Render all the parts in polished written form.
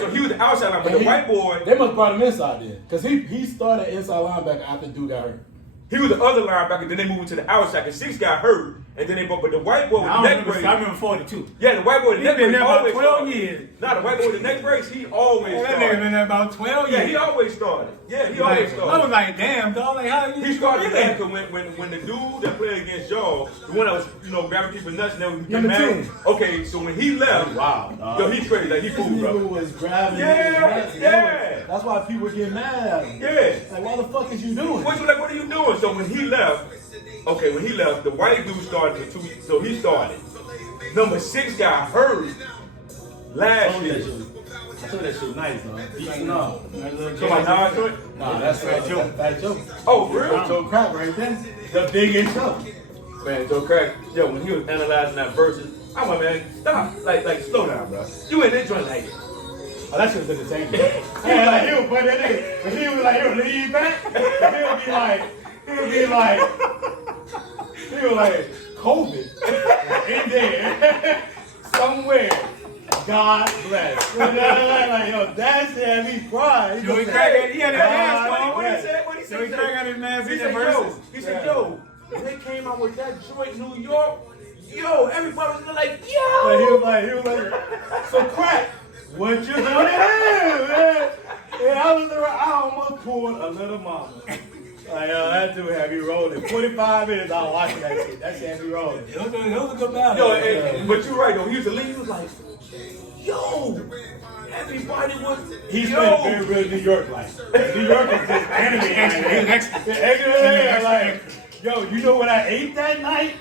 No, so he was the outside linebacker. But the white boy, they must brought him inside then, because he started inside linebacker after dude got hurt. he was the other linebacker. Then they moved him to the outside because 6 got hurt, and then they brought. But the white boy with the neck brace. I remember 42. Yeah, the white boy with the neck brace. He been there about always 12 started. years. Nah, the white boy with the neck brace, he always That started. nigga been there about 12 years. Yeah, he always started. Yeah, he always started. I was like, damn, dog, like how you He started that? because when the dude that played against y'all, the one that was grabbing people's nuts and everything, Number 10. Okay, so when he left, Wow, dog. yo, he's crazy. Like he This fooled, nigga bro. was grabbing. Yeah, his nuts. yeah. That's why people get mad at him. Yeah. Like, what the fuck is you doing? What are you doing? So when he left, the white dude started for 2 weeks. So he started. Number 6 got hurt last year. I thought that shit nice, though. No. So my Nas joint? Nah, that's Fat Joe. Oh, for real? Joe Crack right there. The biggest show. Man, Joe Crack, yo, when he was analyzing that versus, I went, man, stop. Like, slow down, bro. You in that joint like, Oh, that shit was entertaining. Yeah, like, he would put that nigga, when he was like, he'll lean back, he was like, COVID in there, somewhere. God bless. Like, yo, that shit had me crying. Joey Craig, he had his mask on. what he said? Joey Craig had his mask in the versus. verses. He said, yo, when they came out with that joint New York, yo, everybody was like, yo. He was like, so Crack, what you doing here, man? And I almost pulled a little mama. Like, yo, that dude had me rolling. 45 minutes, I was watching that shit. That shit had me rolling. It was a good battle. Yo, but you're right, though. He was the lead. He was like, yo, everybody was. He's been very New York like. New York is just anime. Like, yo, you know what I ate that night?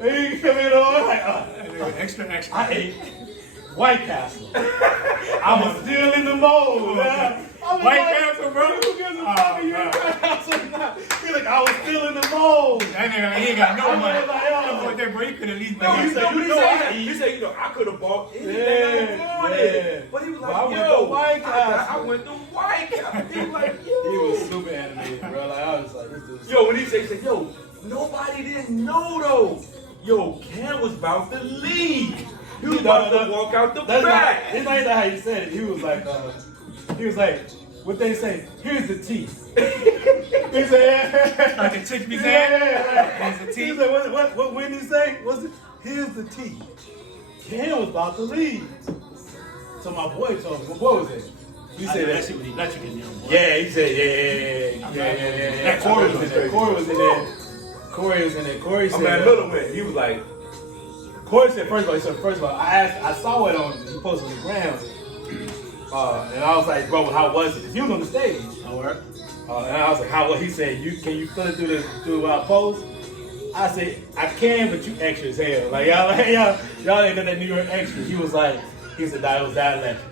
He come in on like, extra. I ate White Castle. I was still in the mode. White Castle, bro. Who gives a fuck of you? White Castle now? He like, I was still in the mode. That nigga, he ain't got no money. Like, That bro, he could at least No, he said, He said, I could have bought anything I wanted. But he was like, I went to White I Castle. went to White Castle. He was like, yo. He was super animated, bro. Like, I was like, this dude. Yo, when he said, yo, nobody didn't know though. Yo, Cam was about to leave. He was about to walk out the back. It's not how he said it. He was like, what they say, here's the tea. He said, like the chick be saying, here's the tea. He said, what Wendy say? Was it, here's the tea. Cam was about to leave. So my boy told me, what boy was it? He said that shit was electric in there. Yeah, he said, yeah. Corey was in there. Corey was in there. Corey said, Little man, he was like, Corey said, first of all, I saw it on, he posted on the gram. And I was like, bro, how was it? He was on the stage. And I was like, how was it? He said, can you feel it through the post? I said, I can, but you extra as hell. Like, y'all ain't got that New York extra. He said, that it was that electric.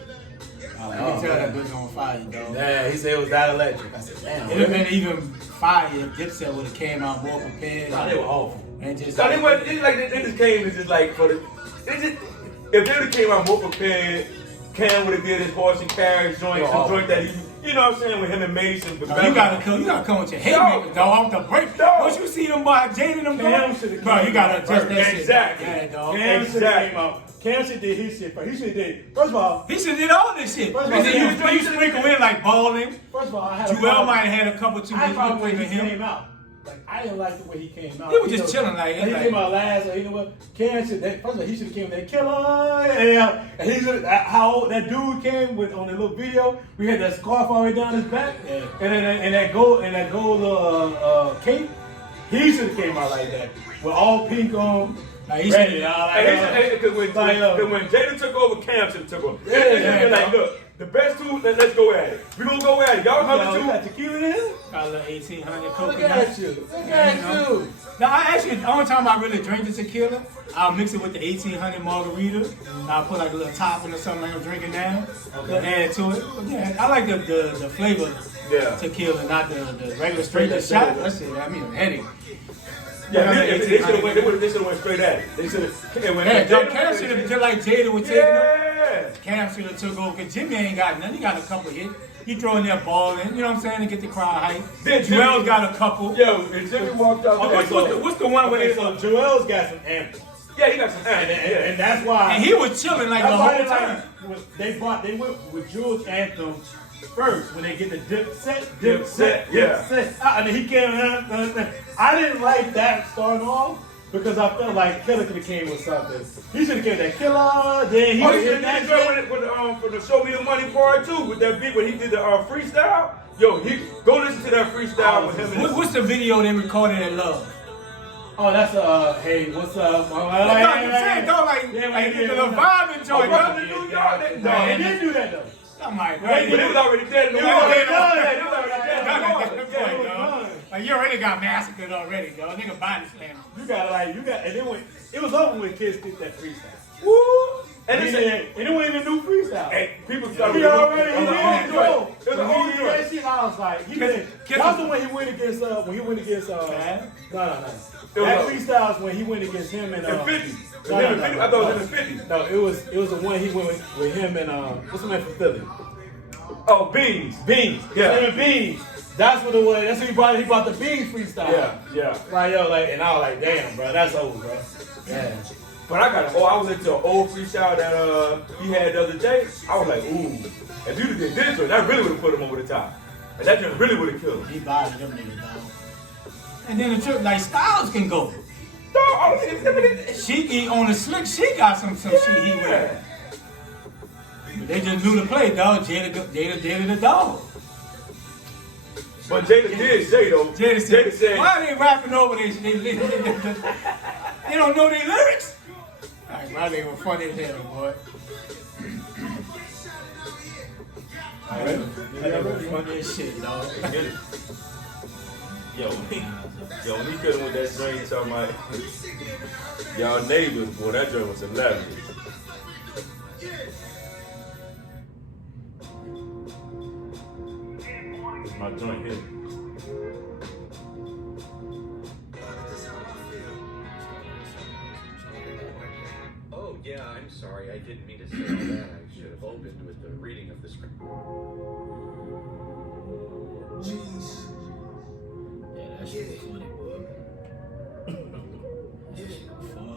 You can tell that bitch on fire, dog. Yeah, he said it was that electric. I said, damn. It would have been even fire if Dipset would have came out more prepared. Nah, they were awful. And just so they just came and just like for the. If they would have came out more prepared, Cam would have did his horse and carriage joint, some joint that he, you know what I'm saying, with him and Mason. You gotta come with your haymaker, dog. Off the break. Once you see them by Jalen, them going, bro, you gotta adjust that shit. Exactly. Yeah, dog. Cam should have came out. Cam should did his shit first. He should did. First of all, he should did all this shit. First of all, you sprinkle in like balling. First of all, I had Joel might have had a couple too I many thought people when he him. came out. Like, I didn't like the way he came out. He was just chilling like he came out last. So you know what? Cam should. First of all, he should have came with that killer. Yeah. And he should. How old that dude came with on the little video? We had that scarf all the way down his back, and that gold cape. He should have came out like that with all pink on. Because when Jalen took over, Cam should have took over. Like, look, the best two, let's go at it. We gonna go at it. Y'all come to two. Got tequila in it? Got a little 1800 coconut. Look at you. Now, the only time I really drink the tequila, I'll mix it with the 1800 margarita. I'll put like a little topping or something like I'm drinking now. Okay. Add to it. But yeah, I like the flavor tequila, not the regular straight shot. That's it. I mean, a headache. Yeah, they should have went straight at it. They should have. Cam should have, just like Jada was taking them. Cam should have took over because Jimmy ain't got nothing. He got a couple hits. He throwing that ball in, you know what I'm saying, to get the crowd hype. Joel's got a couple. Yo, and Jimmy walked out. What's the one where so Joel's got some anthems. Yeah, he got some and that's why. And he was chilling like the whole time. They went with Jules Anthem first when they get the dip set. Yeah. And then he came. I didn't like that starting off because I felt like Killer could have came with something. He should have came that Killer. Then he did that for the Show Me the Money part too with that beat when he did the freestyle. Yo, go listen to that freestyle with him. What's the video they recorded at Love? Oh, that's hey, what's up? The vibing joint. Welcome to New York. No, he didn't do that though. I'm like, but it was already dead. It was already done. Like you already got massacred already, dog. Nigga body slam. And then when it was over when kids did that freestyle. Woo! And it wasn't even a new freestyle. Hey, people started. He already It was an old joint. that shit. I was like, that was the one he went against. That freestyles when he went against him and 50. I thought it was in the 50. No, it was the one he went with him and what's the man from Philly? Oh, Beans. Yeah, him and Beans. That's what it was. That's what he brought. He brought the Beans freestyle. Yeah. Right, yo, and I was like, damn, bro, that's over, bro. Yeah. But I was into an old freestyle that he had the other day. I was like, ooh, if you did this one, that really would have put him over the top. And that just really would have killed him. He bodied them niggas, dog. And then the trick, like Styles can go. She on the slick, she got some shit he wear. But they just knew the play, dog. Jada the dog. But Jada did say though. Jada said, why are they rapping over this? They don't know their lyrics. Like, why they were funny as hell, boy. Funny as shit, dog. Yo, when he couldn't with that drink talking about y'all neighbors, boy, that drink was hilarious. It's my joint here. Oh, yeah, I'm sorry. I didn't mean to say all that. I should have opened with the reading of the script. Jeez. Yeah, that shit was funny, boy. That shit was funny.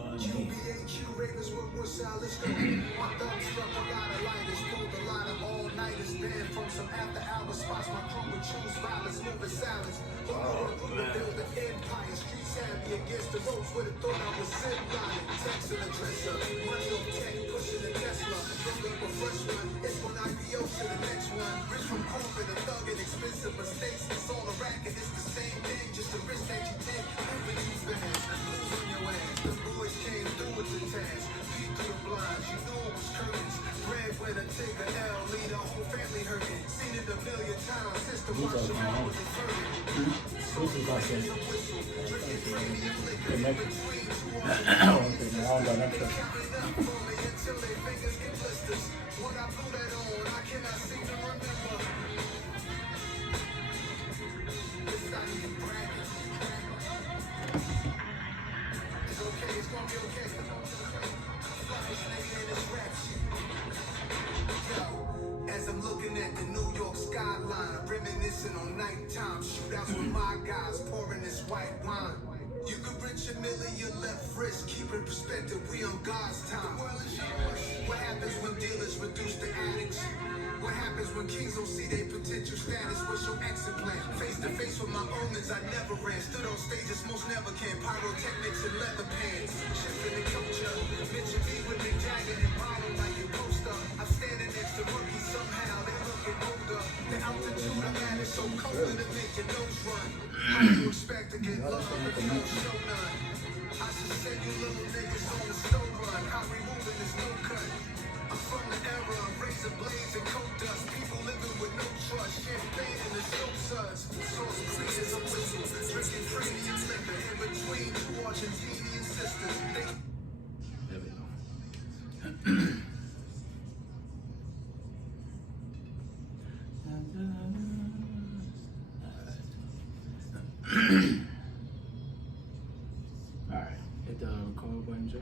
From some after hour spots, my crew would choose violence, moving silence. Build an empire, street savvy against the ropes with a thought I was zip lining. Text and a dresser, money on tech, pushing a Tesla. Look up a fresh one, it's one IPO to the next one. Rich from corporate, a thug and expensive mistakes. It's all a racket, it's the same thing, just a risk that you take. Every you fans, lose on your ass. The boys came through with the task. Beat through the blinds, you knew it was curtains. Breadwinner, take a L, lead a whole family hurting. Seen it a million times, sister watch them all was inverted. What I blew that on, I cannot seem to remember. It's not even bragging. It's okay, it's gonna be okay. Flyest nigga in this rap shit. Yo, as I'm looking at the New York skyline, reminiscing on nighttime shootouts with my guys, pouring this white wine. You could reach a million, your left wrist, keep in perspective, we on God's time. What happens when dealers reduce the addicts? What happens when kings don't see their potential status? What's your exit plan? Face to face with my omens, I never ran. Stood on stages, most never can. Pyrotechnics and leather pants. Shifting the culture. Mention me with Nick Jagger and bottom like a poster. I'm standing next to rookies somehow, they looking older. The altitude I'm at is so cold to make your nose run. How you expect to get love if you don't show none? I should say you little niggas on the stone run. How removing is no cut. I'm from the era of razor blades and coat dust. People living with no trust. Champagne and the soap suds. Sauce clean as a whistle. Drinking premium liquor in between two Argentinian sisters. There we go. Alright, hit the record button, Joe.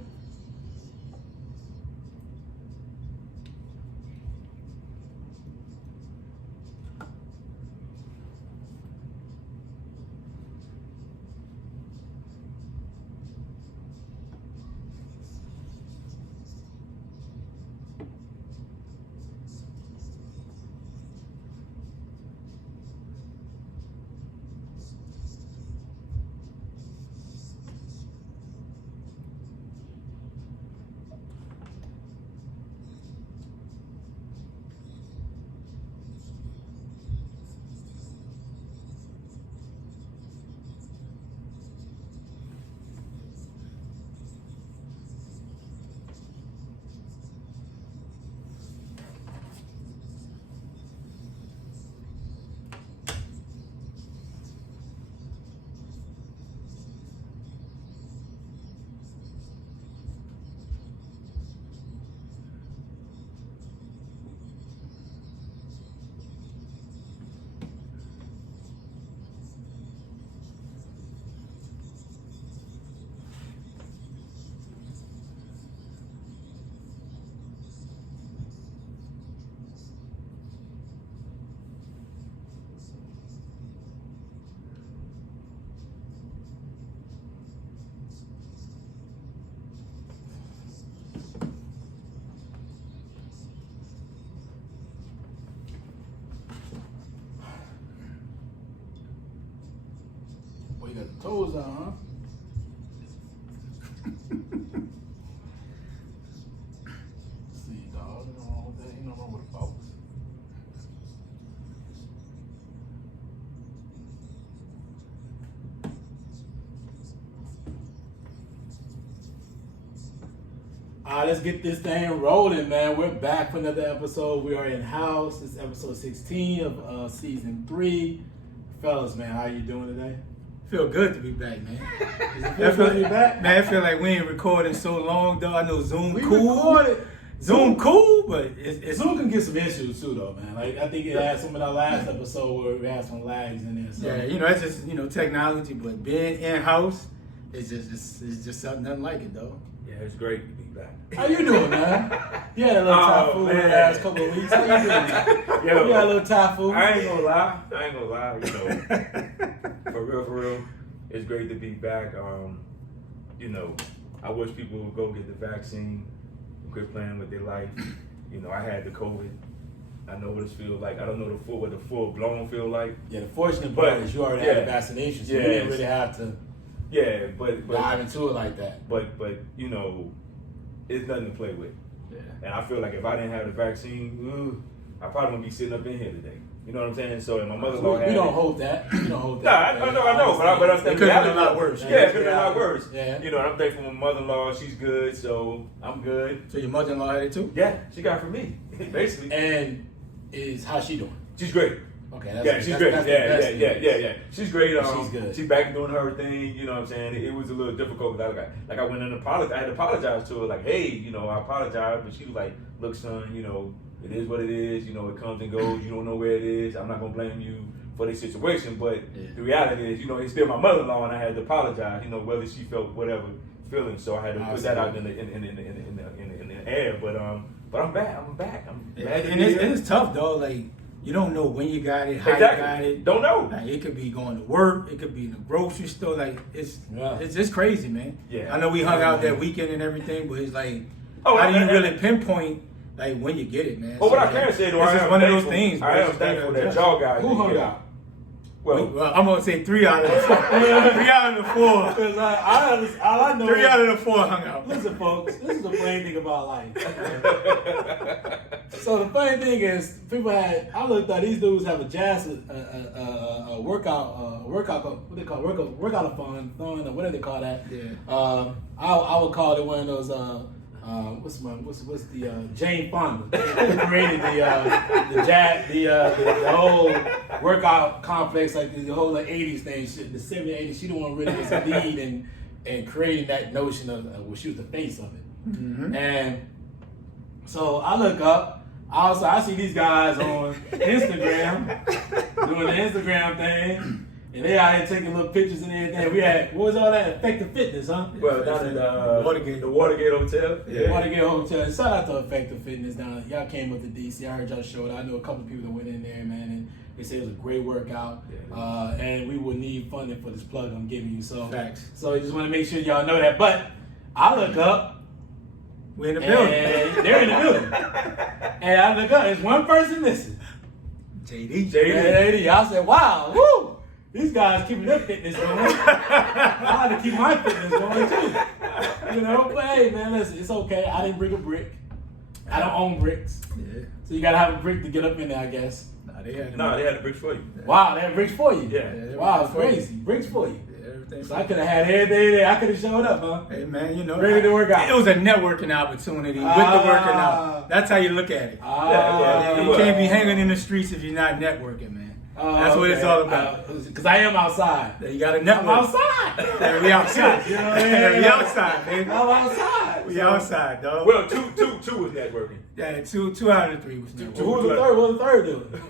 got the toes on, huh? See, dog, ain't no wrong with that. Ain't no wrong with the focus. All right, let's get this thing rolling, man. We're back for another episode. We are in house. This is episode 16 of season 3. Fellas, man, how you doing today? Feel good to be back, man. Feel good to be back? Man, I feel like we ain't recording so long, though. I know Zoom We cool. recorded. Zoom cool, but it's Zoom can get some issues too, though, man. Like I think it had some of our last episode where we had some lags in there. So. yeah, it's just technology, but being in house, it's just something nothing like it, though. Yeah, it's great to be back. How you doing, man? You had a little Thai food in the last couple of weeks. How you doing? Yo, You had a little Thai food. I ain't gonna lie. For real, it's great to be back. I wish people would go get the vaccine, quit playing with their life. I had the COVID. I know what it feels like. I don't know what the full blown feel like. Yeah, the fortunate part is you already had the vaccination, so you didn't really have to but dive into it like that. But it's nothing to play with. Yeah. And I feel like if I didn't have the vaccine, I probably wouldn't be sitting up in here today. You know what I'm saying? So, and my mother-in-law had We don't it. hold that. We don't hold Nah, that. I know, but I'm It could have been a lot worse. Yeah, it could have been a lot worse. Yeah. And I'm thankful for my mother-in-law. She's good, so I'm good. So your mother-in-law had it too? Yeah, she got it from me, basically. And how's she doing? She's great. Okay, She's great. Yeah. She's great. She's good. She's back doing her thing. You know what I'm saying? It was a little difficult because I went in and apologized. I had to apologize to her, like, hey, I apologize, but she was like, look, son, it is what it is. It comes and goes. You don't know where it is. I'm not gonna blame you for this situation, but the reality is, it's still my mother-in-law, and I had to apologize. Whether she felt whatever feeling, so I had to put that out in the air. But I'm back. I'm back. I'm mad. And it's tough, though. Like, you don't know when you got it, how Exactly. you got it. Don't know. Like, it could be going to work. It could be in the grocery store. Like, it's just crazy, man. Yeah. I know we hung out that weekend and everything, but it's like, Oh, how do you and- really pinpoint like when you get it, man? But what I like, can say, though, it's I just am one of those thankful- things. I bro. am It's just thankful gotta that adjust. y'all guys Who didn't hung get it. out? Well, I'm gonna say 3 out of the 4. 3 out of the 4. Because all I know 3 out of the 4 hung out. Listen, folks, this is the funny thing about life. So the funny thing is, I looked at these dudes have a jazz, a workout, what they call it, workout-a-thon, or whatever they call that. Yeah. I would call it one of those, what's the Jane Fonda who created the whole workout complex, like the whole 80s thing, the 70s, 80s. She the one really was the lead in creating that notion of she was the face of it. Mm-hmm. And so I look up. I see these guys on Instagram doing the Instagram thing. And they out here taking little pictures and everything. We had, what was all that? Effective Fitness, huh? well, down in the Watergate Hotel. Yeah. Watergate Hotel. Shout out to Effective Fitness down. Y'all came up to DC. I heard y'all showed. I know a couple of people that went in there, man, and they said it was a great workout. Yeah. And we will need funding for this plug I'm giving you. So, Facts. so I just want to make sure y'all know that. But I look up. We're in the building. And they're in the building. And I look up. There's one person missing. JD. JD. I said, wow, woo. These guys keeping their fitness going. I had to keep my fitness going too. But hey, man, listen, it's okay. I didn't bring a brick. I don't own bricks. Yeah. So you gotta have a brick to get up in there, I guess. They had the bricks for you. Wow, they had bricks for you. Yeah. Wow, it's crazy. Bricks for you. Yeah, everything. So I could have had everything there. I could have showed up, huh? Hey, man, Ready to work out. It was a networking opportunity with the working out. That's how you look at it. You can't be hanging in the streets if you're not networking, man. That's what it's all about. Because I am outside. You got to I'm network. outside. Yeah, we outside. You know what I mean? We outside, baby. I'm outside. We outside, dog. Well, two was networking. Yeah, 2 out of the 3 was networking. Who was the third? What was the third doing?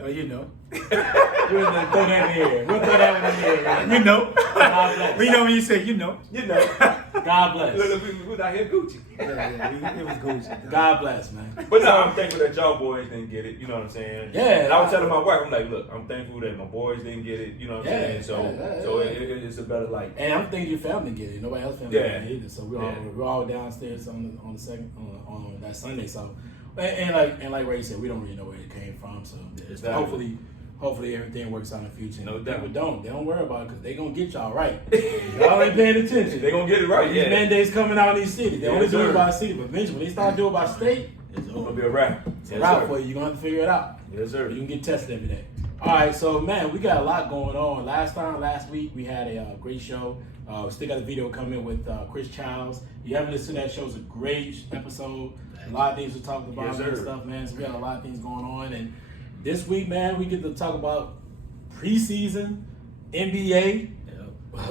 Oh, you know. We'll throw that in the air. We'll throw that one in the air. Right? You know. God bless. We know when you say you know. You know. God bless. Look, we was out here Gucci. Yeah, it was Gucci. God bless, man. But no, I'm thankful that y'all boys didn't get it. You know what I'm saying? Yeah. And I was telling my wife, I'm like, look, I'm thankful that my boys didn't get it. You know what I'm saying? So, it's a better life. And I'm thinking your family get it. Nobody else family get it either. So we're all downstairs on the second on that Sunday. So and like Ray said, we don't really know where it came from. So Exactly. hopefully everything works out in the future. No If doubt. people don't. They don't worry about it because they're going to get y'all right. Y'all ain't paying attention. They gonna get it right. These mandates coming out in these cities. They Yes, only do sir. it by city, but eventually when they start doing it by state, it's It's gonna over. be a wrap. It's a Yes, route sir. for you. You're going to have to figure it out. Yes, sir. You can get tested every day. All right, so man, we got a lot going on. Last week, we had a great show. We still got a video coming with Chris Childs. You haven't listened to that show, it's a great episode. A lot of things we talked about Yes, and sir. stuff, man. So we got a lot of things going on. And this week, man, we get to talk about preseason, NBA,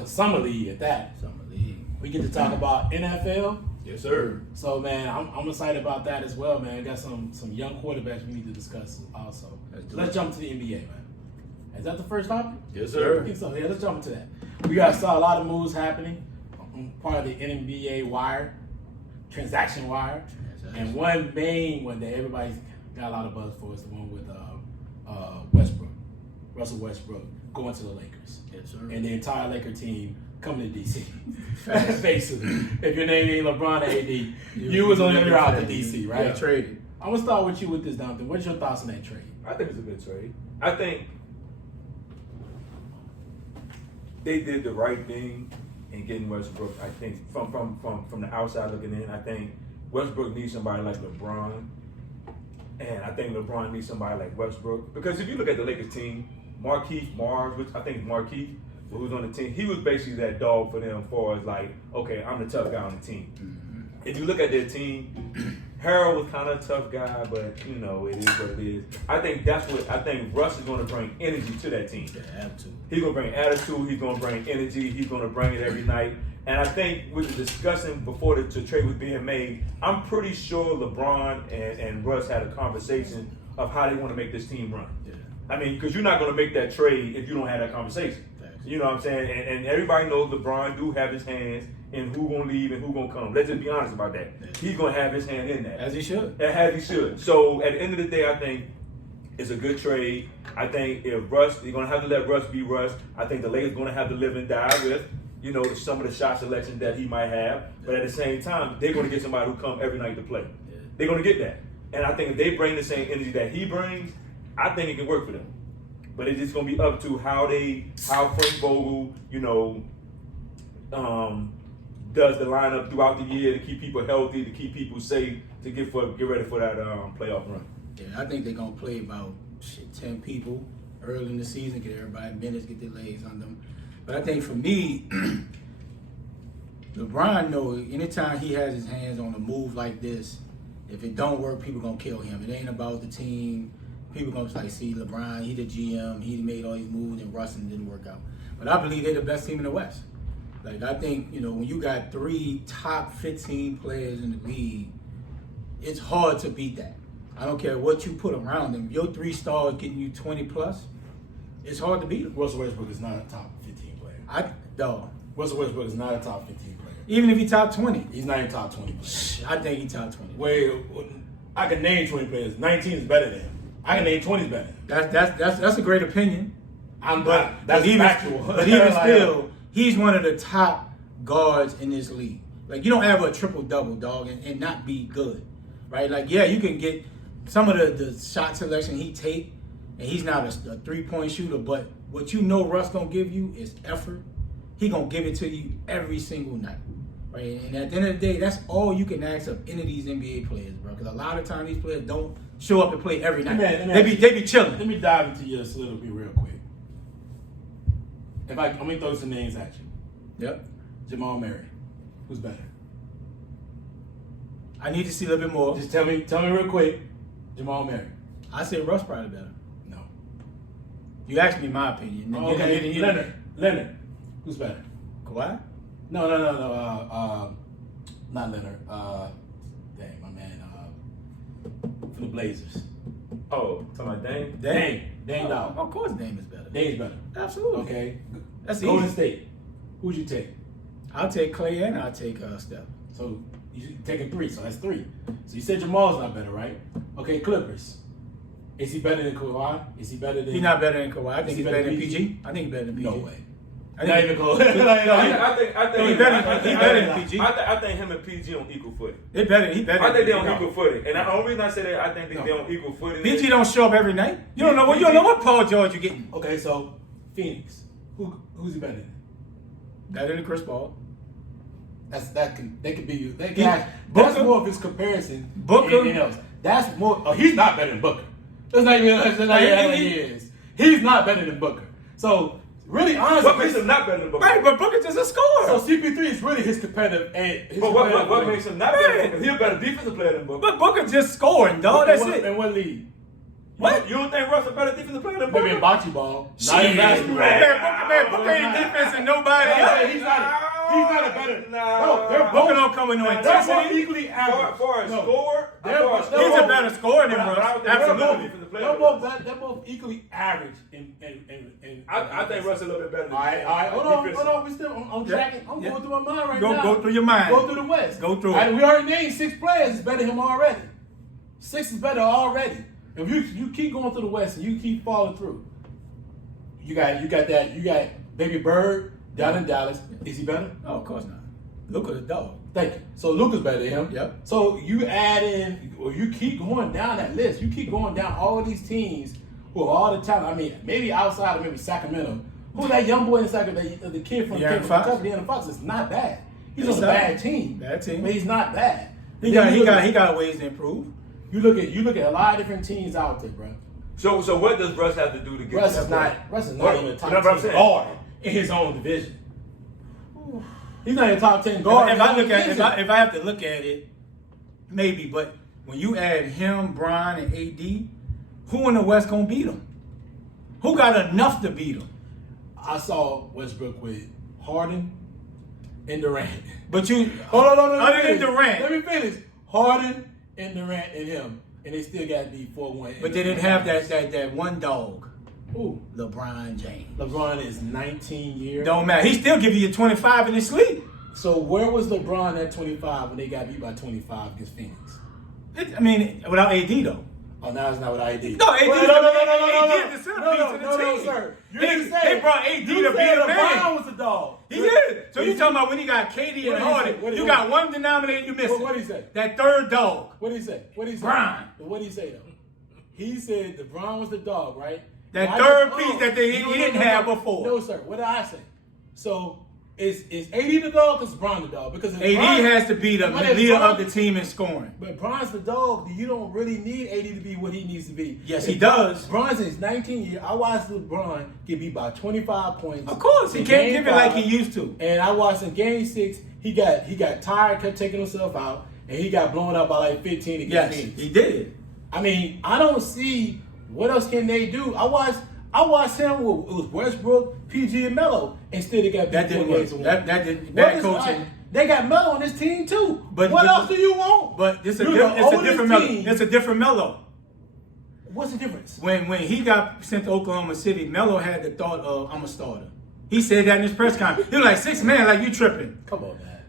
summer league at that. Summer league. We get to talk about NFL. Yes, sir. So man, I'm excited about that as well, man. We got some young quarterbacks we need to discuss also. Let's jump to the NBA, man. Is that the first topic? Yes, I sir. think so. Yeah, let's jump into that. We saw a lot of moves happening. I'm part of the NBA wire, transaction wire, and one main one that everybody's got a lot of buzz for is the one with Westbrook, Russell Westbrook, going to the Lakers. Yes, sir. And the entire Laker team coming to DC. Basically, if your name ain't LeBron or AD, you was on your route to DC, right? Yeah, traded. I'm gonna start with you with this, Donovan. What's your thoughts on that trade? I think it's a good trade. I think they did the right thing in getting Westbrook. I think from the outside looking in, I think Westbrook needs somebody like LeBron, and I think LeBron needs somebody like Westbrook. Because if you look at the Lakers team, Markieff Morris, which I think Markieff, who was on the team, he was basically that dog for them. For as like, okay, I'm the tough guy on the team. If you look at their team, Harold was kind of a tough guy, but you know, it is what it is. I think Russ is going to bring energy to that team. Yeah, attitude. He's going to bring attitude. He's going to bring energy. He's going to bring it every night. And I think with the discussion before the trade was being made, I'm pretty sure LeBron and Russ had a conversation of how they want to make this team run. Yeah. I mean, because you're not going to make that trade if you don't have that conversation. Thanks. You know what I'm saying? And everybody knows LeBron do have his hands in who going to leave and who going to come. Let's just be honest about that. Yeah. He's going to have his hand in that. As he should. As he should. So at the end of the day, I think it's a good trade. I think if Russ, you're going to have to let Russ be Russ. I think the Lakers going to have to live and die with, you know, some of the shot selection that he might have. But at the same time, they're going to get somebody who come every night to play. Yeah. They're going to get that. And I think if they bring the same energy that he brings, I think it can work for them. But it's just going to be up to how Frank Vogel, you know, does the lineup throughout the year to keep people healthy, to keep people safe, to get ready for that playoff run. Yeah, I think they're going to play about 10 people early in the season, get everybody minutes, get their legs on them. But I think for me, LeBron knows anytime he has his hands on a move like this, if it don't work, people going to kill him. It ain't about the team. People going to like, see LeBron, he the GM, he made all these moves and Russ and didn't work out. But I believe they're the best team in the West. Like, I think, you know, when you got 3 top 15 players in the league, it's hard to beat that. I don't care what you put around them. Your 3 stars getting you 20 plus, it's hard to beat them. Russell Westbrook is not a top 15 player. Russell Westbrook is not a top 15 player. Even if he top 20. He's not a top 20 player. I think he top 20. Wait, I can name 20 players. 19 is better than him. I can name 20 is better than him. That's a great opinion. That's even, factual. But even still, he's one of the top guards in this league. Like, you don't have a triple-double, dog, and not be good, right? Like, yeah, you can get some of the shot selection he take, and he's not a three-point shooter, but what you know Russ going to give you is effort. He going to give it to you every single night, right? And at the end of the day, that's all you can ask of any of these NBA players, bro, because a lot of times these players don't show up and play every night. They be chilling. Let me dive into your soliloquy real quick. I'm going to throw some names at you. Yep. Jamal Murray. Who's better? I need to see a little bit more. Just tell me real quick. Jamal Murray. I say Russ probably better. No. You asked me my opinion. Okay. Leonard. Who's better? Kawhi? No. Not Leonard. Dang, my man. For the Blazers. Oh, talking about Dame? Dame Dog. Of course Dame is better. Dame's better. Absolutely. Okay. That's Golden easy. State. Who'd you take? I'll take Clay and I'll take Steph. So you're taking 3, so that's 3. So you said Jamal's not better, right? Okay, Clippers. Is he better than Kawhi? Is he better than... He's not better than Kawhi. I think Is he he's better better than than PG. I think he's better than PG. No way. Not even close. I think He better than PG. I think him and PG on equal footing. He better. I think they're on equal footing, and the only reason I say that I think they're on equal footing. PG don't show up every night. You don't know what Paul George you're getting. Okay, so Phoenix, who's he better than? Better than Chris Paul. That could be that's Booker? more of his comparison. Booker? than anything else. That's more. Oh, he's not better than Booker. That's not even like he is. He's not better than Booker. So really, honestly, What makes him not better than Booker? Right, but Booker's just a scorer. So CP3 is really his competitive edge. But what makes him not better than Booker? He's a better defensive player than Booker. But Booker just scoring, dog. That's it. In what league? What? You don't think Russ a better defensive player than Booker? Maybe in bocce ball. Shit, Not in basketball. man, Booker ain't defense and nobody else. He's not a better. No, they're Booker don't come with no They're both intensity. equally average. For a score, He's a better scorer than Russ. Absolutely. They're both equally average. I think Russ is a little bit better than All right. Hold on. We still. I'm tracking. I'm going through my mind right now. Go through your mind. Go through the West. Go through it. it. We already named 6 players. It's better than him already. 6 is better already. If you keep going through the West and you keep falling through, you got Baby Bird down in Dallas. Is he better? Oh, of course not. Luka the dog. Thank you. So Luka's better than him. Yep. So you add in, or you keep going down that list. You keep going down all of these teams who are all the talent. I mean, maybe outside of maybe Sacramento. Who's that young boy in Sacramento? The kid from De'Aaron Fox is not bad. He's just a bad team. Bad team. But he's not bad. He got ways to improve. You look at a lot of different teams out there, bro. So what does Russ have to do to get? Russ is not even a top 10 guard in his own division. He's not a top 10 guard. If I have to look at it, maybe. But when you add him, Bron, and AD, who in the West gonna beat him? Who got enough to beat him? I saw Westbrook with Harden and Durant. But you Hold on. other than Durant, Let me finish. Harden and Durant and him, and they still got to be 4-1. but they didn't have that one dog. Ooh, LeBron James. LeBron is 19 years. Don't matter. He still give you 25 in his sleep. So where was LeBron at 25 when they got beat by 25 against Phoenix? Without AD though. Oh, now it's not with AD. No, AD. No, the centerpiece of the team. sir. You They didn't say brought AD to you be said the man. LeBron was the dog. He did. So you talking about when he got Cade and What Harden? did he say? You got one denominator you missing. What did he say? That third dog. What did he say? Bron. What did he say though? He said LeBron was the dog, right? That Now, third piece that he didn't have no. before. No, sir. What did I say? So is AD the dog or is Bron the dog? Because AD has to be the leader of the team in scoring. But Bron's the dog. You don't really need AD to be what he needs to be. Yes, he does. Bron's in his 19 years. I watched LeBron get beat by 25 points. Of course, he in can't game give it like 5. he used to. And I watched in game 6, he got tired, kept taking himself out, and he got blown out by like 15 against Yes, Phoenix. he did. I mean, I don't see what else can they do. I watched him with Westbrook, PG, and Melo, and still they got That didn't work. That didn't. Bad coaching. They got Melo on this team too. But what else do you want? But it's a You're the different oldest Melo. team. It's a different Melo. What's the difference? When he got sent to Oklahoma City, Melo had the thought of I'm a starter. He said that in his press conference. He was like 6 man, like you tripping. Come on, man.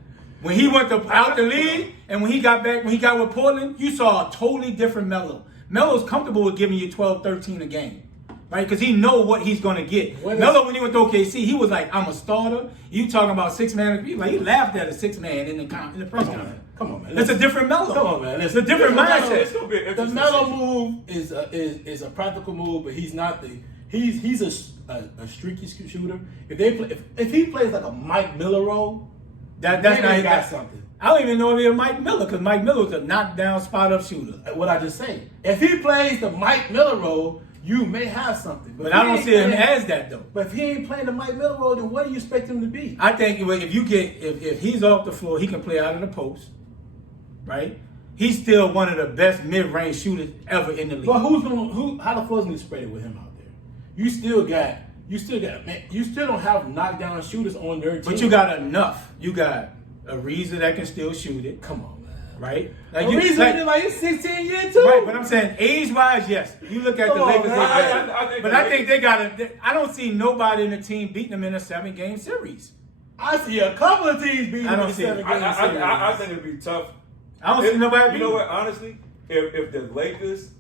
When he went out the league and when he got with Portland, you saw a totally different Melo. Melo's comfortable with giving you 12, 13 a game. Right? Because he know what he's going to get. Melo, when he went to OKC, he was like, I'm a starter. You talking about 6 man. He laughed at a 6 man in the press conference. Come on, man. It's a different Melo. Come on, man. It's a different mindset. The Melo move is a practical move, but he's not he's a streaky shooter. If he plays like a Mike Miller role, that's not he got something. I don't even know if he's Mike Miller because Mike Miller was a knockdown spot up shooter. What I just say. If he plays the Mike Miller role, you may have something. But I don't see him as that though. But if he ain't playing the Mike Miller role, then what do you expect him to be? I think if he's off the floor, he can play out of the post. Right? He's still one of the best mid-range shooters ever in the league. But how the floor's gonna spread it with him out there? You still don't have knockdown shooters on their team. But you got enough. You got Ariza that can still shoot it. Come on, man. Right? Ariza he's 16 years too. Right, but I'm saying age-wise, yes. You look at the Lakers. I think they got I don't see nobody in the team beating them in a 7-game series. I see a couple of teams beating them in a 7-game series. I think it'd be tough. I don't see nobody. You know what? Honestly, if the Lakers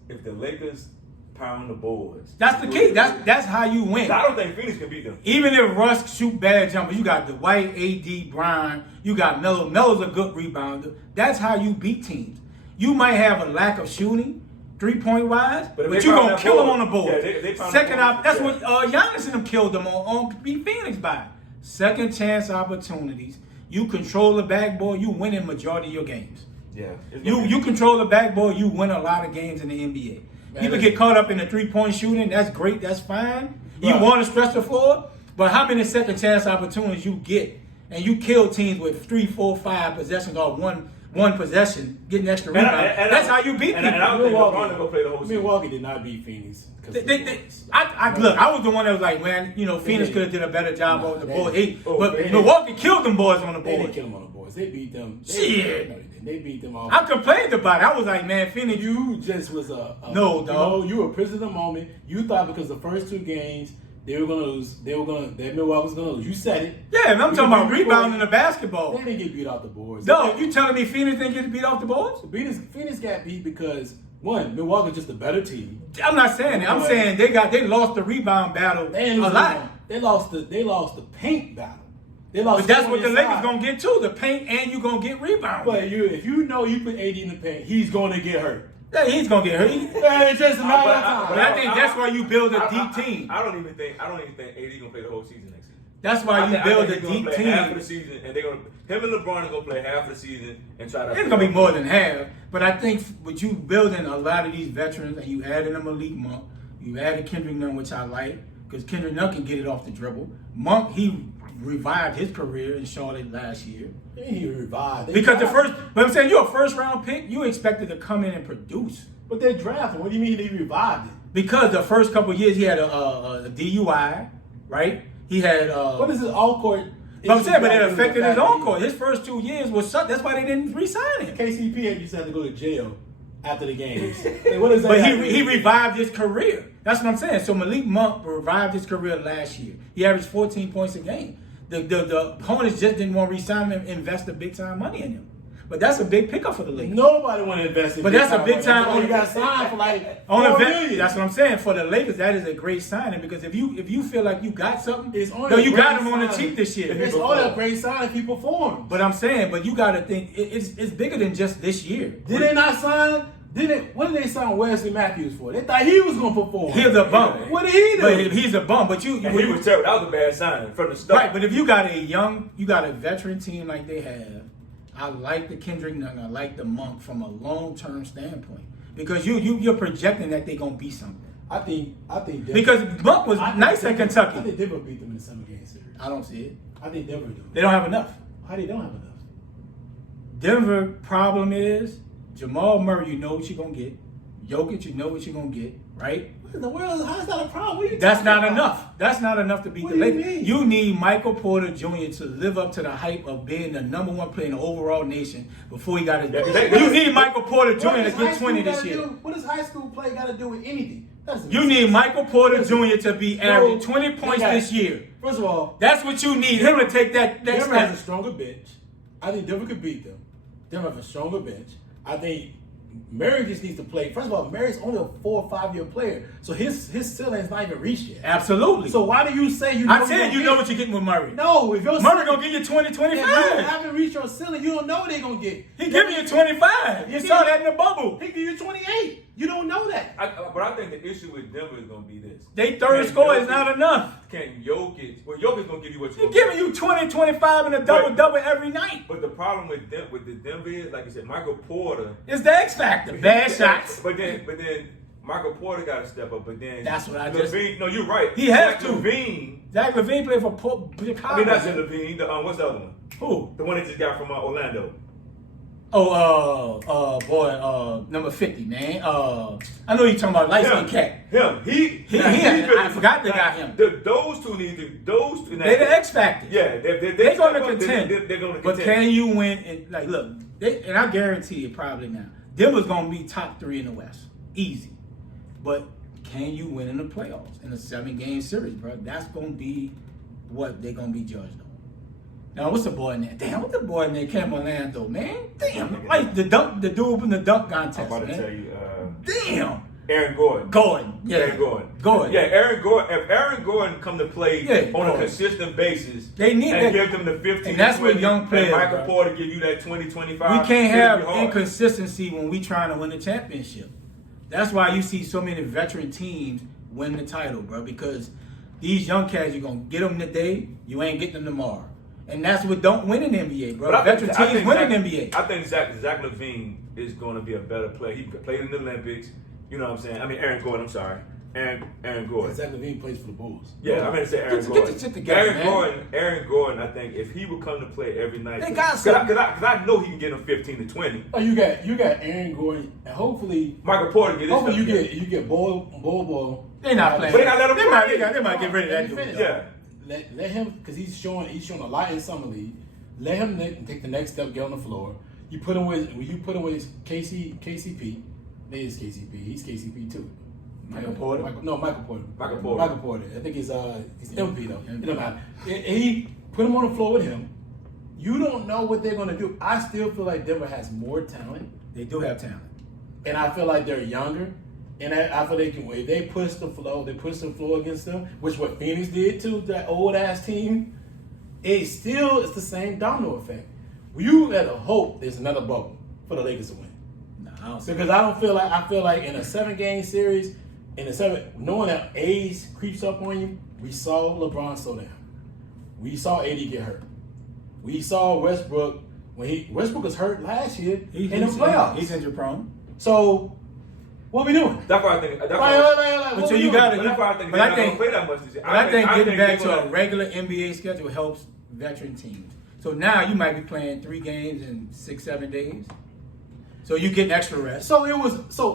pound the boards. That's the key. That's how you win. I don't think Phoenix can beat them. Even if Russ shoot bad jumpers, you got Dwight, AD, Brian, you got Melo. Melo's a good rebounder. That's how you beat teams. You might have a lack of shooting, 3-point wise, but you're going to kill them on the board. Yeah, they Second out, that's what Giannis and them killed them on beat Phoenix by. Second chance opportunities. You control the backboard, you win in majority of your games. Yeah. You control the backboard, you win a lot of games in the NBA. People get caught up in the 3-point shooting. That's great. That's fine. You want to stretch the floor, but how many second chance opportunities you get, and you kill teams with 3, 4, 5 possessions or one possession, getting extra rebound. That's how you beat people. And I don't think LeBron will go play the whole season. Milwaukee did not beat Phoenix. I was the one that was like, man, Phoenix could have did a better job on the board. But Milwaukee killed them boys on the board. They didn't kill them on the boards. They beat them. Shit. They beat them all. I complained about it. I was like, man, Phoenix. You just was no, dog. You were a prisoner of the moment. You thought because the first 2 games they were gonna lose. That Milwaukee was gonna lose. You said it. Yeah, and I'm talking about rebounding the basketball. They didn't get beat off the boards. No, you telling me Phoenix didn't get beat off the boards? Phoenix got beat because one, Milwaukee's just a better team. I'm not saying that. I'm saying they lost the rebound battle a lot. They lost the paint battle. But that's what the Lakers gonna get too, the paint, and you gonna get rebound. But if you put AD in the paint, he's gonna get hurt. Yeah, he's gonna get hurt. It's just a matter of time. But I think that's why you build a deep team. I don't even think AD gonna play the whole season next season. That's why you build a deep team. Half of the season, and him and LeBron are gonna play half of the season and try to. It's gonna be more than half. But I think with you building a lot of these veterans, and you added a Malik Monk, you added Kendrick Nunn, which I like, because Kendrick Nunn can get it off the dribble. Monk, he revived his career in Charlotte last year. He revived. But I'm saying you're a first round pick, you expected to come in and produce. But they drafted. What do you mean he revived it? Because the first couple of years he had a DUI, right? He had what is his all court? But I'm saying, but it affected his on court. His first 2 years was shut. That's why they didn't re-sign him. KCP used to have to go to jail after the games. What is that? But he revived his career. That's what I'm saying. So Malik Monk revived his career last year. He averaged 14 points a game. The opponents just didn't want to re-sign him and invest the big time money in him. But that's a big pickup for the Lakers. Nobody want to invest in. But that's a big time. You got signed for like on $4 a million. That's what I'm saying. For the Lakers, that is a great signing because if you feel like you got something, you got him on the cheap this year. It's all a great sign if he performs. But I'm saying, but you got to think it's bigger than just this year. Did they not sign? What did they sign Wesley Matthews for? They thought he was going to perform. He's a bum. What did he do? But he's a bum. But he was terrible. That was a bad sign from the start. Right. But if you got a veteran team like they have, I like the Kendrick Nunn. I like the Monk from a long-term standpoint because you're projecting that they're gonna be something. I think Denver, because Monk was nice at Kentucky. I think Denver beat them in the 7-game series. I don't see it. I think Denver do. They don't have enough. How they don't have enough? Denver problem is Jamal Murray. You know what you're gonna get. Jokic, you know what you're gonna get. Right? What in the world? How's that a problem? That's not enough. That's not enough to beat the Lakers. Mean? You need Michael Porter Jr. to live up to the hype of being the number 1 player in the overall nation before he got his. You need Michael Porter Jr. to get 20 this year. What does high school play got to do with anything? You need Michael Porter Jr. to be averaging 20 points this year. First of all, that's what you need him to take that next Denver step. has a stronger bench. I think Denver could beat them. Denver has a stronger bench. I think Murray just needs to play. First of all, Murray's only a 4 or 5 year player, so his ceiling is not even reached yet. Absolutely. So why do you say you? I said you know what you're getting with Murray. No, if your Murray gonna give you 20, 25. If you haven't reached your ceiling, you don't know what they're gonna get. He give you 25. You saw that in the bubble. He give you 28. You don't know that. But I think the issue with Denver is gonna be this. They third score is not enough. Can Jokic? Well, Jokic gonna give you what you. He's giving you 20, 25 and a double every night. But the problem with the Denver is, like you said, Michael Porter is the X factor. Bad shots. But then Michael Porter got to step up. But then that's what I just. No, you're right. He has to. Zach LaVine played for Chicago. I mean, that's LaVine. What's the other one? Who? The one that just got from Orlando. Number 50, man. I know you're talking about light skin cat. Him. I forgot they got him. Those two need to. Those two. They're the X factors. Yeah, they're going to contend. They're going to contend. But can you win? And look, and I guarantee you, probably now, Denver's going to be top 3 in the West, easy. But can you win in the playoffs in a 7-game series, bro? That's going to be what they're going to be judged on. Now, what's the boy in there? Damn, what's the boy in there? Cam Orlando, man. Damn, like the dude in the dunk contest. I'm about to tell you. Damn. Aaron Gordon. Yeah. Aaron Gordon. Yeah, Aaron Gordon. If Aaron Gordon come to play on a consistent basis, they need and that. give them the 15, and that's 20, what young players. And Michael Porter give you that 20, 25. We can't have inconsistency when we trying to win the championship. That's why you see so many veteran teams win the title, bro. Because these young cats, you're gonna get them today, you ain't getting them tomorrow. And that's what don't win in the NBA, bro. Veteran teams win in the NBA. I think Zach LaVine is going to be a better player. He played in the Olympics. You know what I'm saying? I mean, Aaron Gordon. I'm sorry, Aaron Gordon. Zach LaVine plays for the Bulls. Yeah, I'm going to say Aaron Gordon. Get the shit together, Aaron Gordon. I think if he would come to play every night, they got because I know he can get him 15 to 20. Oh, you got Aaron Gordon, and hopefully Michael Porter get his hopefully stuff you get Bol. They're not playing. But they gotta let him play. They might get rid of that dude. Yeah. Let him, because he's showing a lot in summer league. Let him take the next step, get on the floor. You put him with KCP. They is KCP. He's KCP too. Michael Porter. Michael Porter. Michael Porter. I think he's MP though. It don't matter. He put him on the floor with him. You don't know what they're gonna do. I still feel like Denver has more talent. They do have talent, and I feel like they're younger. And I feel they can. If they push the floor against them, which what Phoenix did to that old ass team. It's the same domino effect. You gotta hope there's another bubble for the Lakers to win. No, I don't. Because I feel like in a 7-game series, knowing that age creeps up on you, we saw LeBron slow down. We saw AD get hurt. We saw Westbrook Westbrook was hurt last year in the playoffs. He's injury prone. So what are we doing? That's why I think. That's But why you got to. that's why I think they're not going to play that much this year. I think getting back to they're a regular NBA schedule helps veteran teams. So now you might be playing 3 games in 6-7 days. So you get extra rest. So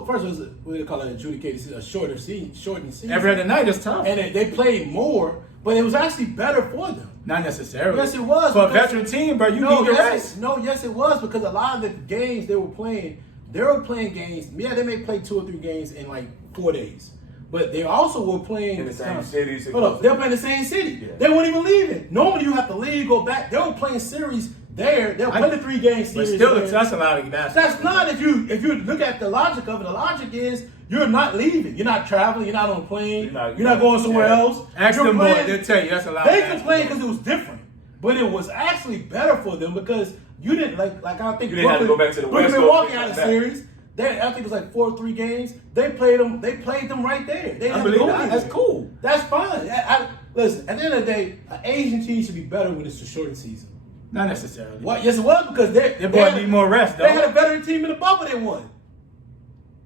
first it was what they call it adjudicated season, a shortened season. Every other night is tough. And they played more, but it was actually better for them. Not necessarily. Yes, it was. For a veteran team, bro, you need your rest. Yes, it was, because a lot of the games they were playing games. Yeah, they may play 2 or 3 games in like 4 days. But they also were playing in the same cities. Hold up, they're playing the same city. Yeah. They weren't even leaving. Normally you have to leave, go back. They were playing series there. They'll play the 3-game series. But still, that's a lot of basketball. That's not if you look at the logic of it. The logic is you're not leaving. You're not traveling. You're not on a plane. You're not going somewhere else. Ask them more. They'll tell you that's a lot. They complained because it was different, but it was actually better for them because you didn't like I think you didn't have to go back to the West Coast. Milwaukee had a series. I think it was like 4 or 3 games. They played them right there. They I believe that. That's cool. That's fine. Listen, at the end of the day, an Asian team should be better when it's a shortened season. Not necessarily. What? Yes, it was, because they need more rest, though. They had a better team in the bubble they won.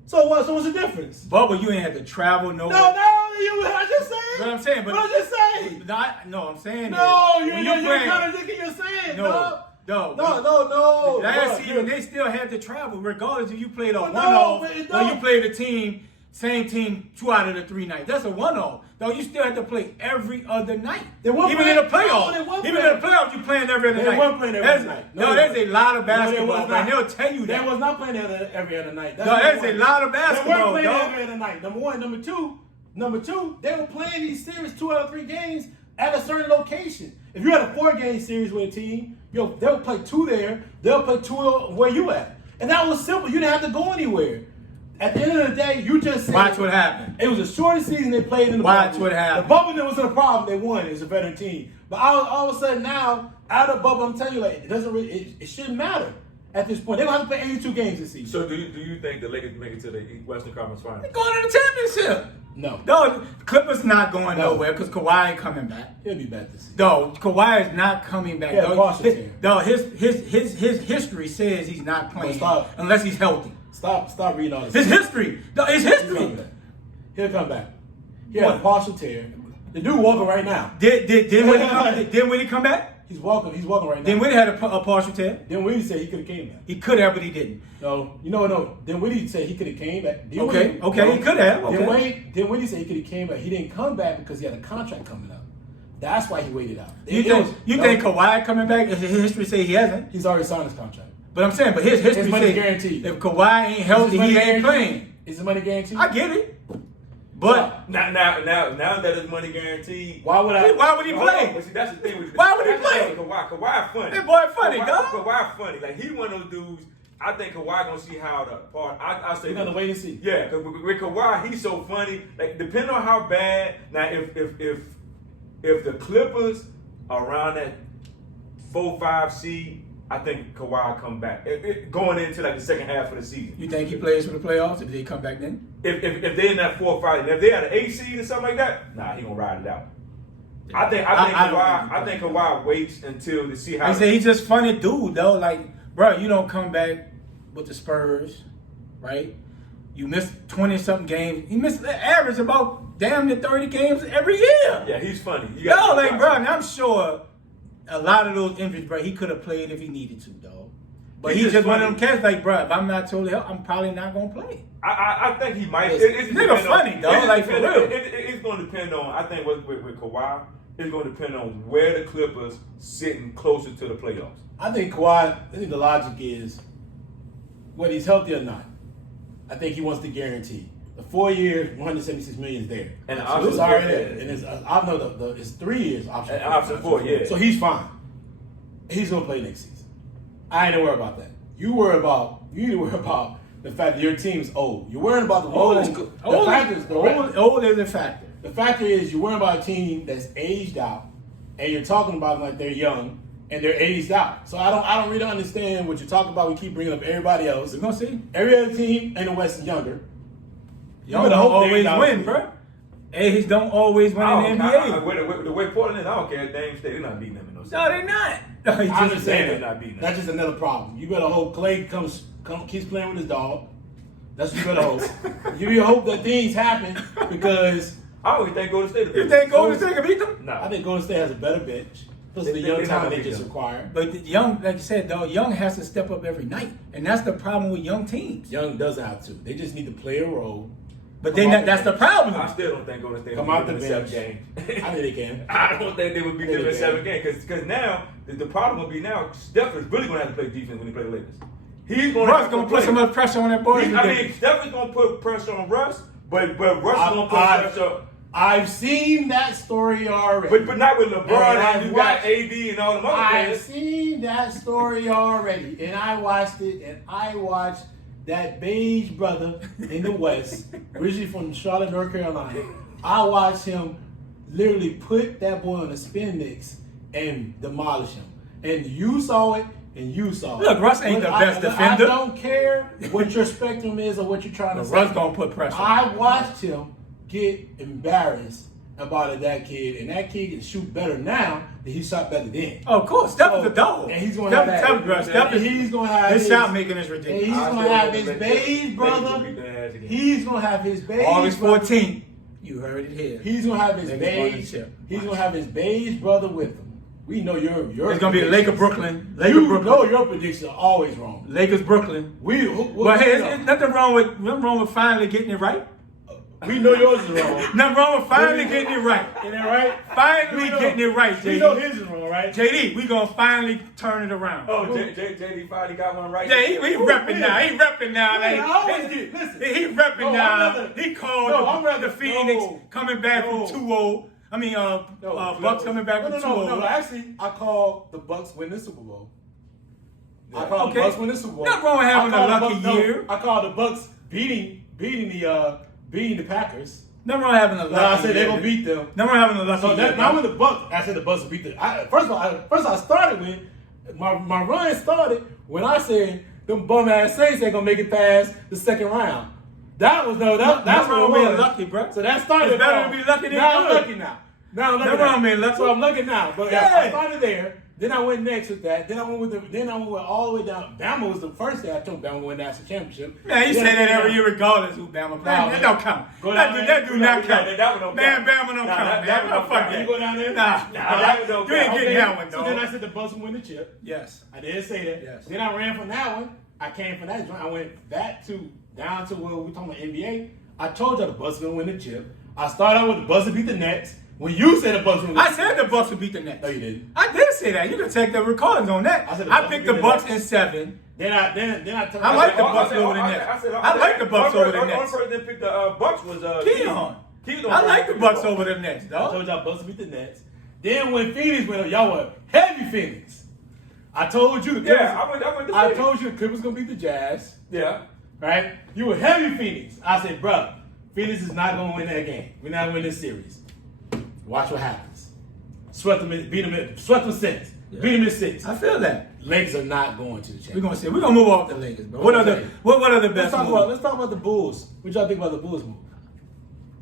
So what? So what's the difference? Bubble, you ain't had to travel nowhere. I just saying. But I'm saying, I just saying. I'm saying. No, you're contradicting what you're saying. No. Last season, they still had to travel, regardless if you played a one-off or you played a same team 2 out of the 3 nights. That's a one-off. Though you still had to play every other night. Even in the playoffs, you playing every other night. They weren't playing every night. There's a lot of basketball, and they'll tell you that. They was not playing every other night. There's a lot of basketball, They weren't playing every other night. Number one. Number two, they were playing these series 2 out of 3 games at a certain location. If you had a 4-game series with a team, they'll play 2 there. They'll play 2 where you at. And that was simple. You didn't have to go anywhere. At the end of the day, you just said, watch what happened. It was a shorter season they played in the bubble. Watch what happened. The bubble wasn't a problem. They won. It was a veteran team. But all of a sudden now, out of the bubble, I'm telling you, like, it shouldn't matter at this point. They're going to have to play 82 games this season. So do you think the Lakers make it to the Western Conference Finals? They're going to the championship. No, Clippers not going nowhere because Kawhi ain't coming back. He'll be back this season. No, Kawhi is not coming back. Yeah, his history says he's not playing unless he's healthy. Stop reading all this. His history. It's history. He'll come back. He had a partial tear. The dude walking right now. Didn't when he come back? He's walking right now. Then Whitty had a partial tear. Then Whitty said he could have came back. He could have, but he didn't. No. Then Whitty said he could have came back. He could have. Okay. Then Whitty said he could have came back. He didn't come back because he had a contract coming up. That's why he waited out. You think Kawhi coming back? His history say he hasn't. He's already signed his contract. But I'm saying, his history his money say guaranteed. If Kawhi ain't healthy, he ain't playing. Is his money guaranteed? I get it. But now that his money guaranteed, why would he play? But see, that's the thing with why would he play? Kawhi funny. That boy funny, dog. Kawhi funny. Like he one of those dudes. I think Kawhi gonna see how the part. I say We're gonna wait and see. Yeah, because with Kawhi, he's so funny. Like depending on how bad. Now, if the Clippers are around that 4-5 seed, I think Kawhi come back. Going into like the second half of the season. You think he plays for the playoffs if they come back then? If they're in that 4 or 5, and if they had an 8 seed or something like that, nah, he gonna ride it out. I think Kawhi waits until to see how. He said he's just funny dude though. Like, bro, you don't come back with the Spurs, right? You missed 20-something games. He missed the average about damn near 30 games every year. Yeah, he's funny. Bro, and I'm sure a lot of those injuries, bro, he could have played if he needed to, dog. But he's just one of them cats, like, bro, if I'm not totally healthy, I'm probably not going to play. I think he might. It's nigga funny, dog. Like, for real. It's going to depend on, I think, with Kawhi, it's going to depend on where the Clippers sitting closer to the playoffs. I think the logic is whether he's healthy or not. I think he wants the guarantee. The 4 years, $176 million is there. And the so option it's already there. And it's 3 years option. And option 4, yeah. So he's fine. He's gonna play next season. I ain't gonna worry about that. You need to worry about the fact that your team's old. You're worrying about the Old old. is good. Old is a factor. The factor is you're worrying about a team that's aged out, and you're talking about them like they're young and they're aged out. So I don't really understand what you're talking about. We keep bringing up everybody else. We're gonna see. Every other team in the West is younger. Young don't always win, bro. Age don't always win in the NBA. The way Portland is, I don't care. Dame State, they're not beating them in those. No, they're not. No, I'm just saying they're not beating them. That's just another problem. You better hope Clay keeps playing with his dog. That's what you better hope. You better hope that things happen because I don't even think Golden State. You think Golden State can beat them? No. I think Golden State has a better bench. Plus the young talent they just acquired. But the young, like you said, though, Young has to step up every night, and that's the problem with young teams. Young doesn't have to. They just need to play a role. But then that's the problem. I still don't think Golden State Come will out beat the them in bench. 7 games. I think they can. I don't think they would beat them in 7 games because now the problem will be now Steph is really going to have to play defense when he play the Lakers. He's going to put so much pressure on that boy. Steph is going to put pressure on Russ, but Russ is going to put pressure. I've seen that story already. But not with LeBron and you got AD and all the other players. I've seen that story already, and I watched it, and I watched that beige brother in the West, originally from Charlotte, North Carolina. I watched him literally put that boy on a spin mix and demolish him. And you saw it, and you saw it. Look, Russ ain't the best defender. I don't care what your spectrum is or what you're trying to say. Russ gonna put pressure. I watched him get embarrassed about that kid, and that kid can shoot better now than he shot better then. Oh, of course, Steph is a dog. And he's going to have that. He's going to have his shot making is ridiculous. He's going to have his beige brother. He's going to have his beige. August 14th. You heard it here. He's going to have his beige. He's going to have his beige brother with him. We know your. It's going to be Lakers Brooklyn. You know your predictions are always wrong. Lakers Brooklyn. But hey, there's nothing wrong with finally getting it right. We know yours is wrong. Nothing wrong with finally getting it right. Getting it right? Finally getting it right, JD. We know his is wrong, right? JD, we gonna finally turn it around. Oh, JD finally got one right. Yeah, he repping now. He repping now. Listen, he repping now. He called the Phoenix coming back from 2-0. I mean, Bucks coming back from 2-0. No, actually, I called the Bucks win the Super Bowl. I called the Bucks win the Super Bowl. Nothing wrong with having a lucky year. I called the Bucks beating the Packers. Nothing wrong having a lucky year. I said they're going to beat them. Nothing wrong having a lucky year. Now when the Bucks, I said the Bucks beat them. First I started with, my run started when I said them bum ass Saints ain't going to make it past the second round. That's what it was. Lucky, bro. So that started. It's better to be lucky than good. I'm lucky now. Never wrong being lucky. So I'm lucky now. But I started there. Then I went next with that. Then I went all the way down. Bama was the first day I took Bama win the national championship. Man, you say that every year regardless who Bama plays. That don't count. That do not count. Man, Bama don't count. Man, fuck that. You go down there? Nah, you ain't getting that one, though. So then I said the Bucks win the chip. Yes. I did say that. Yes. Then I ran from that one. I came from that joint. I went back down to where we talking about NBA. I told y'all the Bucks gonna win the chip. I started out with the Bucks to beat the Nets. When you said the Bucks would win, I said the Bucks would beat the Nets. No, you didn't. I did say that. You can take the recordings on that. I picked the Bucks in 7. Then I told I like the Bucks over the Nets. I like the Bucks over the Nets. The only person that picked the Bucks was Keon. I like the Bucks over the Nets, I dog. told y'all Bucks beat the Nets. Then when Phoenix went up, y'all were heavy Phoenix. I told you. I went to I Phoenix. told you the Clippers gonna beat the Jazz. Yeah. Right? You were heavy Phoenix. I said, bro, Phoenix is not gonna win that game. We're not winning this series. Watch what happens. Sweat them since. Yeah. Beat them in 6. I feel that. Lakers are not going to the championship. We're gonna move off the Lakers, bro. What other best moves? Let's talk about the Bulls. What y'all think about the Bulls move?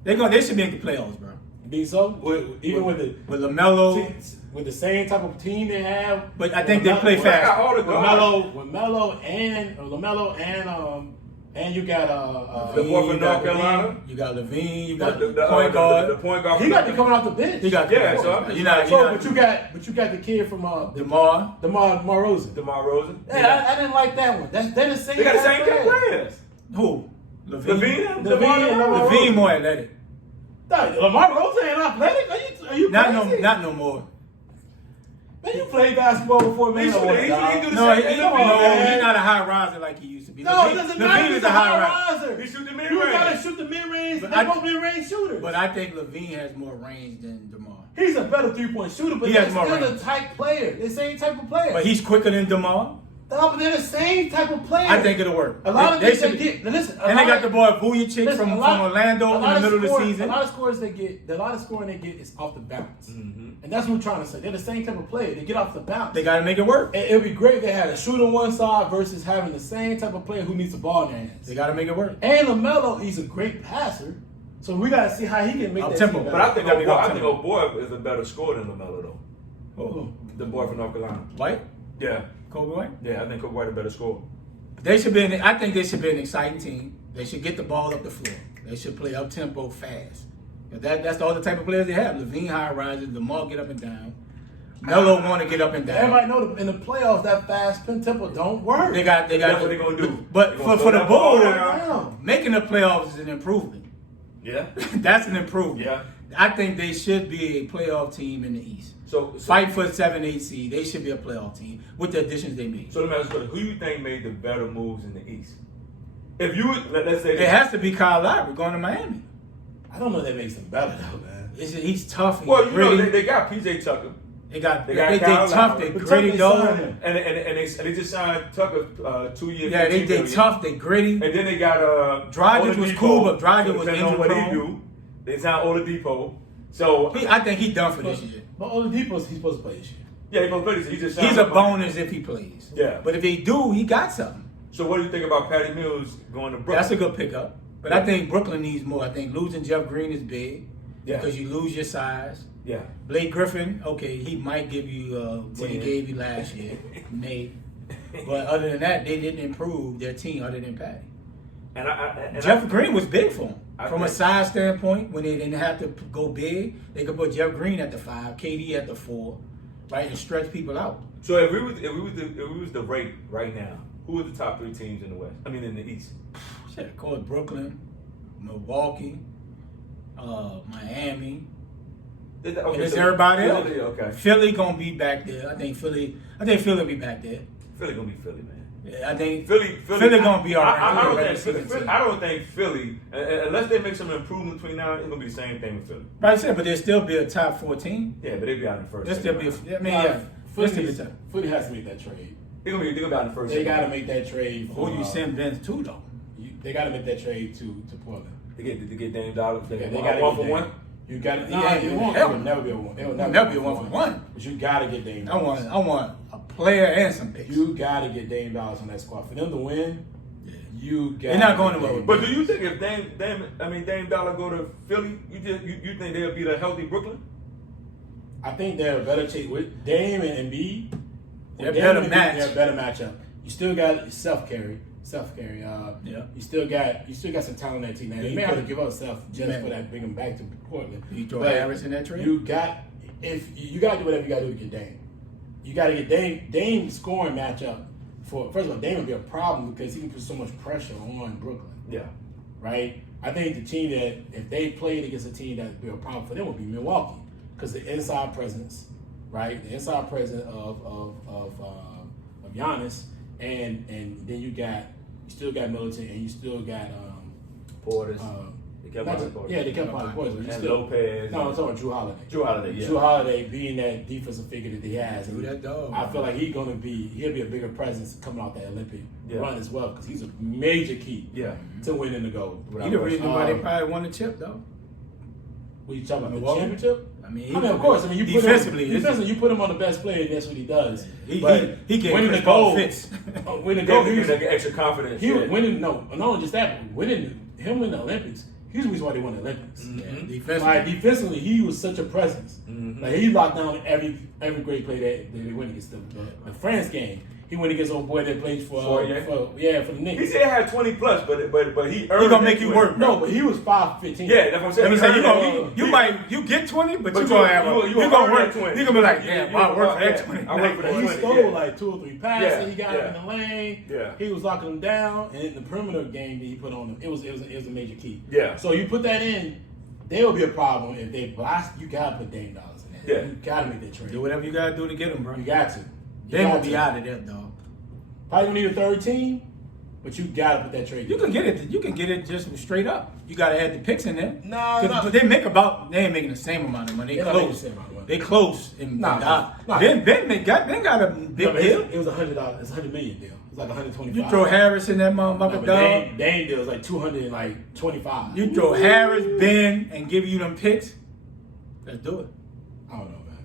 They should make the playoffs, bro. You think so? Even with LaMelo, with the same type of team they have. but I think they play fast. LaMelo and you got The boy from North Carolina. You got Levine. You got The point guard. The point guard. he got to coming off the bench. He got Yeah, so I'm just but you got the kid from DeMar. DeMar Rosen. DeMar Rosen. Yeah, I didn't like that one. They're the same. They got the same type kind of of players. Who? Levine. Levine more athletic. Lamar Rosen ain't athletic. Are you crazy? Not no more. Man, you played basketball before, man. He do the No, same he's thing. not a high riser like he used to be. No, it doesn't matter. Levine He's is a a high high riser. riser. He shoot the You mid-range. gotta shoot the mid-range. But They're both mid-range shooters. But I think Levine has more range than DeMar. He's a better three-point shooter, but He he's has more still range. a type player. The same type of player. But he's quicker than DeMar. No, but they're the same type of player. I think it'll work. A lot of things they should- get. Now listen, And they got the boy Vujicic listen, from a lot- Orlando a in lot the middle of the scoring- season. A lot of scores they get, a lot of scoring they get is off the bounce. And that's what I'm trying to say. They're the same type of player. They get off the bounce. They got to make it work. It would be great if they had a shooter on one side versus having the same type of player who needs the ball in their hands. They got to make it work. And LaMelo, he's a great passer. So we got to see how he can make Up that tempo. team But I better. think old boy is a better scorer than LaMelo though. Oh, The boy from North Carolina. White? Yeah. Kobe White? Yeah, I think Kobe White a better scorer. I think they should be an exciting team. They should get the ball up the floor. They should play up tempo fast. That's all the type of players they have. Levine high rises, DeMar get up and down. Melo want to get up and down. Everybody know in the playoffs that fast pin tempo don't work. They got. That's what they gonna do. But They gonna for throw the that ball Bulls, around. making the playoffs is an improvement. Yeah. That's an improvement. Yeah. I think they should be a playoff team in the East. So Fight for the 7-8 seed. They should be a playoff team with the additions they made. So let me ask you, who you think made the better moves in the East? If you let's say It has to be Kyle Lowry going to Miami. I don't know if that makes them better though, man. He's tough. He's well, you gritty. know they got PJ Tucker, They got They they got Kyle tough, Lowry. they But gritty Tucker though. signed him. and they just signed Tucker 2 years. Yeah, they $15 million. tough, they gritty. And then they got Dragic was Oladipo, cool, but Dragic so was depending on injury what he prone. do. They signed Oladipo, so I think he's done for this year. But Oladipo's he's supposed to play this year. yeah, he's gonna play this. He just signed He's a him. bonus if he plays. Yeah. But if he do, he got something. So what do you think about Patty Mills going to Brooklyn? That's a good pickup. But Yeah. I think Brooklyn needs more. I think losing Jeff Green is big. Yeah. Because you lose your size. Yeah. Blake Griffin, okay, he might give you what he 10. gave you last year, maybe. But other than that, they didn't improve their team other than Patty. And Jeff Green was big for him. I From a think- size standpoint, when they didn't have to go big, they could put Jeff Green at the 5, KD at the 4, right, and stretch people out. So if we was the rate right now, who are the top 3 teams in the West? I mean in the East. Shit, of course, Brooklyn, Milwaukee, Miami. Okay, And it's so- everybody else. Yeah, okay. Philly gonna be back there. I think Philly will be back there. Philly gonna be Philly, man. Yeah, I think Philly gonna be all right. I don't think Philly, unless they make some improvement between now, it's gonna be the same thing with Philly. But I said, but there'll still be a top 14. Yeah, but they'll be out in the first. There'll still be. second round. There'll still be a top. Philly has to make that trade. They're gonna be out in the first. They second got to round. make that trade. Who do you send Vince to though? They got to make that trade to Portland. to get Dame Dollar. They They got got one for one. You got to. Yeah, It won't. hell It will never be a one. It will Never be a one for one. But you got to get Dame. I want a player and some picks. You got to get Dame Dollars on that squad for them to win. You got. They're not going to win. But do you think if Dame Dollar go to Philly, you think they'll beat a healthy Brooklyn? I think they're a better team with Dame and Embiid. They're a Dame better and Embiid, match. They're a better matchup. You still got self carry. Yeah. You still got some talent on that team. Now, Yeah, they you may have put- to give up stuff just Yeah. for that, bring them back to Portland. You throw But Harris in that trade? You got you got to do whatever you got to do to get Dame. You got to get Dame scoring matchup for first of all. Dame would be a problem because he can put so much pressure on Brooklyn. Yeah. Right. I think the team that if they played against a team that would be a problem for them would be Milwaukee because the inside presence, right? The inside presence of Giannis, and then you still got Middleton, and you still got Portis. They kept Molly Porter. Yeah, they kept Molly Porter. And Lopez. No, I'm talking about Drew Holiday. Drew Holiday, yeah. Drew Holiday being that defensive figure that he has. Who that dog? I feel like he'll be a bigger presence coming out that Olympic run as well because he's a major key to winning the gold. He the reason why they probably won the chip, though. What you talking about, the championship? I mean, of course. I mean, you defensively, you put him on the best player. That's what he does. He gave winning the the gold. Winning the gold, he was like extra confidence. He was winning. No, not only just that, but winning the Olympics. He's the reason why they won the Olympics. Mm-hmm. Defensively, he was such a presence. Mm-hmm. Like he locked down every great play that they went against them. The France game, he went against old boy that plays for the Knicks. He said he had 20 plus, but he earned. He gonna make you work. No, but he was 5'15". Yeah, that's what I'm saying. You get 20, but you gonna have you gonna work 20. You gonna be like, yeah, I work for that 20. I work for that 20. He stole like 2 or 3 passes. He got him in the lane. Yeah. He was locking them down, and in the perimeter game that he put on them, it was a major key. Yeah. So you put that in, there will be a problem if they blast. You gotta put Dame dollars in there. Yeah. You gotta make that trade. Do whatever you gotta do to get him, bro. You got to. They won't be out of there, dog. Probably gonna need a third team, but you gotta put that trade. You can get it. You can get it just straight up. You gotta add the picks in there. No. They ain't making the same amount of money. They close. They close. Ben got a big deal. It was $100. It's $100 million deal. It's like 125. You throw Harris in that motherfucker, dog. Dame deal is like 225. You throw Harris, Ben, and give you them picks. Let's do it. I don't know, man.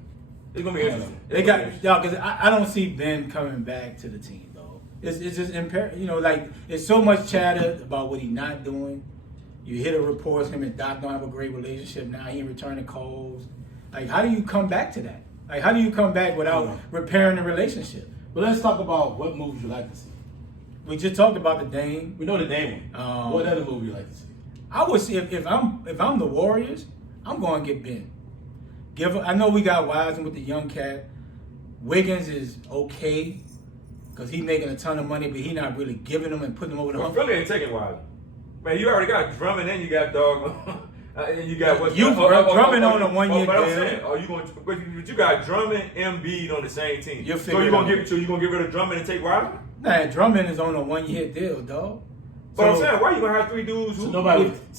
It's gonna be interesting. They got y'all because I don't see Ben coming back to the team though. It's just like it's so much chatter about what he's not doing. You hear the reports him and Doc don't have a great relationship now. He ain't returning calls. Like how do you come back to that? Like how do you come back without repairing the relationship? But let's talk about what moves you like to see. We just talked about the Dame. We know the Dame one. What other move you like to see? I would see if I'm the Warriors, I'm going to get Ben. I know we got Wiseman with the young cat. Wiggins is okay because he's making a ton of money, but he's not really giving them and putting them over the hump. Philly ain't taking Wiseman. Man, you already got Drummond and you got Dog. And you got what? Drummond on a 1 year deal. But I'm saying, are you going? But you got Drummond, Embiid on the same team. So you gonna get rid of Drummond and take Wiseman? Nah, Drummond is on a 1 year deal, dog. But I'm saying, why you gonna have 3 dudes who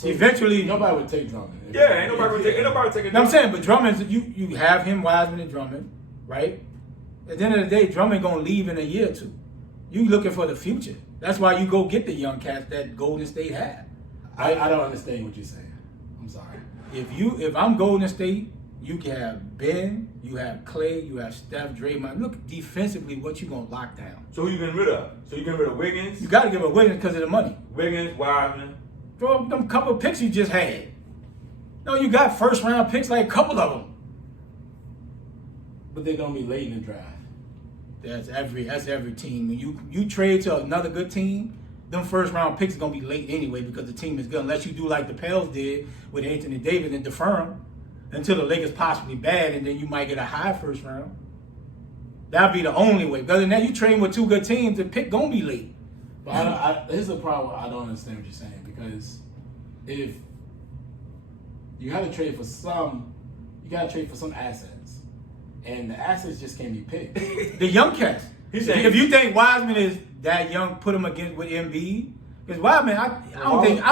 eventually nobody would take Drummond? Yeah, ain't nobody taking Drummond. I'm saying, but Drummond, you have him, Wiseman and Drummond, right? At the end of the day, Drummond gonna leave in a year or two. You looking for the future. That's why you go get the young cats that Golden State had. I don't understand what you're saying. I'm sorry. If I'm Golden State, you can have Ben, you have Clay, you have Steph, Draymond. Look defensively, what you gonna lock down? So who you getting rid of? So you getting rid of Wiggins? You got to give up Wiggins because of the money. Wiggins, Wiseman. Throw them couple of picks you just had. No, you got first round picks, like a couple of them. But they're gonna be late in the draft. That's every team. When you trade to another good team, them first round picks are gonna be late anyway because the team is good. Unless you do like the Pels did with Anthony Davis and defer them until the Lakers possibly bad, and then you might get a high first round. That'd be the only way. Because now you train with 2 good teams, the pick gonna be late. But here's the problem. I don't understand what you're saying because if you got to trade for some, assets, and the assets just can't be picked. The young cats. If you think Wiseman is that young, put him against with Embiid. Because Wiseman, I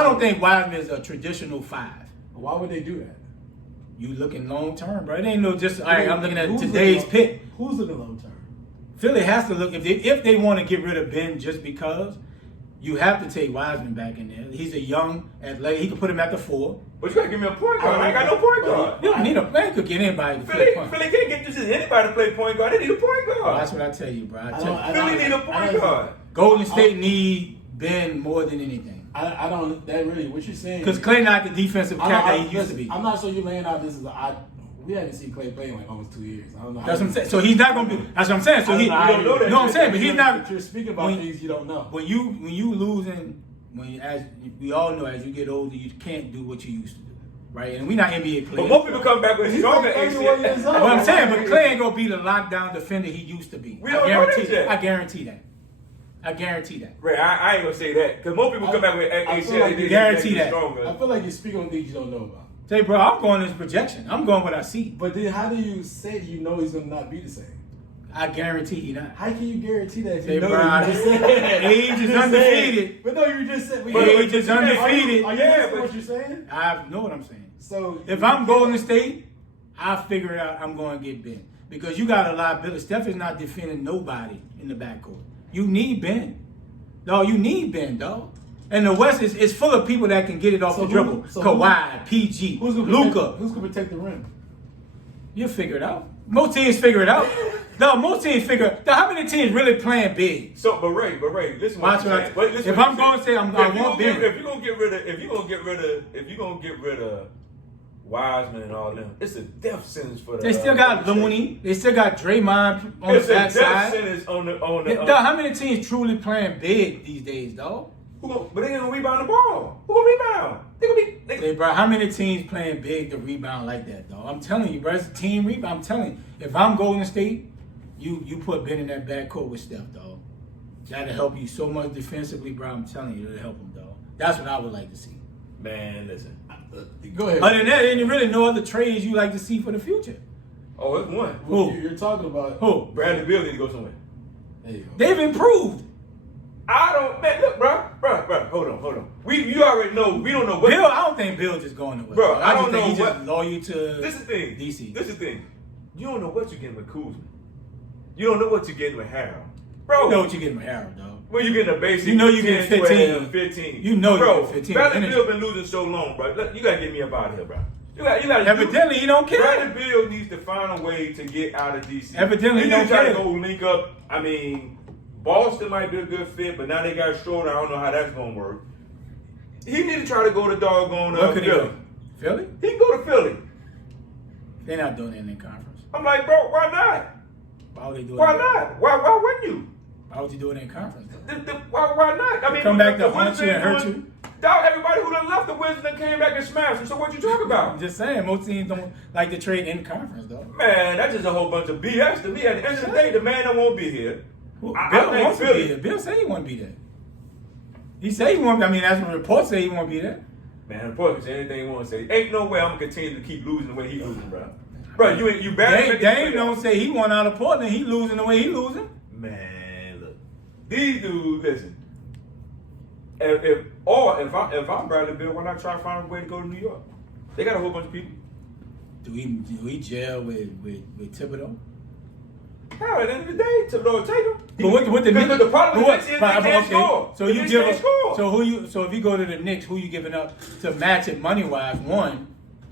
don't think Wiseman is a traditional 5. Why would they do that? You looking long term, bro. It ain't no just. All right, I'm looking at today's pick. Who's looking long term? Philly has to look if they want to get rid of Ben just because. You have to take Wiseman back in there. He's a young athletic. He can put him at the 4. But you gotta give me a point guard. I ain't got no point guard. You don't need a man could get anybody to play point. Philly can't get just anybody to play point guard. They need a point guard. Well, that's what I tell you, bro. Philly need a point guard. Golden State need Ben more than anything. I don't. That really what you're saying. Because Clay not the defensive cat that he used to be. I'm not sure you're laying out this as we haven't seen Clay play in like almost 2 years. I don't know. That's what I'm saying. So he's not gonna be. That's what I'm saying. So he. You don't know that. No, I'm saying, but he's not. You're speaking about things you don't know. When you losing. As we all know, as you get older, you can't do what you used to do, right? And we're not NBA players. But most people come back with stronger ACL. But I'm saying, but Clay ain't gonna be the lockdown defender he used to be. We don't know that yet. I guarantee that. I guarantee that. Right, I ain't gonna say that because most people come back with ACL. Like guarantee that. I feel like you're speaking on things you don't know about. Say, bro, I'm going this projection. I'm going what I see. But then, how do you say you know he's gonna not be the same? I guarantee he not. How can you guarantee that? If Hey, you know bro, that you just said age is undefeated. But no, you just said. Age is undefeated. Are you listening what you're saying? I know what I'm saying. So If I'm Golden State, I figure it out. I'm going to get Ben because you got a liability. Steph is not defending nobody in the backcourt. You need Ben, dog. You need Ben, dog. And the West is full of people that can get it off the dribble. Kawhi, PG, Luka. Who's gonna protect the rim? You'll figure it out. Most teams figure it out. No, most teams figure. Now, how many teams really playing big? So, but Ray, listen. Watch what I- if I'm going to say I want Ben. If you're gonna get rid of Wiseman and all them, it's a death sentence for the. They still got Looney. They still got Draymond on the It's a death backside. sentence on the. Dog, how many teams truly playing big these days, dog? But they ain't gonna rebound the ball. Who gonna rebound? They gonna be. Hey, bro, how many teams playing big to rebound like that, dog? I'm telling you, bro, it's a team rebound. I'm telling you, if I'm Golden State, you put Ben in that backcourt with Steph, dog. That'll help you so much defensively, bro. I'm telling you, it'll help him, dog. That's what I would like to see. Man, listen. Go ahead. Other than that, there ain't really no other trades you like to see for the future. Oh, it's one. Who? You're talking about Who? Bradley Beal need to go somewhere. There you go. They've improved. I don't, man. Look, bro. Hold on. You already know. We don't know what. Bill, I don't think Bill just going nowhere. Bro, I I just don't think know he's what- just loyal to This is the thing. DC. This is the thing. You don't know what you're getting with Kuzma. You don't know what you're getting with Harold. Bro, You know what you getting with Harold, dog. well, you getting a basic. You know you 10, getting 15. 12, 15. You know you bro, getting 15. Bradley Energy. Beal been losing so long, bro. Look, you gotta get me up out of here, bro. You got. Evidently, he don't care. Bradley Beal needs to find a way to get out of DC. Evidently, he he don't try care. to go link up. I mean, Boston might be a good fit, but now they got Schroeder. I don't know how that's gonna work. He need to try to go to doggone Where could he Philly. go? Philly? He can go to Philly. They're not doing it in conference. I'm like, bro, why not? Why would they do it? Why not? Why wouldn't you? Why would you do it in conference? Why not? I mean, Come back to the haunt you and hurt you. Dog, everybody who done left the Wizards and came back and smashed them. So what you talking about? I'm just saying, most teams don't like to trade in conference, though. Man, that's just a whole bunch of BS to me. At the end of the day, the man that won't be here. Bill I wants to Philly- be there. Bill said he want to be there. He said he want. I mean, that's what reports say he want to be there. Man, of course, anything he want to say. Ain't no way I'm gonna continue to keep losing the way he losing, bro. Bro, you barely. Dame don't say he want out of Portland. He losing the way he losing. Man, look, these dudes. Listen, if I'm Bradley Beal, why not try to find a way to go to New York? They got a whole bunch of people. Do we jail with Thibodeau? Hell, at the end of the day, Thibodeau will take him. But with the Knicks, the problem but is they can't score. So The you Knicks give can't up. score. So if you go to the Knicks, who you giving up to match it money wise? One,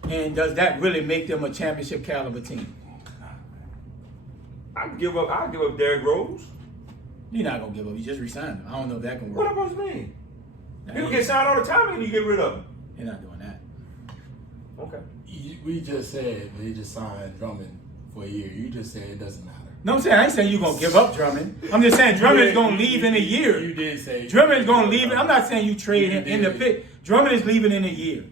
and does that really make them a championship caliber team? I'll give up Derrick Rose. You're not gonna give up. You just resign him. I don't know if that can What work. am I supposed to mean? People get signed all the time and you get rid of them. You're not doing that. Okay. We just said they just signed Drummond for a year. You just said it doesn't matter. No, I'm saying I ain't saying you're gonna give up Drummond. I'm just saying Drummond's gonna leave in a year. You did say Drummond's gonna leave. I'm not saying you trade him in the pick. Drummond is leaving in a year.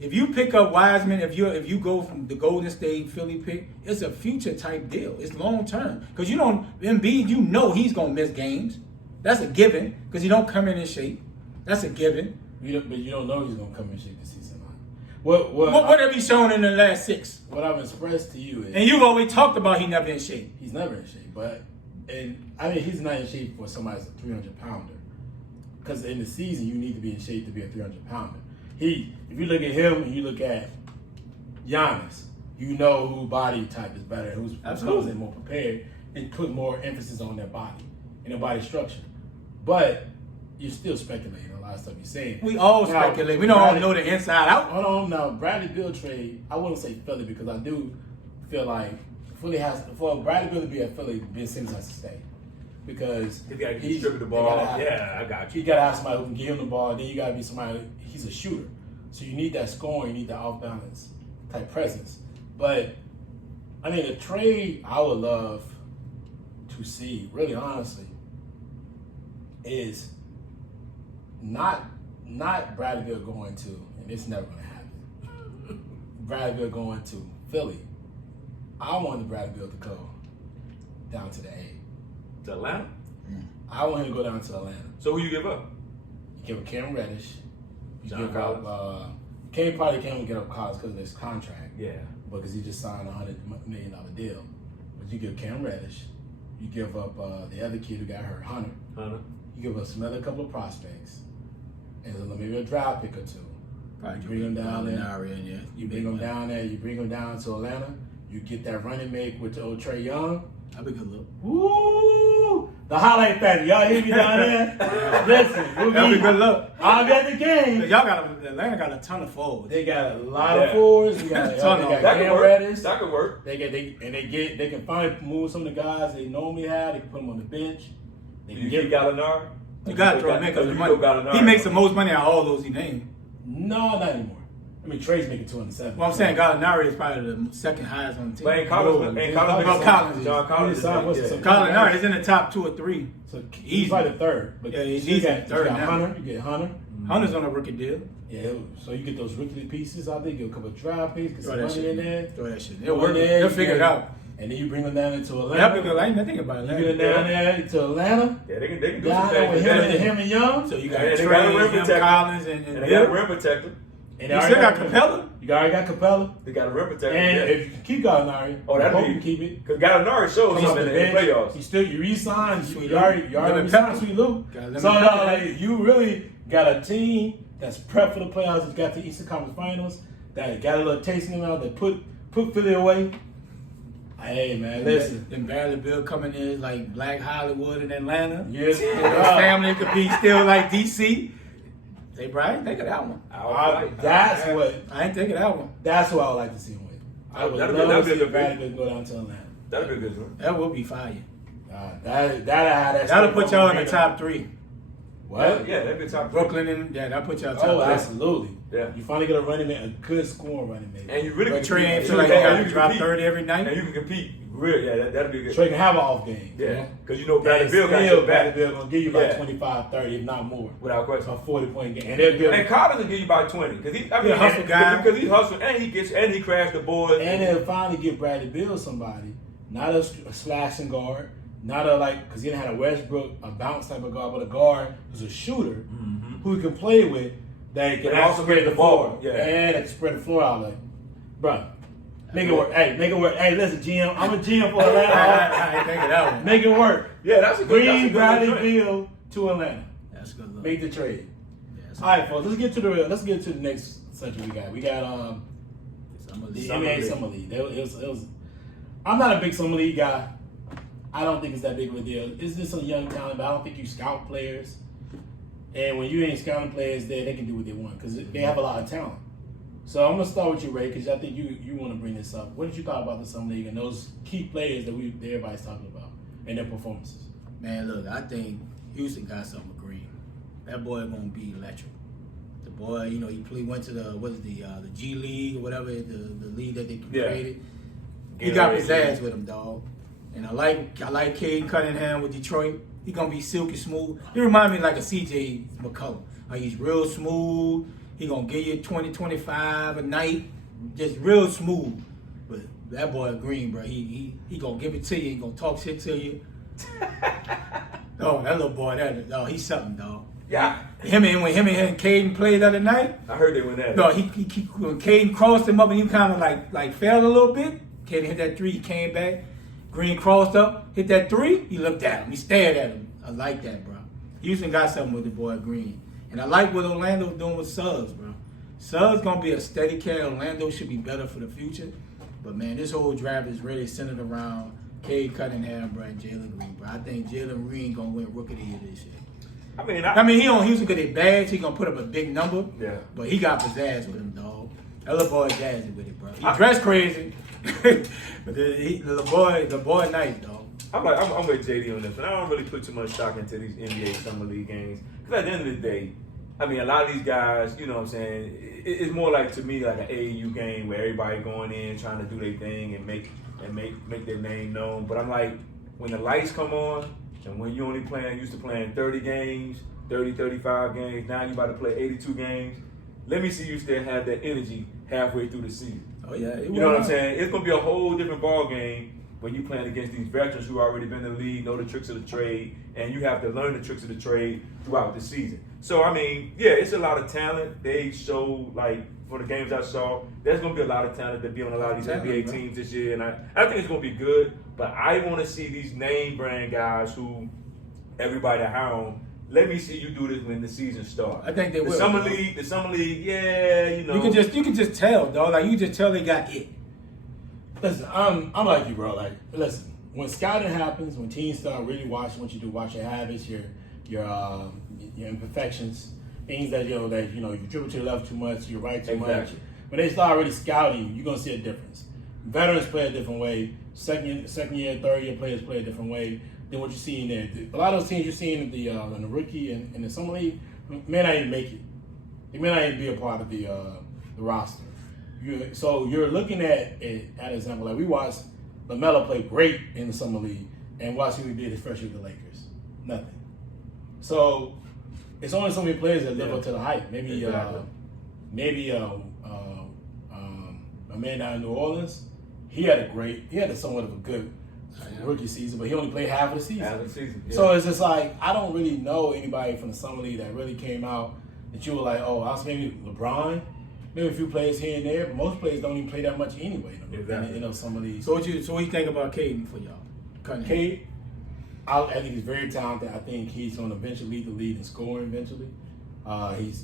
If you pick up Wiseman, if you go from the Golden State Philly pick, it's a future type deal. It's long term because you don't Embiid. You know he's gonna miss games. That's a given because he don't come in shape. That's a given. But you don't know he's gonna come in shape this season. What have he shown in the last 6? What I've expressed to you is And you've always talked about he never in shape. he's never in shape. He's not in shape for somebody that's a 300-pounder. Because in the season, you need to be in shape to be a 300-pounder. If you look at him and you look at Giannis, you know whose body type is better, who's Absolutely more prepared, and put more emphasis on their body and their body structure. But you're still speculating a lot of stuff you're saying. We all speculate. We don't all know the inside out. Hold on, now Bradley Beal trade. I wouldn't say Philly because I do feel like Philly for Bradley Beal to be at Philly, Ben Simmons has to stay because He got to distribute the ball. I got you. You gotta have somebody who can give him the ball. Then you gotta be somebody. He's a shooter, so you need that scoring. You need that off balance type presence. But I mean, the trade I would love to see, really honestly, is not Bradley Beal going to, and it's never gonna happen. Bradley Beal going to Philly. I wanted Bradley Beal to go down to the A. To Atlanta? I want him to go down to Atlanta. So who you give up? You give up Cam Reddish. You John give up Cam probably can't get up Collins because of his contract. Yeah. Because he just signed a $100 million deal. But you give Cam Reddish, You give up the other kid who got hurt, Hunter. You give us another couple of prospects, and maybe a draft pick or two. Probably You bring them down there. You bring them down there. You bring them down to Atlanta. You get that running mate with the old Trey Young. That'd be a good look. Woo! The highlight factor. Y'all hear me down there? Listen, That'd be a good look. I'll be at the game. Atlanta got a ton of forwards. They got a lot of forwards. They got that Cam Reddish. That could work. They can finally move some of the guys they normally have. They can put them on the bench. They can get Gallinari. You got to throw him in because the money. He makes the most money out of all those he named. No, not anymore. I mean, Trey's making 207. Well, I'm saying Gallinari is probably the second highest on the team. But ain't Collins. John Collins. Gallinari is in the top 2 or 3. So he's probably the third. But yeah, he's at third now. Hunter. You get Hunter. Hunter's on a rookie deal. Yeah, so you get those rookie pieces out there. Get a couple of draft picks. Get some money in there. Throw that shit. They'll work. They'll figure it out. And then you bring them down into Atlanta. That'd be good. I ain't thinking about it. You get them down there to Atlanta. Yeah, they can do some things. Him and Young. So you got Trey, Collins, and they got a rim protector. And you still got Capella. You already got Capella. They got a rim protector. And if you can keep Gallinari, that'd be keep it. Because Gallinari shows something in the playoffs. You re-signed. You already re-signed Sweet Lou. So you really got a team that's prepped for the playoffs. It's got the Eastern Conference Finals. That got a little taste in them out. That put Philly away. Hey man, listen. Then Bradley Bill coming in like Black Hollywood in Atlanta. Yes, his family could be still like DC. Hey, Brian, think of that one. I ain't thinking that one. That's what I would like to see him with. I would love to see Bradley Bill go down to Atlanta. That'd be a good one. That would be fire. That'll put y'all in the top 3. What? Yeah, that'd be top 3. Brooklyn and that'll put y'all top 3. Oh, absolutely. Yeah. You finally get a running mate, a good scoring running mate. And you really can Trey ain't feel like he got to drop 30 every night. And you can compete. That'd be good. Trey can have an off game. Yeah. Because you know Bradley Bill got your back. Bradley Bill gonna give you about 25, 30, if not more. Without question. A 40-point game. And Collins will give you about 20. Because he hustle guy. Because he hustles and he crashed the board. And they'll finally give Bradley Bill somebody, not a slashing guard, not because he didn't have a Westbrook, a bounce type of guard, but a guard who's a shooter who he can play with that can also spread the floor. Yeah. And that can spread the floor out like, bro. Make it work. Hey, make it work. Hey, listen, GM. I'm a GM for Atlanta. I ain't thinking that one. Make it work. Yeah, that's a good Bring Bradley Bill to Atlanta. That's a good look. Make the trade. All right, folks. Let's get to the next section we got. We got the NBA Summer League. It was. I'm not a big Summer League guy. I don't think it's that big of a deal. It's just some young talent, but I don't think you scout players. And when you ain't scouting players, they can do what they want because they have a lot of talent. So I'm gonna start with you, Ray, because I think you want to bring this up. What did you thought about the Summer League and those key players that everybody's talking about and their performances? Man, look, I think Houston got something with Green. That boy gonna be electric. The boy, he went to the G League or whatever, the league that they created. He got his ass with him, dog. And I like Cade Cunningham with Detroit. He gonna be silky smooth. He remind me like a CJ McCollum. Like he's real smooth. He gonna give you 20, 25 a night, just real smooth. But that boy Green, bro, he gonna give it to you. He gonna talk shit to you. Oh, that little boy, he's something, dog. Yeah. When him and Caden played the other night. I heard they went at it. No, when Caden crossed him up and he kind of like fell a little bit. Caden hit that 3, he came back. Green crossed up, hit that 3. He looked at him. He stared at him. I like that, bro. Houston got something with the boy Green. And I like what Orlando's doing with Suggs, bro. Suggs going to be a steady carry. Orlando should be better for the future. But, man, this whole draft is really centered around Cade Cunningham, bro, and Jalen Green, bro. I think Jalen Green going to win Rookie of the Year this year. I mean, he on Houston because they bags. He going to put up a big number. Yeah. But he got pizzazz with him, dog. That little boy jazzy with it, bro. He dressed crazy. But the boy nice, dog. I'm with JD on this, and I don't really put too much stock into these NBA Summer League games. Because at the end of the day, I mean, a lot of these guys, you know what I'm saying, it's more like, to me, like an AAU game where everybody going in, trying to do their thing and make their name known. But I'm like, when the lights come on, and when you used to playing 30 games, 30, 35 games, now you about to play 82 games, let me see you still have that energy halfway through the season. Oh, yeah. You know what I'm saying? It's going to be a whole different ball game when you're playing against these veterans who already been in the league, know the tricks of the trade, and you have to learn the tricks of the trade throughout the season. So, I mean, yeah, it's a lot of talent. They show, like, from the games I saw, there's going to be a lot of talent to be on a lot of these NBA teams this year, and I think it's going to be good. But I want to see these name brand guys who everybody hound. Let me see you do this when the season starts. I think they will. The summer league, yeah, you know. You can just tell, dog. Like you just tell they got it. Listen, I'm like you, bro. Like, listen, when scouting happens, when teams start really watching what you do, watch your habits, your imperfections, things that you dribble to the left too much, you right too much. When they start really scouting, you're gonna see a difference. Veterans play a different way. Second year, third year players play a different way than what you see in there. A lot of those teams you're seeing in the rookie and in the summer league may not even make it. They may not even be a part of the roster. So you're looking at example, like we watched LaMelo play great in the summer league and watch who he did his first year with the Lakers. Nothing. So it's only so many players that live up to the hype. Maybe a man down in New Orleans, he had somewhat of a good rookie season, but he only played half of the season. Half of the season. Yeah. So it's just like I don't really know anybody from the summer league that really came out that you were like, oh, I was maybe LeBron, maybe a few players here and there, but most players don't even play that much anyway. In some of these. So what you think about Cade for y'all? Cade, I think he's very talented. I think he's going to eventually lead the league in scoring. Eventually,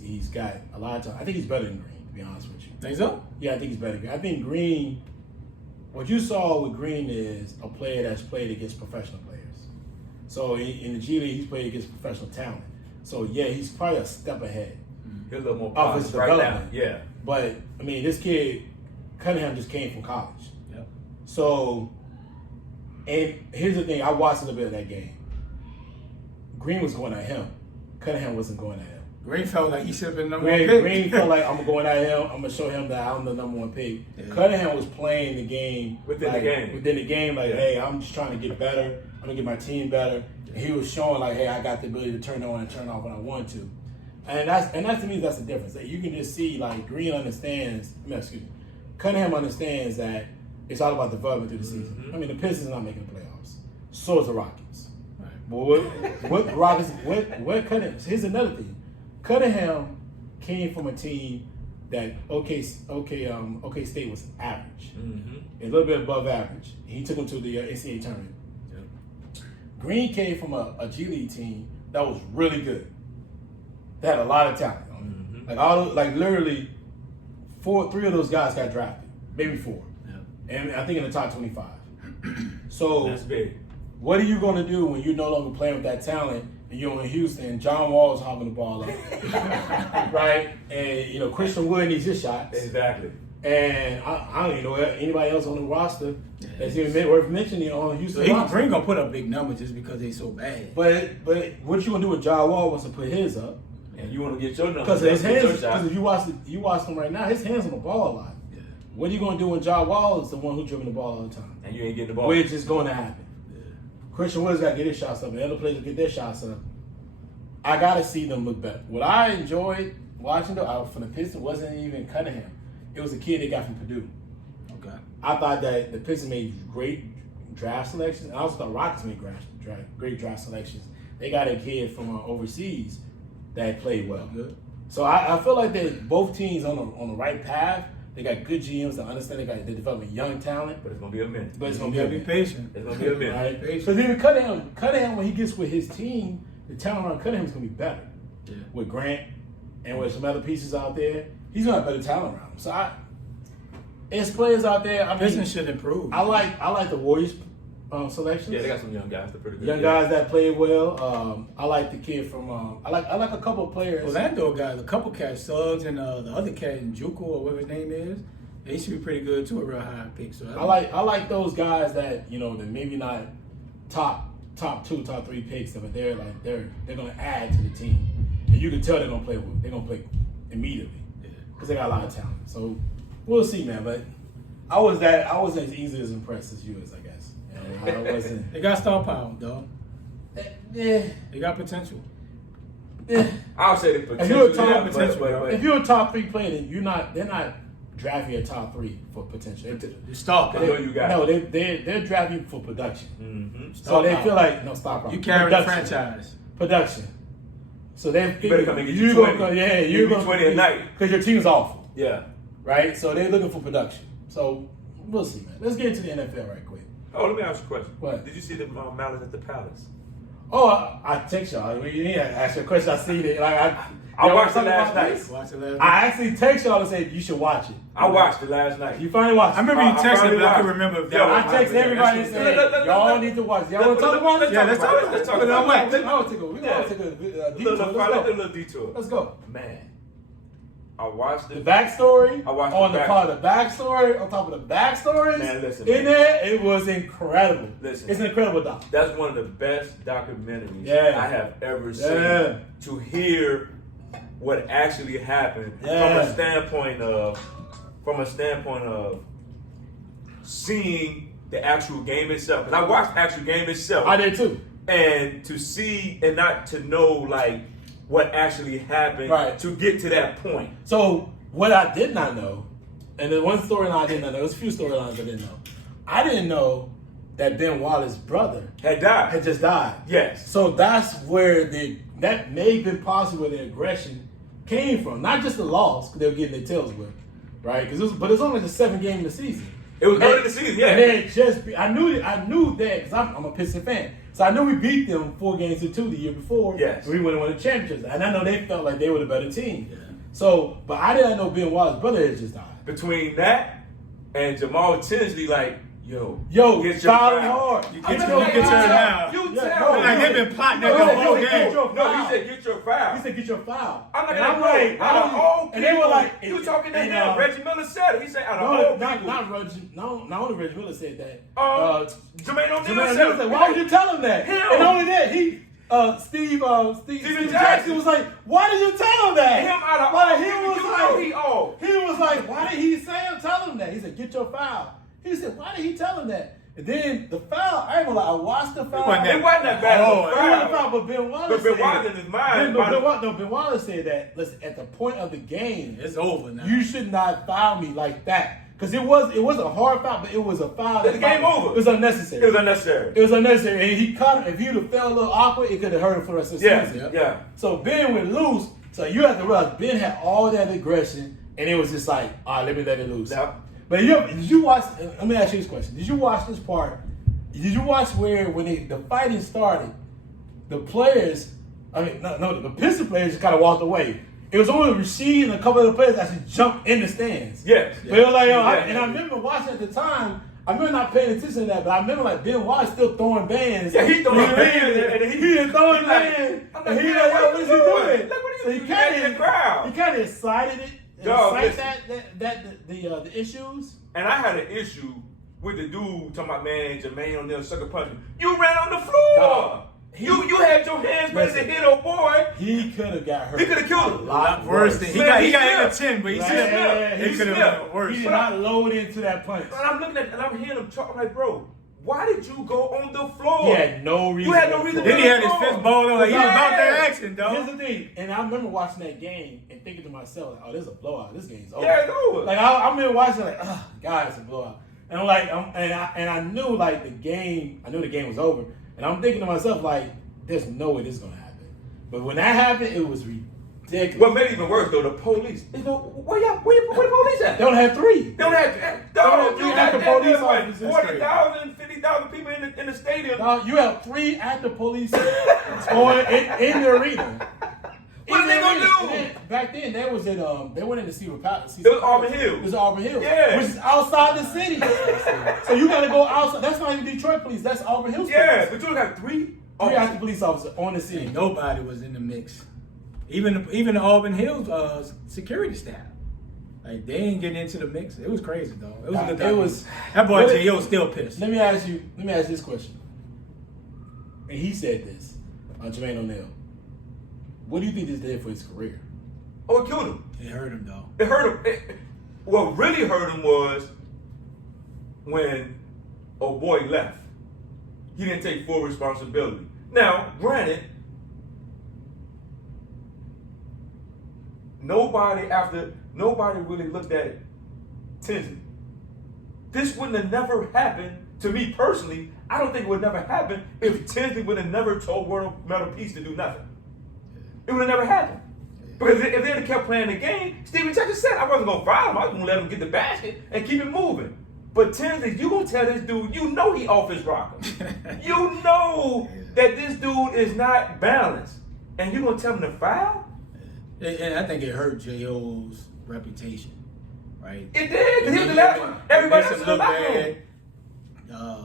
he's got a lot of time. I think he's better than Green, to be honest with you. Think so? Yeah, I think he's better than Green. I think Green. What you saw with Green is a player that's played against professional players. So in the G League, he's played against professional talent. So yeah, he's probably a step ahead. He's a little more of his polished right now. development. Yeah. But I mean, this kid Cunningham just came from college. Yep. So, and here's the thing, I watched a little bit of that game. Green was going at him. Cunningham wasn't going at him. Green felt like he should have been number one pick. Green felt like I'm going at him. I'm going to show him that I'm the number one pick. Yeah. Cunningham was playing the game. Within the game, like, hey, I'm just trying to get better. I'm going to get my team better. And he was showing like, hey, I got the ability to turn on and turn off when I want to. And that's to me, that's the difference. That you can just see, like, Green understands, Cunningham understands that it's all about development through the season. Mm-hmm. I mean, the Pistons are not making the playoffs. So is the Rockets. Right. But what Rockets, what Cunningham, here's another thing. Cunningham came from a team that OK State was average, a little bit above average. He took them to the NCAA tournament. Yep. Green came from a G League team that was really good. They had a lot of talent. Literally, 3 of those guys got drafted, maybe 4, and I think in the top 25. So that's big. What are you going to do when you're no longer playing with that talent? And you're in Houston, John Wall is hogging the ball up, right? And Christian Wood needs his shots. Exactly. And I don't even know anybody else on the roster that's even worth mentioning on Houston. So Green gonna put up big numbers just because they so bad. But what you gonna do with John Wall once to put his up? And you want to get your numbers because his hands. Because if you watch him right now, his hands on the ball a lot. Yeah. What are you gonna do when John Wall is the one who's dribbling the ball all the time? And you ain't getting the ball. Which is going to happen. Christian Wood's got to get his shots up, and other players get their shots up. I got to see them look better. What I enjoyed watching from the Pistons wasn't even Cunningham. It was a kid they got from Purdue. Okay. I thought that the Pistons made great draft selections, and I also thought Rockets made great draft selections. They got a kid from overseas that played well. Good. So I feel like that both teams on the right path. They got good GMs that understand they're developing young talent. But it's going to be a minute. But it's going to be patient. It's going to be a minute. Right? Because even Cunningham, when he gets with his team, the talent around Cunningham is going to be better. Yeah. With Grant and with some other pieces out there, he's going to have better talent around him. So there's players out there. Business should improve. I like the Warriors selections. Yeah, they got some young guys. They're pretty good. Young guys that play well. I like the kid from. I like a couple of players. Orlando guys, a couple cats, Suggs and the other cat, Juku or whatever his name is. They should be pretty good too, a real high pick. So I like those guys that that maybe not top 2, top 3 picks, but they're going to add to the team, and you can tell they're going to play immediately because they got a lot of talent. So we'll see, man. But I wasn't as easily as impressed as you as I guess. I wasn't. They got star power, dog. Yeah. They got potential. Yeah. I'll say the potential. If you're a top 3 player, then they're not drafting a top 3 for potential. The star power. They're drafting for production. Mm-hmm. So they feel like star power. You carry the franchise. Production. So you better come and get you 20. You're going 20 a night because your team's awful. Yeah. right? So they're looking for production. So we'll see, man. Let's get into the NFL right quick. Oh, let me ask you a question. What? Did you see the Malice at the Palace? Oh, I text y'all. I mean, you didn't ask your question. I seen it. Like I watched it y'all last about night. this? Watch it last I actually text y'all and said you should watch it. I watched it last night. You finally watched it. I remember you I texted, finally but I watched can it. remember if Yo, that I was text everybody and said, y'all need to watch it. Y'all want to talk about it? Yeah, let's talk about it. Let's talk We're about it. going to take a detour. Let's do a Let's go. little detour. Let's go. Man, I watched The it. backstory I watched on the the back- part of the backstory on top of the backstories Man, listen, in man. there. It was incredible. Listen. It's an incredible doc. That's one of the best documentaries Yeah. I have ever seen. Yeah. To hear what actually happened Yeah. from a standpoint of seeing the actual game itself. Because I watched the actual game itself. I did too. And to see and not to know like what actually happened Right. to get to that point. So what I did not know, and the one storyline I did not know, there was a few storylines I didn't know. I didn't know that Ben Wallace's brother Had died. had just died. Yes. So that's where that may have been possibly where the aggression came from. Not just the loss, because they were getting their tails whipped, right? But it's only the 7th game of the season. It was early in the season, yeah. And then I knew that because I'm a Piston fan. So I knew we beat them 4-2 the year before. Yes. We would have won the championships. And I know they felt like they were the better team. Yeah. So, but I didn't know Ben Wallace's brother had just died. Between that and Jamal Tinsley, like, yo, Get your fouling foul. hard. You I get remember your yours now. You Yeah, tell no, me. Like they've been plotting No, that the he whole said, game. get your No, foul. he said get your foul. He said, get your foul. I'm not And gonna I'm go. like, Out of all people, and they were like, you talking to and, him? Reggie Miller said it. He said out of all people. not only Reggie Miller said that. Jermaine O'Neal Jermaine said O'Neal it. said, why would you tell him that? Him. And only that, Steve Jackson was like, why did you tell him that? Him out of Why all he people, was you like, know he old. He was like, why did he tell him that? He said, get your foul. He said, why did he tell him that? And then the foul, I ain't gonna lie, I watched the foul. It wasn't that bad of a It wasn't a foul. foul, but Ben Wallace But Ben said Wallace in his mind. Ben Wallace said that, listen, at the point of the game, It's over now. you should not foul me like that. Because it was a hard foul, but it was a foul. The game over. It was unnecessary. It was unnecessary. It was unnecessary. And he caught him. If he'd have felt a little awkward, it could have hurt him for the rest of the Yeah, season. yeah. So Ben went loose. So you have to realize Ben had all that aggression, and it was just like, all right, let me let it loose. Yeah. But did you watch? Let me ask you this question: did you watch this part? Did you watch where when the fighting started, the players? The Piston players just kind of walked away. It was only Rasheed and a couple of the players actually jumped in the stands. Yes. But it was like, Yeah. and I remember watching at the time. I remember not paying attention to that, but I remember like Ben Wallace still throwing bands. Yeah, he throwing You know what I mean? bands, and he is throwing he like- bands. I'm like, And he man, like, what yo, are what's you he doing? doing? Like, what are you So he doing? You got the crowd. He kind of incited it. Yo, Incite the issues. And I had an issue with the dude talking about, man, Jermaine O'Neal sucker punch me. You ran on the floor. Dog. You had your hands ready to Listen. hit old boy. He could have got hurt. He could have killed him. A lot Worse than he Man, got he in a slipped. 10, but he Right. slipped. Yeah, He he could have slipped. been worse. He did not load into that punch. And I'm looking at and I'm hearing him talk. I'm like, bro, why did you go on the floor? He had no reason. You had no reason to Then he had his Oh. fist balled up like he was about that Yeah. action, Here's dog. the thing, and I remember watching that game and thinking to myself, like, "Oh, this is a blowout. This game's over." Yeah, it's over. Like I remember watching, like, "Oh, God, it's a blowout." And I'm like, I knew like the game. I knew the game was over, and I'm thinking to myself, like, "There's no way this is gonna happen." But when that happened, it was ridiculous. What made it even worse though, the police. Where the police at? They don't have three. They don't have Three you active got police what, officers. 40,000, 50,000 people in the stadium. Now, you have 3 active police in the arena. What are they gonna do? And back then, they was at they went in to see It was Auburn Hills. It was Auburn Hills, Yeah. which is outside the city. So you got to go outside. That's not even Detroit police. That's Auburn Hills. Yeah, police. but you got 3 3 officers. active police officers on the city. Nobody was in the mix. Even the Auburn Hills security staff. Like they ain't getting into the mix. It was crazy though. It was a good It was- that boy What J.O. was still pissed. Let me ask you this question. And he said this on Jermaine O'Neal. What do you think this did for his career? Oh, it killed him. It hurt him though. It hurt him. What really hurt him was when old boy left. He didn't take full responsibility. Now, granted, nobody really looked at Tinsley. This wouldn't have never happened to me personally. I don't think it would never happen if Tinsley would have never told World Metal Peace to do nothing. It would have never happened. Because if they had kept playing the game, Steven Jackson said I wasn't gonna foul him. I was gonna let him get the basket and keep it moving. But Tinsley, you gonna tell this dude, you know he off his rocker. You know that this dude is not balanced, and you gonna tell him to foul? And I think it hurt J.O.'s reputation, right? It did. Because he was the last one. Everybody else makes was him in the look locker room. bad.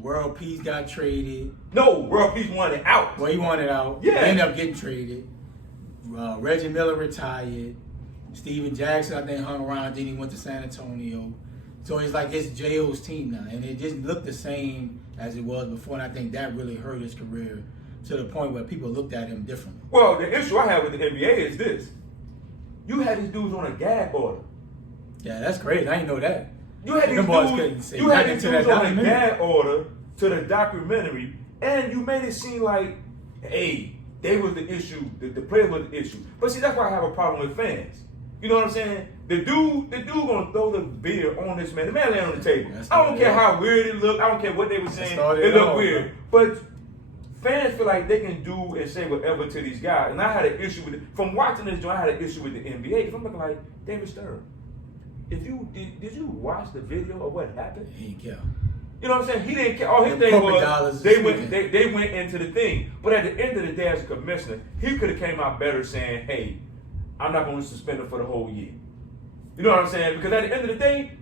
World Peace got traded. No, World Peace wanted out. Well, he wanted out. Yeah. He ended up getting traded. Reggie Miller retired. Steven Jackson, I think, hung around. Then he went to San Antonio. So it's like it's J.O.'s team now. And it just looked the same as it was before. And I think that really hurt his career to the point where people looked at him differently. Well, the issue I have with the NBA is this. You had these dudes on a gag order. Yeah, that's crazy. I didn't know that. You had Them boys these couldn't dudes, say you had nothing these to dudes that on a documentary. gag order to the documentary, and you made it seem like, hey, they was the issue, the players was the issue. But see, that's why I have a problem with fans. You know what I'm saying? The dude gonna throw the beer on this man. The man lay on the table. I don't care how weird it looked. I don't care what they were saying. It looked weird. But fans feel like they can do and say whatever to these guys. And I had an issue with it. From watching this joint, I had an issue with the NBA. Because I'm looking like, David Stern, if you did you watch the video of what happened? He didn't care. You know what I'm saying? He didn't care. All his Them thing corporate was dollars they is went speaking. they went into the thing. But at the end of the day, as a commissioner, he could have came out better saying, hey, I'm not going to suspend him for the whole year. You know what I'm saying? Because at the end of the day,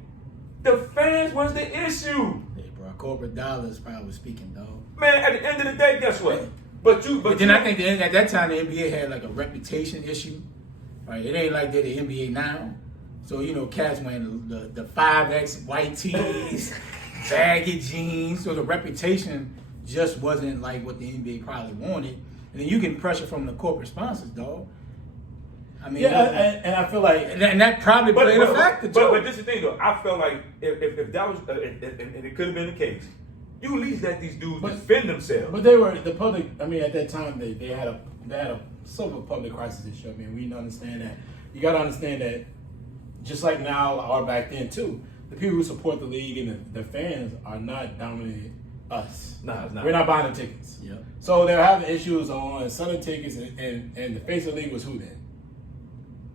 the fans was the issue. Yeah, bro. Corporate dollars probably speaking, dog. Man, at the end of the day, guess what? But then I think at that time the NBA had like a reputation issue, right? It ain't like they're the NBA now. So you know, cats wearing the 5X white tees, baggy jeans. So the reputation just wasn't like what the NBA probably wanted. And then you get pressure from the corporate sponsors, dog. I mean, and I feel like and that probably played a factor too. But this is the thing though. I felt like if that was and it could have been the case, you at least let these dudes defend themselves. But they were the public. I mean, at that time they had a sort of a public crisis issue. I mean, we understand that. You got to understand that, just like now or back then too, the people who support the league and the fans are not dominating us. Nah, it's not. We're not buying the tickets. Yeah. So they're having issues on selling tickets, and the face of the league was who then?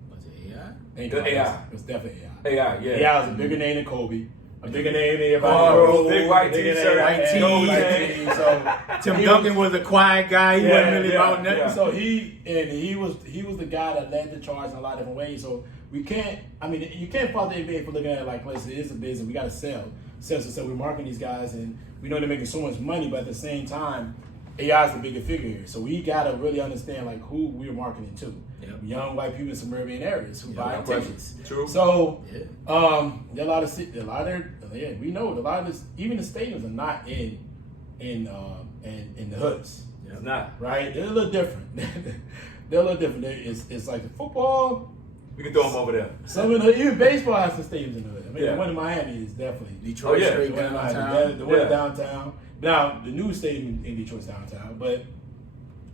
Was it AI? Ain't The nobody AI. else. It was definitely AI. AI, yeah. AI was a bigger name than Kobe. A bigger name than Oh, big white bigger t-shirt, than white Gold tee. tee. So Tim Duncan was a quiet guy. He wasn't really about nothing. yeah. So he was the guy that led the charge in a lot of different ways. So we can't. I mean, you can't fault the NBA for looking at it like, listen, it is a business. We got to sell. So we're marketing these guys, and we know they're making so much money, but at the same time, AI is the bigger figure here. So we got to really understand like who we're marketing to. Yep. Young white people in suburban areas who buy tickets. True. So Yeah. there are a lot of we know a lot of this, even the stadiums are not in the hoods. It's not. Right? They're a little different. They're a little different. It's like the football. We can throw them over there. Some of the, even baseball has some stadiums in the hood. I mean, Yeah. the one in Miami is definitely Detroit Oh, yeah. straight the one in Miami. downtown. The one Yeah. downtown. Now the new stadium in Detroit's downtown, but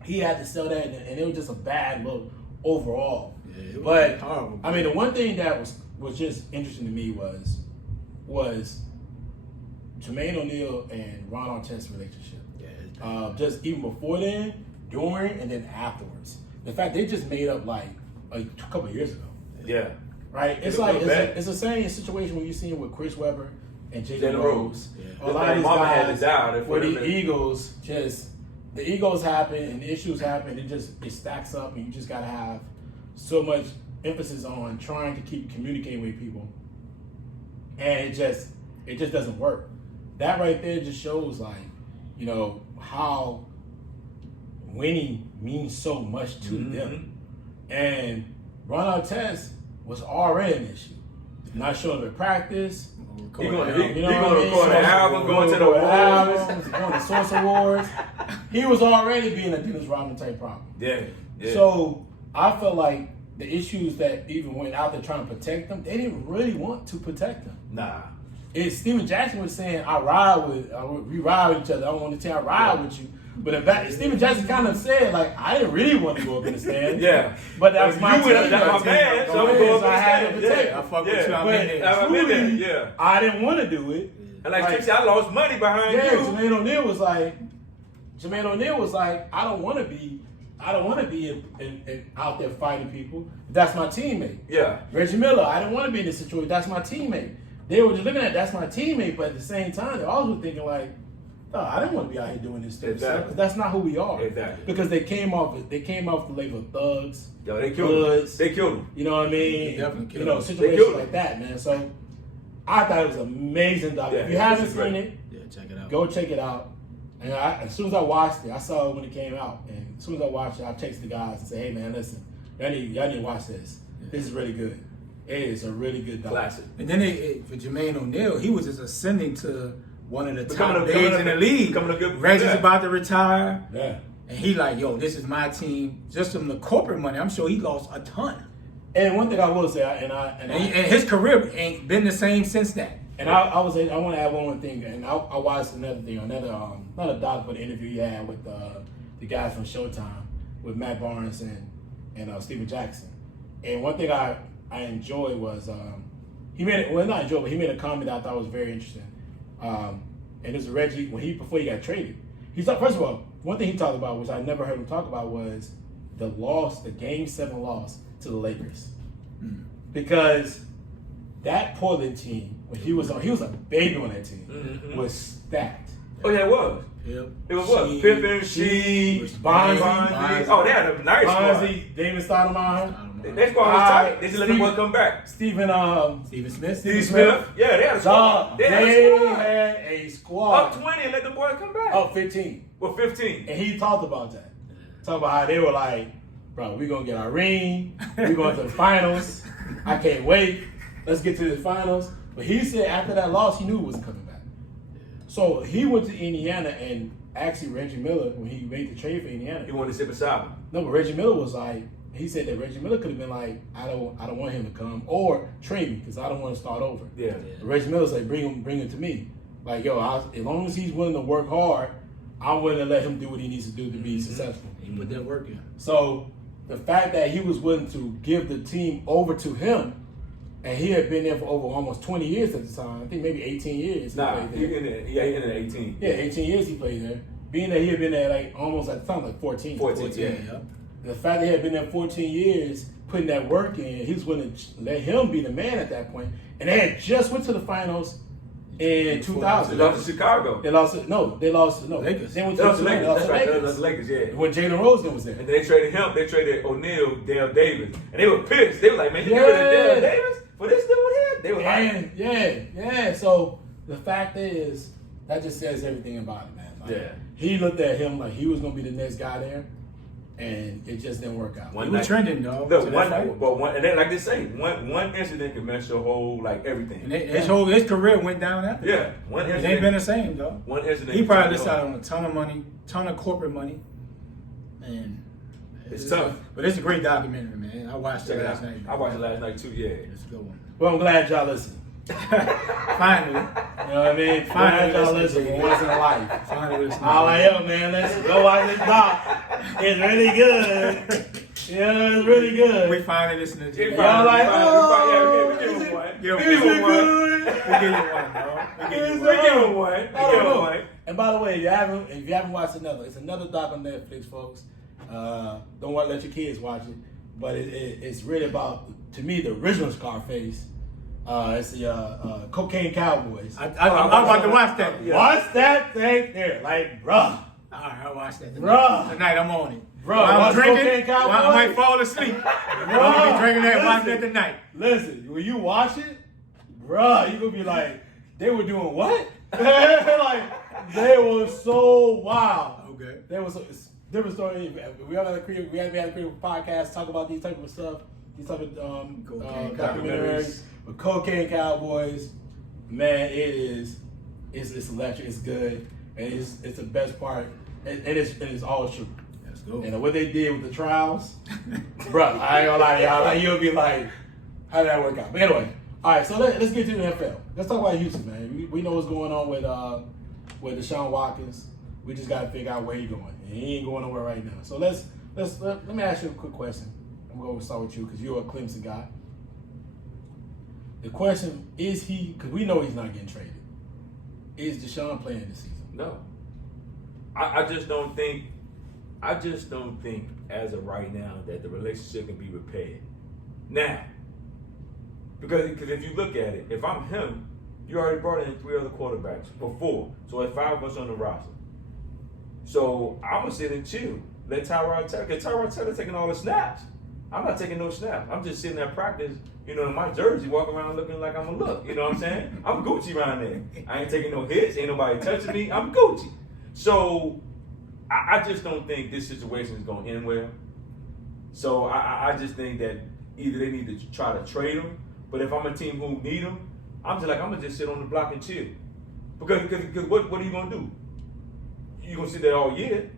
he had to sell that, and it was just a bad look overall. Yeah, it was But horrible. I mean, the one thing that was just interesting to me was Jermaine O'Neal and Ron Artest's relationship. Yeah, it's bad. Just even before then, during, and then afterwards. The fact they just made up like a couple of years ago, Yeah. right? It's It like looked bad. it's the same situation when you see it with Chris Webber and Jalen Jalen Rose. Rose. Yeah. A lot of these Mama had guys to die where for the them. egos the egos happen and the issues happen. It stacks up, and you just gotta have so much emphasis on trying to keep communicating with people, and it just doesn't work. That right there just shows like, you know, how winning means so much to them. And Ron Artest was already an issue. Not showing up at practice. He gonna what I record mean? an album, going to the Record awards. albums, going to Source Awards. He was already being a Dennis Rodman type problem. Yeah. Yeah. So I felt like the issues that even went out there trying to protect them, they didn't really want to protect them. Nah. Steven Jackson was saying, we ride with each other. I want to tell you, I ride with you. But in fact, Steven Jackson kind of said, like, I didn't really want to go up in the stands. Yeah. But that was You my went team. up, that's my man, so I'm gonna go up So I had to in the protect stands. I fuck with Yeah. you. I'm But in there. I'm in there, truly, yeah. I didn't want to do it. And like Trixie, I lost money behind Yeah, you. Jermaine O'Neal was like, I don't want to be I don't want to be out there fighting people. That's my teammate. Yeah. Reggie Miller, I didn't want to be in this situation. That's my teammate. They were just looking at that's my teammate, but at the same time, they're also thinking like, oh, I didn't want to be out here doing this stuff. Exactly. Because that's not who we are. Exactly. Because they came off the label of thugs. Yo, they killed him. They killed him. You know what I mean? They definitely killed him. Situations like that, man. So I thought it was an amazing documentary. Yeah, if you haven't it's seen great. it, Yeah, check it out. go check it out. And as soon as I watched it, I saw it when it came out. And as soon as I watched it, I texted the guys and said, hey, man, listen, y'all need to watch this. Yeah. This is really good. It is a really good documentary. Classic. And then for Jermaine O'Neal, he was just ascending to one of the Becoming top a- days in the league. becoming a good- Reggie's yeah. about to retire. Yeah. And he like, yo, this is my team. Just from the corporate money, I'm sure he lost a ton. And one thing I will say, And his career ain't been the same since that. And I want to add one more thing. And I watched another thing, not a doc, but an interview you had with the guys from Showtime with Matt Barnes and Steven Jackson. And one thing I enjoyed was he made it. Well, not enjoyed, but he made a comment that I thought was very interesting. And it was Reggie before he got traded. He thought, first of all, one thing he talked about, which I never heard him talk about, was the Game 7 loss to the Lakers, because that Portland team, when he was a baby on that team, was stacked. Oh yeah, it was. Yep. It was what? Pippen, She, Bonzi. Oh, they had a nice squad. Honestly, David Stoudemire, That squad was tight. They just let the boy come back. Stephen Smith. Steve Smith. Yeah, they had a squad. They had a squad. Up 20 and let the boy come back. Up 15. Well, 15. And he talked about that. Talked about how they were like, bro, we're going to get our ring. We're going to the finals. I can't wait. Let's get to the finals. But he said after that loss, he knew he wasn't coming back. So he went to Indiana, and actually Reggie Miller, when he made the trade for Indiana, He wanted to sit beside him. no, but Reggie Miller was like, he said that Reggie Miller could have been like, I don't want him to come or trade me because I don't want to start over. Yeah. But Reggie Miller said, bring him to me. Like, yo, as long as he's willing to work hard, I'm willing to let him do what he needs to do to be successful. He put that work in. So the fact that he was willing to give the team over to him, and he had been there for over almost 20 years at the time, I think maybe 18 years. Nah, played he there. in there. Yeah, he in there 18. Yeah, 18 years he played there. Being that he had been there like almost at the time like 14. 14, yeah. The fact that he had been there 14 years, putting that work in, he was willing to let him be the man at that point. And they had just went to the finals in 2000. They lost to Chicago. They lost no. Lakers. They went They to lost to the Lakers. Lakers. That's right. They lost to Lakers, yeah. When Jalen Rosen was there. And then they traded him. They traded O'Neal, Dale Davis. And they were pissed. They were like, man, you get rid of Dale Davis for this dude here? They were like, Yeah. So the fact is, that just says everything about it, man. Like, Yeah. He looked at him like he was going to be the next guy there, and it just didn't work out. One He was night. trending, though. Look, to one, that fight. but one, and then like they say, one incident can mess your whole like everything. And his career went down after. Yeah, one It incident. ain't been the same, though. One incident. He probably can missed turn out it on a ton of money, ton of corporate money. And It's tough. But it's a great documentary, man. I watched Check it it last out. night. I watched it last night too. Yeah. It's a good one. Well, I'm glad y'all listened. Finally. You know what I mean? Finally, Glad y'all listened for once in a life. Finally. All like, yo, man, let's go watch this doc. It's really good. Yeah, it's really good. We finally listened to Y'all Y'all like, we give is him one. Give Is him it one. good? We give you one, bro. We give you Is one. We give him one. We I give don't him know. one. And by the way, if you haven't watched it's another doc on Netflix, folks. Don't want to let your kids watch it, but it's really about, to me, the original Scarface. It's the Cocaine Cowboys. I'm about to watch that. Yeah. Watch that thing there, like, bruh. All right, I'll watch that. Bruh. Tonight I'm on it. Bruh, While I'm watch Cocaine drinking, Cowboys. while I might fall asleep. I'm gonna be drinking that, watching that tonight. Listen, when you watch it, bruh, you gonna be like, they were doing what? Like, they were so wild. Okay. They was it's a different story. We had to create a podcast talk about these type of stuff, these type of Cocaine documentaries. But Cocaine Cowboys, man, it's electric. It's good, and it's the best part, and it's all true. Let's go. And what they did with the trials, bro, I ain't gonna lie to y'all. Like, you'll be like, how did that work out? But anyway, all right. So let's get to the NFL. Let's talk about Houston, man. We know what's going on with Deshaun Watkins. We just gotta figure out where he's going, and he ain't going nowhere right now. So let me ask you a quick question. I'm gonna start with you because you're a Clemson guy. The question is because we know he's not getting traded. Is Deshaun playing this season? No. I just don't think I just don't think, as of right now, that the relationship can be repaired. Now, because if you look at it, if I'm him, you already brought in 3 other quarterbacks, or 4. So there's 5 of us on the roster. So I'm gonna sit and chill. Let Tyrod Taylor, because Tyrod Taylor taking all the snaps. I'm not taking no snaps. I'm just sitting at practice, in my jersey, walking around looking like I'm a look. You know what I'm saying? I'm Gucci around there. I ain't taking no hits. Ain't nobody touching me. I'm Gucci. So I just don't think this situation is gonna end well. So I just think that either they need to try to trade him, but if I'm a team who need him, I'm gonna just sit on the block and chill. Because what are you gonna do? You gonna sit there all year?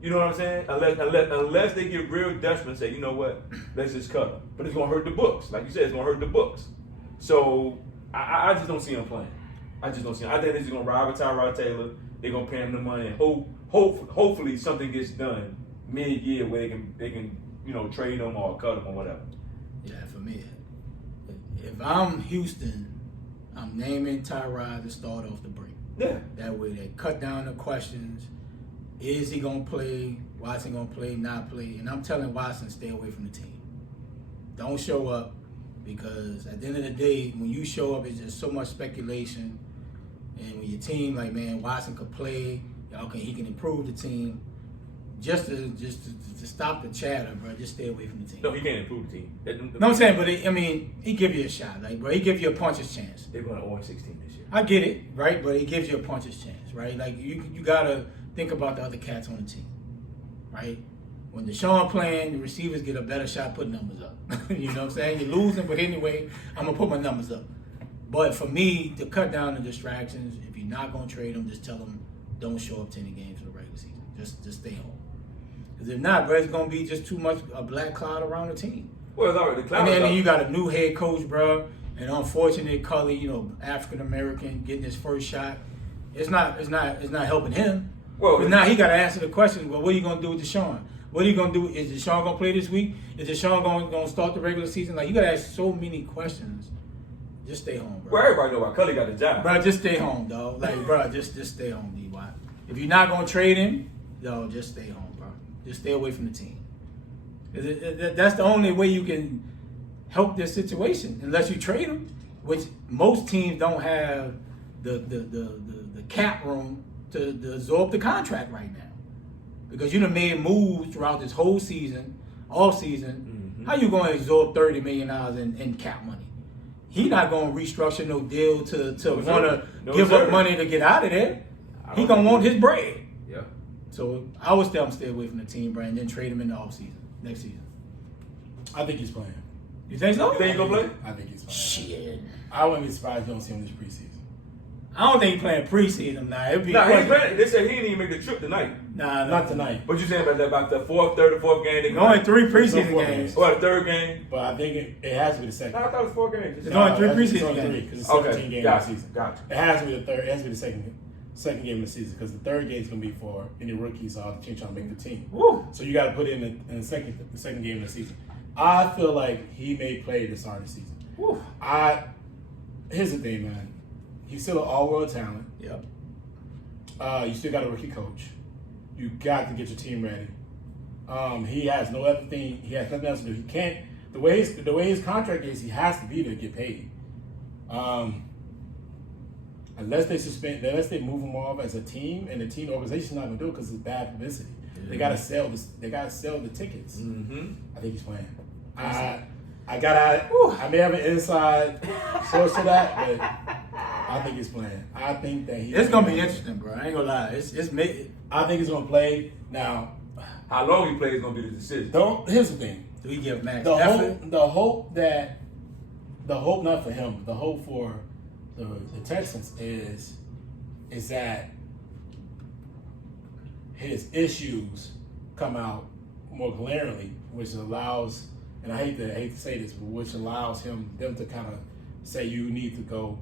You know what I'm saying? Unless they get real desperate and say, you know what, let's just cut him. But it's gonna hurt the books, like you said, it's gonna hurt the books. So I just don't see him playing. I just don't see him. I think they're just gonna ride with Tyrod Taylor. They're gonna pay him the money and hopefully something gets done mid-year where they can trade him or cut him or whatever. Yeah, for me, if I'm Houston, I'm naming Tyrod to start off the break. Yeah. That way they cut down the questions. Is he going to play? Watson going to play, not play? And I'm telling Watson, stay away from the team. Don't show up, because at the end of the day, when you show up, it's just so much speculation. And when your team, like, man, Watson could play, okay, he can improve the team. Just to stop the chatter, bro, just stay away from the team. No, he can't improve the team. No, I'm saying, but he give you a shot, like, bro, he give you a puncher's chance. They're going to E16 this year. I get it, right? But he gives you a puncher's chance, right? Like, you gotta think about the other cats on the team, right? When Deshaun playing, the receivers get a better shot putting numbers up. You know what I'm saying? You're losing, but anyway, I'm gonna put my numbers up. But for me, to cut down the distractions, if you're not gonna trade them, just tell them don't show up to any games for the regular season. Just stay home. Because if not, bro, it's gonna be just too much a black cloud around the team. Well, it's already the cloud. And then you got a new head coach, bro. An unfortunate color, African American getting his first shot. It's not helping him. Well, but now he got to answer the question. Well, what are you gonna do with Deshaun? What are you gonna do? Is Deshaun gonna play this week? Is Deshaun gonna start the regular season? Like, you gotta ask so many questions. Just stay home, bro. Well, everybody know why Cully got the job. Bro, just stay home, dog. Like, bro, just stay home, D.Y. If you're not gonna trade him, yo, just stay home, bro. Just stay away from the team. That's the only way you can help this situation, unless you trade him, which most teams don't have the cap room to absorb the contract right now, because you done made moves throughout this whole season, all season. Mm-hmm. How you going to absorb $30 million in cap money? He not going to restructure no deal to want to give up money to get out of there. He going to want his bread. Yeah. So I would tell him stay away from the team, bro, and then trade him in the offseason, next season. I think he's playing. You think so? You think he's going to play? I think he's playing. Shit. I wouldn't be surprised if you don't see him this preseason. I don't think he's playing preseason now. It'd be he's playing. They said he didn't even make the trip tonight. Nah, not tonight. What you saying about the third or fourth game? There's only 3 preseason games. Or the third game? But I think it has to be the second. No, I thought it was 4 games. There's only 3 preseason games. Because it's 17 games gotcha, in the season. Gotcha. It has to be the third. It has to be the second game of the season, because the third game is going to be for any rookies or the team trying to make the team. Woo. So you got to put in the second game of the season. I feel like he may play the start of the season. Woo. Here's the thing, man. He's still an all-world talent. Yep. You still got a rookie coach. You got to get your team ready. He has no other thing. He has nothing else to do. He can't. The way his contract is, he has to be there to get paid. Unless they move him off as a team, and the team organization's not gonna do it because it's bad publicity. Mm-hmm. They gotta sell this. They gotta sell the tickets. Mm-hmm. I think he's playing. I may have an inside source to that, but I think he's playing. I think that it's gonna be interesting, bro. I ain't gonna lie. I think he's gonna play. Now, how long he plays is gonna be the decision. Here's the thing. Do we give Max the effort? hope not for him. The hope for the Texans is that his issues come out more glaringly, which allows, and I hate to say this, but which allows them to kind of say you need to go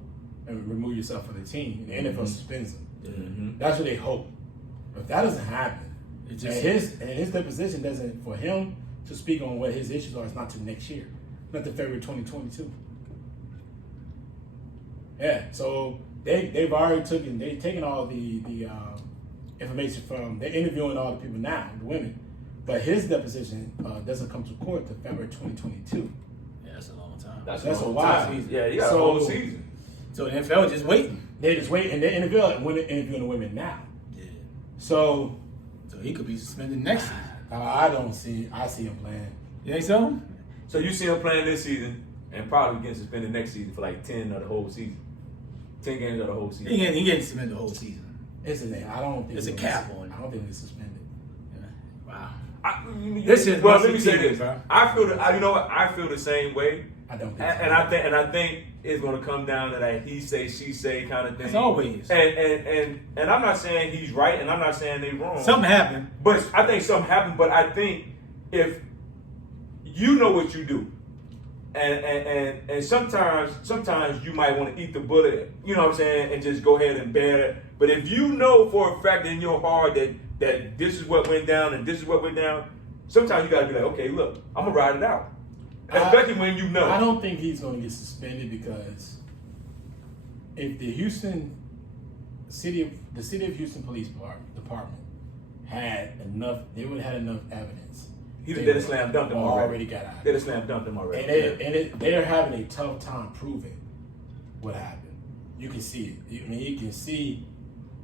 and remove yourself from the team. The NFL suspends him. Mm-hmm. That's what they hope. But if that doesn't happen, and his deposition doesn't, for him to speak on what his issues are, it's not till next year, not till February 2022. Yeah, so they've already taken all the information from, they're interviewing all the people now, the women, but his deposition doesn't come to court until February 2022. Yeah, that's a long time. That's a while. Yeah, you got a whole season. So the NFL just waiting. They're just waiting, and they're interviewing the women now. Yeah. So he could be suspended next season. I see him playing. You think so? So you see him playing this season and probably getting suspended next season for like 10 of the whole season. 10 games of the whole season. He getting suspended the whole season. It's a name. I don't think it's a cap on it. I don't think he's suspended. Yeah. Wow. Let me say this. Bro. I feel you know what? I feel the same way. I don't think and I think it's gonna come down to that he say, she say kind of thing. It's always. And I'm not saying he's right and I'm not saying they wrong. Something happened. But I think something happened, but I think if you know what you do, and sometimes you might want to eat the bullet, you know what I'm saying, and just go ahead and bear it. But if you know for a fact in your heart that this is what went down and this is what went down, sometimes you gotta be like, okay, look, I'm gonna ride it out. Especially when you know. I don't think he's gonna get suspended because if the city of Houston Police Department had enough, they would have had enough evidence. They'd have slam dunked him already. Got out. They'd have slam dunked him already. And they're having a tough time proving what happened. You can see it. I mean, you can see.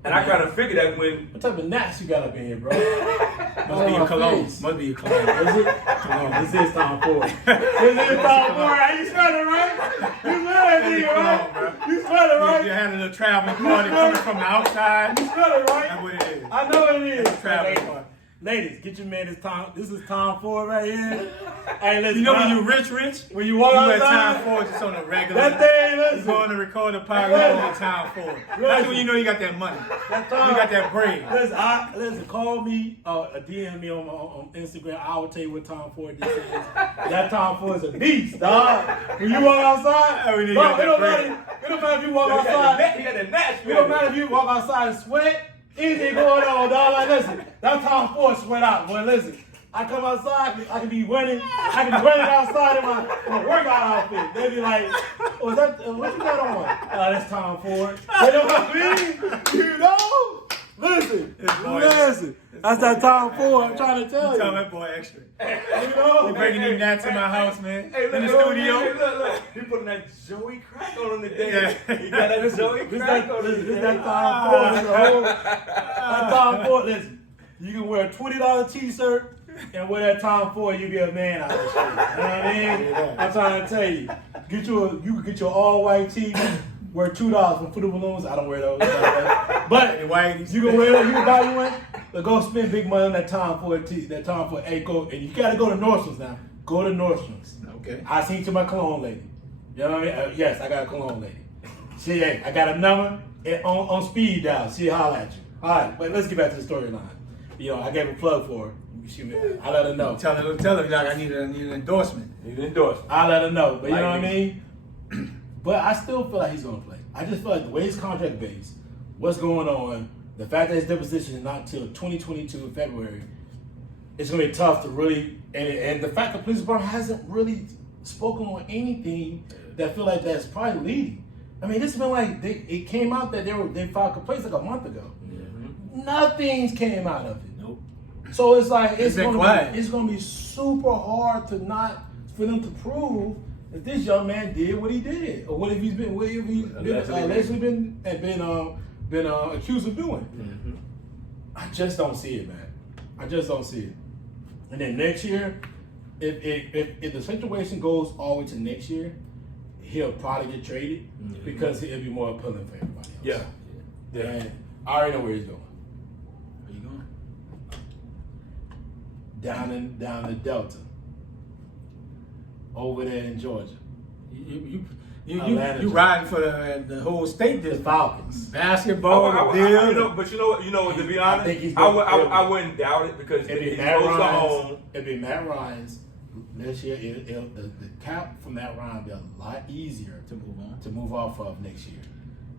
And I kind of figured that when. What type of gnats you got up in here, bro? Must be your cologne. Must be your cologne. Is it? Cologne. This is Tom Ford. This is Tom Ford. You smell it, right? You smell that thing, right? You smell it, right? You had a little traveling party coming from the outside. You smell it, right? That's what it is. I know it is. Traveling party. Ladies, get your man this Tom. This is Tom Ford right here. Hey, listen, you know when you rich, when you walk you outside, let Tom Ford just on a regular. That thing, listen. You going to record a podcast on Tom Ford. That's when you know you got that money. That Tom, you got that bread. Listen, call me, DM me on Instagram. I will tell you what Tom Ford this is. That Tom Ford is a beast, dog. When you walk outside, it don't matter if you walk outside. He had a match. It don't matter if you walk outside and sweat. Anything going on, dog. Like, listen, that Tom Ford sweat out. Boy, listen, I come outside, I can be running outside in my workout outfit. They be like, oh, is that, what you got on? That's Tom Ford. You know what I mean? You know? Listen, that's that Tom Ford. I'm trying to tell you. Tell that boy extra. You know? They bringing him that to my house, man. Hey, in the look, studio. Hey, look. He putting that Joey crack on him today. Yeah. He got that Joey crack on him today. That Tom Ford. That Tom Ford. Listen, you can wear a $20 t-shirt and wear that Tom Ford, you be a man out the street. You know what I mean? Yeah. I'm trying to tell you. You can get your all-white tee. Wear $2 for Fruit Balloons. I don't wear those. But you can wear them. You can buy you one. But go spend big money on that Tom Ford tee. That Tom Ford. Hey, go. And you gotta go to Nordstrom's now. Go to Nordstrom's. Okay. I seen to my cologne lady. You know what I mean? Yes, I got a cologne lady. I got a number on speed dial. She holler at you. All right, but let's get back to the storyline. You know, I gave a plug for her. I let her know. Tell her like I need an endorsement. I let her know. But you know what I mean? But I still feel like he's going to play. I just feel like the way his contract based, what's going on, the fact that his deposition is not until 2022 in February, it's going to be tough to really, and the fact that police department hasn't really spoken on anything that feel like that's probably leading. I mean, this has been like, it came out that they filed complaints like a month ago. Mm-hmm. Nothing's came out of it. Nope. So it's like, it's going to be super hard for them to prove if this young man did what he did, or what if he's been allegedly been accused of doing. Mm-hmm. I just don't see it, man. I just don't see it. And then next year, if the situation goes all the way to next year, he'll probably get traded because it'll be more appealing for everybody else. Yeah. And I already know where he's going. Where you going? Down the Delta. Over there in Georgia. You riding for the whole state the district. Falcons. Basketball, the Bills. But you know, to be honest, I wouldn't doubt it because it'd be Matt Ryan's. Next year, the cap from Matt Ryan will be a lot easier to move off of next year,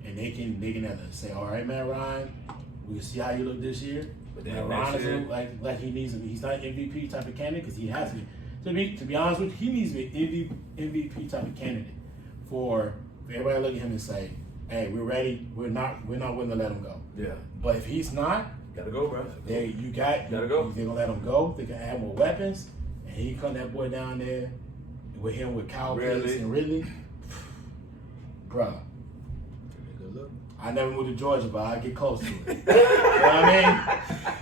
and they can either say, all right, Matt Ryan, we'll see how you look this year. But Matt Ryan doesn't look like he needs to be. He's not an MVP type of candidate because he has to be. To be honest with you, he needs to be an MVP type of candidate for everybody to look at him and say, hey, we're ready. We're not willing to let him go. Yeah. But if he's not, Gotta go, bro. Gotta go. They're gonna let him go. They can add more weapons, and he come that boy down there with him with Kyle Pitts and Ridley. Bruh. Good look. I never moved to Georgia, but I get close to it. You know what I mean?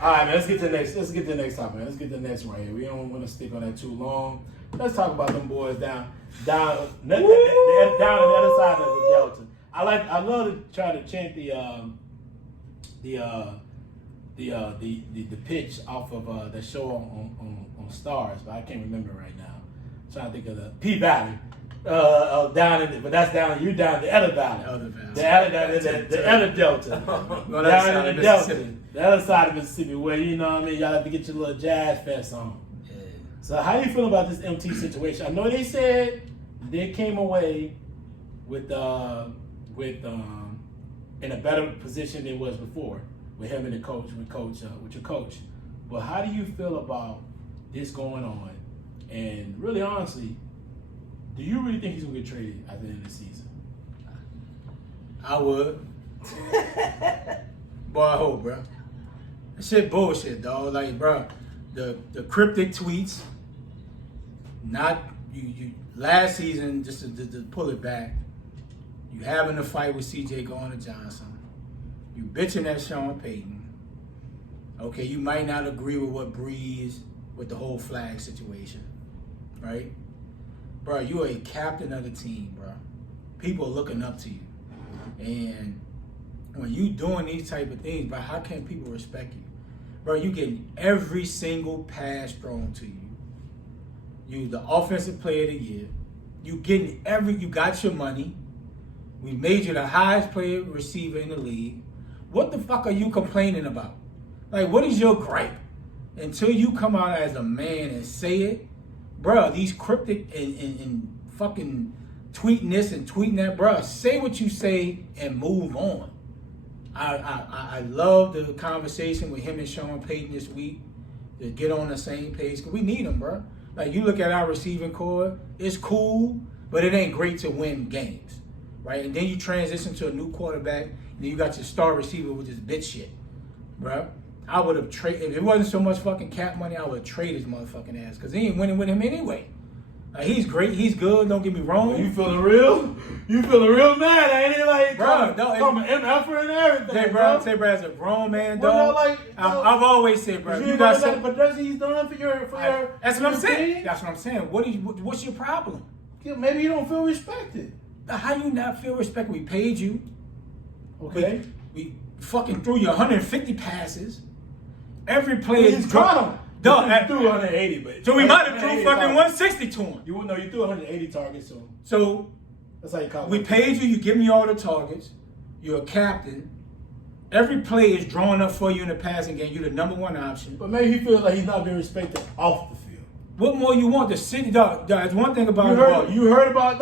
All right, man. Let's get to the next topic, man. Let's get to the next one right here. We don't want to stick on that too long. Let's talk about them boys down the other side of the Delta. I love to try to chant the pitch off of the show on Stars, but I can't remember right now. I'm trying to think of the P Valley. Down in, but that's down. You down the other valley. The other Delta. Well, down in the Delta. The other side of Mississippi, where you know what I mean, y'all have to get your little jazz fest on. Yeah. So how you feel about this MT situation? I know they said they came away with in a better position than it was before with him and the coach, with your coach. But how do you feel about this going on? And really, honestly, do you really think he's gonna get traded at the end of the season? I would. Boy, I hope, bro. That shit bullshit, dog. Like, bro, the cryptic tweets. Not you. Last season, just to pull it back, you having a fight with CJ going to Johnson. You bitching at Sean Payton. Okay, you might not agree with what Breeze with the whole flag situation, right? Bro, you're a captain of the team, bro. People are looking up to you. And when you doing these type of things, bro, how can people respect you? Bro, you getting every single pass thrown to you. You the offensive player of the year. You got your money. We made you the highest player receiver in the league. What the fuck are you complaining about? Like, what is your gripe? Until you come out as a man and say it, bro, these cryptic and fucking tweeting this and tweeting that, bro, say what you say and move on. I love the conversation with him and Sean Payton this week to get on the same page, because we need them, bro. Like, you look at our receiving core, it's cool, but it ain't great to win games, right? And then you transition to a new quarterback, and then you got your star receiver with this bitch shit, bro. I would have traded, if it wasn't so much fucking cap money, I would have traded his motherfucking ass, because he ain't winning with him anyway. Like, he's great, he's good, don't get me wrong. You feeling real? You feeling real mad, ain't it? Like, bro, from effort and everything, hey, bro. As a grown man, well, dog, I've always said, bro, you got some. But does he's done for your that's what I'm saying. That's what I'm saying. What's your problem? Maybe you don't feel respected. How you not feel respected? We paid you. Okay. We fucking threw you 150 passes. Every player He's caught him. Dog, you threw 180, but so we might have threw fucking 160 to him. You wouldn't know you threw 180 targets to him. So that's how you call it. We paid you. You give me all the targets. You're a captain. Every play is drawn up for you in the passing game. You're the number one option. But maybe he feels like he's not being respected off the field. What more you want? The city, dog. There's one thing about you heard about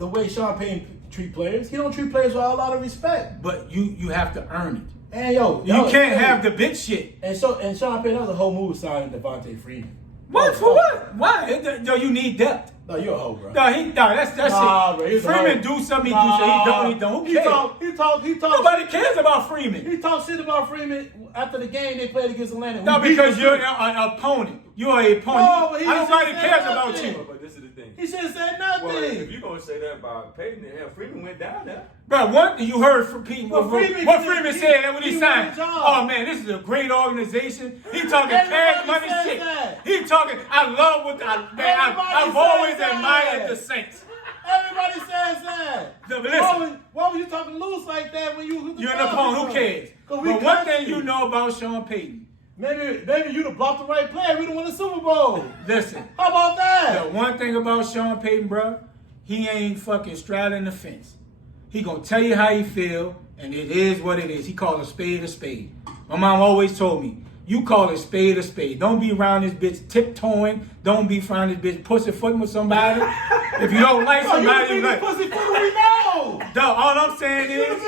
the way Sean Payton treat players. He don't treat players with a lot of respect. But you have to earn it. And you can't have the bitch shit. And Sean Payton, that was a whole move signing Devontae Freeman. What? For what? Why? Yo, you need depth. No, you're a hoe, bro. No, that's it. Bro, Freeman do something, he do something. He don't. Who cares? He talk. Nobody cares about Freeman. He talked shit about Freeman after the game they played against Atlanta. No, because you're an opponent. You're an opponent. No, but nobody cares about you. But this is the thing. He should have said nothing. Well, if you're going to say that about Payton, hell, Freeman went down there. Bro, what you heard from Pete? What Freeman said when he signed? Oh man, this is a great organization. He talking cash money shit. He talking. I love what I've always admired the Saints. Everybody says that. Listen, why were you talking loose like that when you're an opponent? Who cares? But one thing you know about Sean Payton. Maybe you'd have blocked the right player. We'd have won the Super Bowl. Listen. How about that? The one thing about Sean Payton, bro, he ain't fucking straddling the fence. He gonna tell you how he feel, and it is what it is. He call a spade a spade. My mom always told me, you call a spade a spade. Don't be around this bitch tiptoeing. Don't be around this bitch pussyfooting with somebody. If you don't like somebody, you like pussyfooting, we know. Dog, all I'm saying is,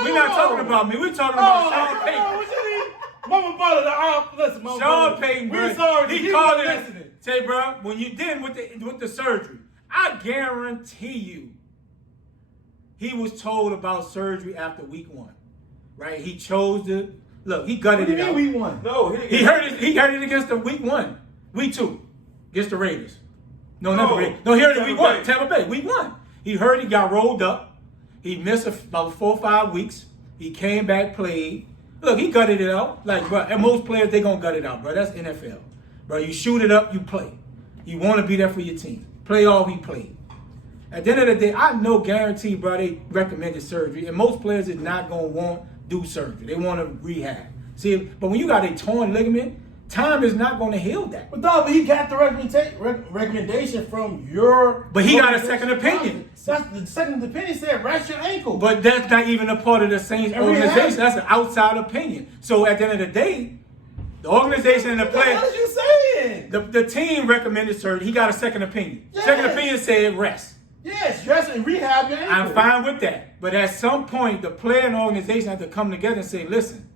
we're not talking about me. We're talking about Sean Payton. What you mean? Mama Butler, listen, Mama Sean Payton, bro. We're sorry. He called it. Say, bro, when you did with the surgery, I guarantee you, he was told about surgery after week 1, right? He chose to Look, he gutted What do it you out. mean week 1? No, He hurt it against the week 1. Week 2 against the Raiders. No, not the Raiders. No, he hurt it week 1. Tampa Bay, week 1. He hurt it, got rolled up. He missed about 4 or 5 weeks. He came back, played. Look, he gutted it out. Like, bro, and most players, they going to gut it out, bro. That's NFL. Bro, you shoot it up, you play. You want to be there for your team. Play all he played. At the end of the day, I know guarantee, bro, they recommended surgery. And most players is not going to want to do surgery. They want to rehab. See, but when you got a torn ligament, time is not going to heal that. But dog, he got the recommendation from your. But he got a second opinion. That's the second opinion said rest your ankle. But that's not even a part of the Saints organization. That's an outside opinion. So at the end of the day, the organization and the player. What are you saying? The team recommended surgery. He got a second opinion. Yes. Second opinion said rest. Yes, rest and rehab your ankle. I'm fine with that. But at some point, the player and the organization have to come together and say, listen,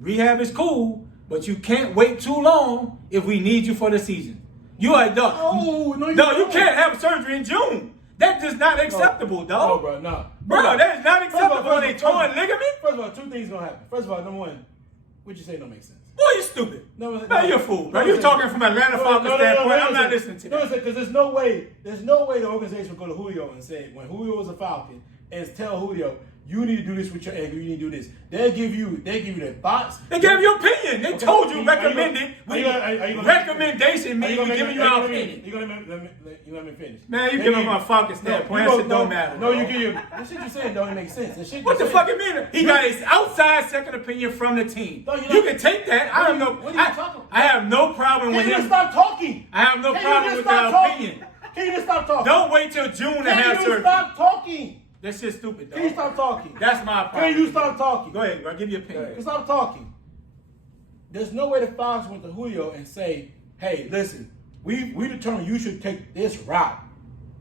rehab is cool, but you can't wait too long if we need you for the season. You are dog. Oh, no, you can't have surgery in June. That is not acceptable, dog. No, bro, no. Bro, that is not acceptable on a torn ligament. First of all, 2 things gonna happen. First of all, number 1, what you say don't make sense. Boy, you stupid. No, you're a fool, bro. You're talking from Atlanta Falcons standpoint. I'm not listening to that. No, because there's no way the organization will go to Julio and say, when Julio was a Falcon, and tell Julio, you need to do this with your ankle, you need to do this. They give you the box. They gave you opinion. They told you recommended. Recommendation means we're giving you our opinion. You let me finish. Man, you give him a Falcon standpoint. That shit don't matter. No, you give you. The shit you saying don't make sense. What the fuck it mean? He got his outside second opinion from the team. You can take that. I have no. What are you talking about? I have no problem with Can you him. just stop talking? I have no problem with stop the talking? opinion. Can you just stop talking? Don't wait till June to have Can you surgery. stop talking? That shit's stupid, dog. Can you stop talking? That's my problem. Can you stop talking? Go ahead, bro. Give your opinion. Stop talking. There's no way the Falcons went to Julio and say, hey, listen, we determined you should take this route.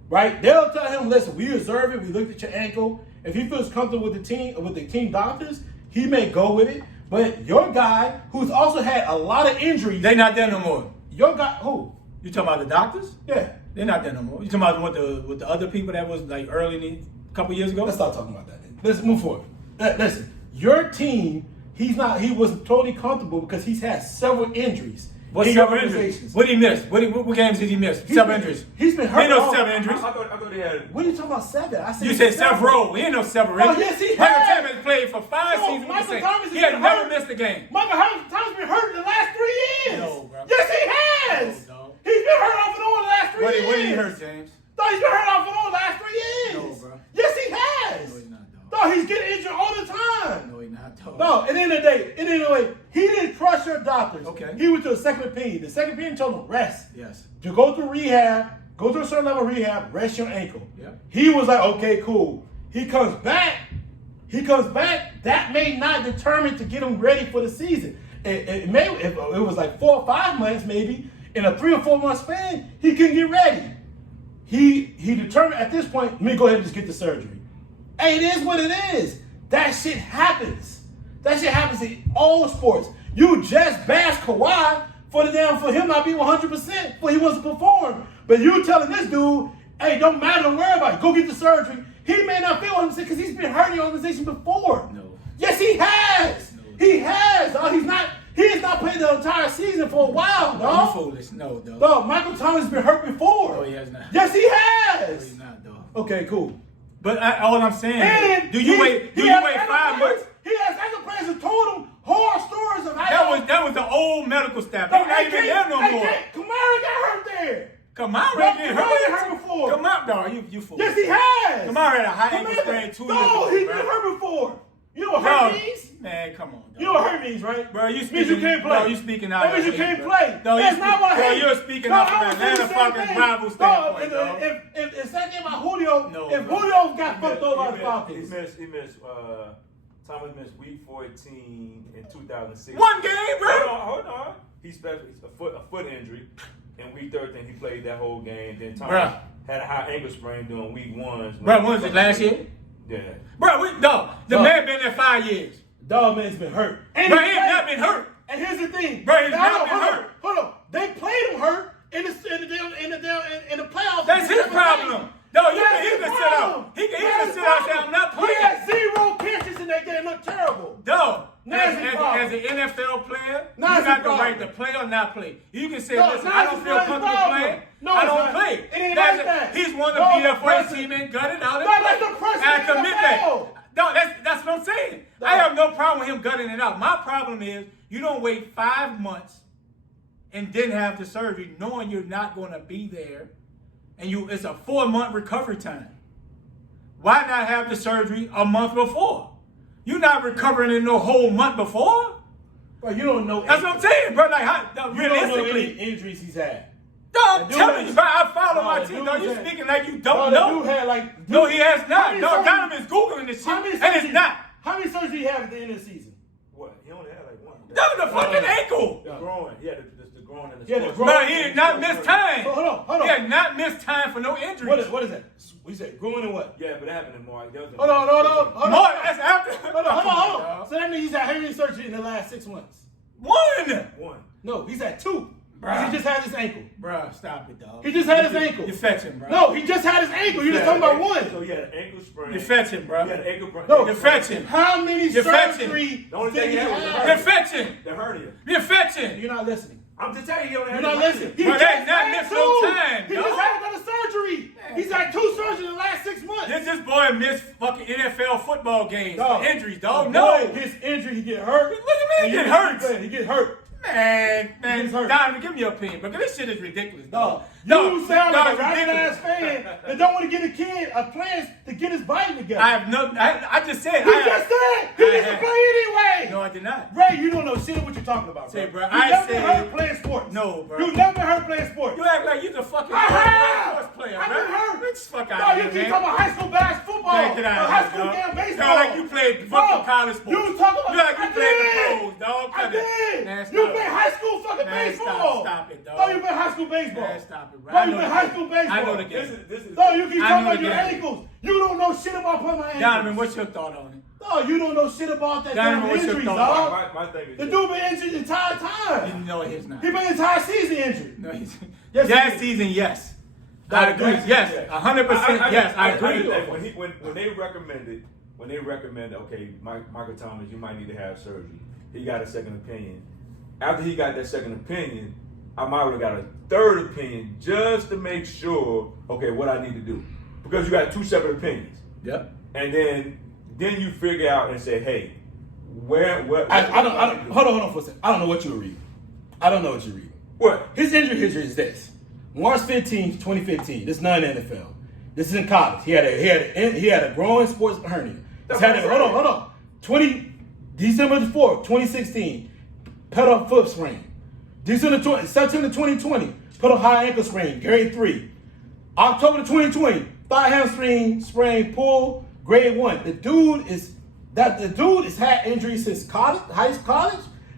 Right? They'll tell him, listen, we observed it, we looked at your ankle. If he feels comfortable with the team doctors, he may go with it. But your guy, who's also had a lot of injuries. They not there no more. Your guy, who? You talking about the doctors? Yeah. They're not there no more. You talking about with the other people that was like early in the couple years ago? Let's stop talking about that. Let's move forward. Listen, your team, he wasn't totally comfortable because he's had several injuries. What several injuries? What did he miss? What games did he miss? Several injuries. He's been hurt. He ain't no 7 injuries. I thought he had. What are you talking about 7? I said You said several. He ain't no several injuries. yes, he Michael has. Thomas played for 5 seasons. Michael Thomas He has had been never hurt. missed a game. Michael Thomas been hurt in the last 3 years. No, bro. Yes, he has. No, dog. He's been hurt off and on the last 3 years. What did he hurt, James? No, he's been hurt off and on the last 3 years. No, bro. Yes, he has. No, he's not, dog. No, he's getting injured all the time. No, he's not, dog. No, at the end of the day, he didn't trust your doctors. Okay. He went to a second opinion. The second opinion told him rest. Yes. To go through rehab, go to a certain level of rehab, rest your ankle. Yep. He was like, okay, cool. He comes back. That may not determine to get him ready for the season. It was like 4 or 5 months, maybe in a 3 or 4 month span, he couldn't get ready. He determined at this point, let me go ahead and just get the surgery. Hey, it is what it is. That shit happens. That shit happens in all sports. You just bash Kawhi for him not being 100% for he wants to perform. But you telling this dude, hey, don't matter, don't worry about it. Go get the surgery. He may not feel 100% because he's been hurt in the organization before. No. Yes, he has. No. He has. He has not played the entire season for a while, No, dog. you foolish. No, dog. Dog, Michael Thomas has been hurt before. No, he has not. Yes, he No, has. he's not, dog. Okay, cool. But all I'm saying And is, do you wait 5 months? He has other players who told him horror stories of how That was the old medical staff. They're not even there no more. Kamara got hurt there. Kamara didn't hurt before. Kamara, dog, you fool. Yes, he has. Kamara had a high ankle sprain 2 years ago. No, he's bro. been hurt before. You know what hurt means? Man, come on, dog. You know what hurt means, right? Bro, you means speaking. you can't play. No, you speaking out. That means you of can't hate, play. No, That's not what I hate. you're speaking off from Atlanta fucking rival standpoint, dog. If same thing about Julio, No, if bro. Julio got fucked over by the Falcons. He missed. Thomas missed week 14 in 2006. 1 game, bro. Hold on. He special a foot injury. In week 13, he played that whole game. Then Thomas Bruh. had a high ankle sprain during week 1. Bro, when was it, last year? Yeah. Bro, the man been there 5 years. Dog man's been hurt. And Bro, he has not been hurt. And here's the thing. Bro, he's not been hurt. Hold on. They played him hurt in the playoffs. That's his problem. No, he That's can his sit out. problem. He can That's even his sit out and say, problem. I'm not He playing. had 0 catches in that game. Looked terrible. Dog. Now as an NFL player, Now you got the problem. right to play or not play. You can say, No, listen, now I it's don't feel not his comfortable problem. playing. No, I it's don't not. play. It ain't That's like that. He's one to No, be there the for his person- team and gut it out. No, that's the person I in the commit that. NFL. No, that's what I'm saying. No. I have no problem with him gutting it out. My problem is you don't wait 5 months and then have the surgery knowing you're not going to be there, and it's a 4-month recovery time. Why not have the surgery a month before? You're not recovering in no whole month before. Bro, you don't know. That's what I'm saying, bro. Like, You don't know realistically, any injuries he's had. no, I'm dude telling has- you, bro. I follow No, my the team. dude No, you has- speaking like you Bro, don't the know. dude had like. No, he has How not. many No, surgeries- Donovan is googling this shit, How many and it's surgeries- not. How many surgeries did he have at the end of the season? What? He only had like one. No, the fucking ankle. The groin. Yeah, the groin and the Yeah, the sports. groin. But he did not miss time. Hold on. He had not missed time for no injuries. What is that? We said growing and what? Yeah, but that happened in March. Hold on. More, that's after. Hold on. So that means he's had how many surgery in the last 6 months? One. One. No, he's had 2. Bruh. He just had his ankle. Bruh, stop it, dog. He just had his ankle. You fetch him, bro. No, he just had his ankle. You're just talking about one. So he had an ankle sprain. You fetch him, bro. He had an ankle sprain. No. You fetch him. How many You're fetching. surgery The only did thing he he had was the have? You fetch him. The hernia. You fetch him. You're not listening. I'm just telling you, he only You're had not the listening. He Bro, just they not had missed no 2. time, He dog. just had another surgery. He's had 2 surgeries in the last 6 months. This boy missed fucking NFL football games Dog. for injuries, dog. The No. boy gets injured, he get hurt. Look at me, And he get he hurt. He get hurt. Man, He's hurt. Donovan, give me your opinion, because this shit is ridiculous, dog. Dog, you sound like a it's ragged ridiculous. ass fan that don't want to get a kid a plans to get his body together. I have no. I just said. You just said he I gets to have- play anyway. No, I did not. Ray, you don't know shit of what you're talking about, bro. Say, bro, You I never said- heard playing sports. No, bro. You never heard playing sports. You act like you're the fucking I have. sports player, I've bro. been hurt. Get the fuck No, out you of keep here, talking man. about high school basketball, football, Man, get out of high here, school dog. damn You baseball. act like you played fucking college sports. You talking about? You act like you I played the did. pros, dog. I did. Man, You stop. played high school fucking Man, baseball. stop it, dog. No, you played high school baseball. Man, stop it, bro. No, I you know played the high game. school baseball. I know the game. This is. No, you keep I talking know about the your game. ankles. You don't know shit about putting my ankles. Donovan, what's your thought on it? No, you don't know shit about that Donovan, damn what's your injuries, thought? dog. My thing is. The this. dude been injured the entire time. No, he's not. He been the entire season injured. No, he's. Yes, That he is. season, yes. No, I agree. yes, Yes, Yeah. 100%. Yes, I agree. When they recommended, okay, Michael Thomas, you might need to have surgery. He got a second opinion. After he got that second opinion, I might have got a third opinion just to make sure, okay, what I need to do. Because you got 2 separate opinions. Yep. And then you figure out and say, hey, where I don't. Hold on for a second. I don't know what you're reading. I don't know what you're reading. What? His injury history is this: March 15th, 2015. This is not in the NFL. This is in college. He had a growing sports hernia. Hold on. December 4th, 2016, pedal foot sprain. September 2020, pedal high ankle sprain, grade 3. October 2020, thigh hamstring sprain, pull, grade 1. The dude has had injuries since college.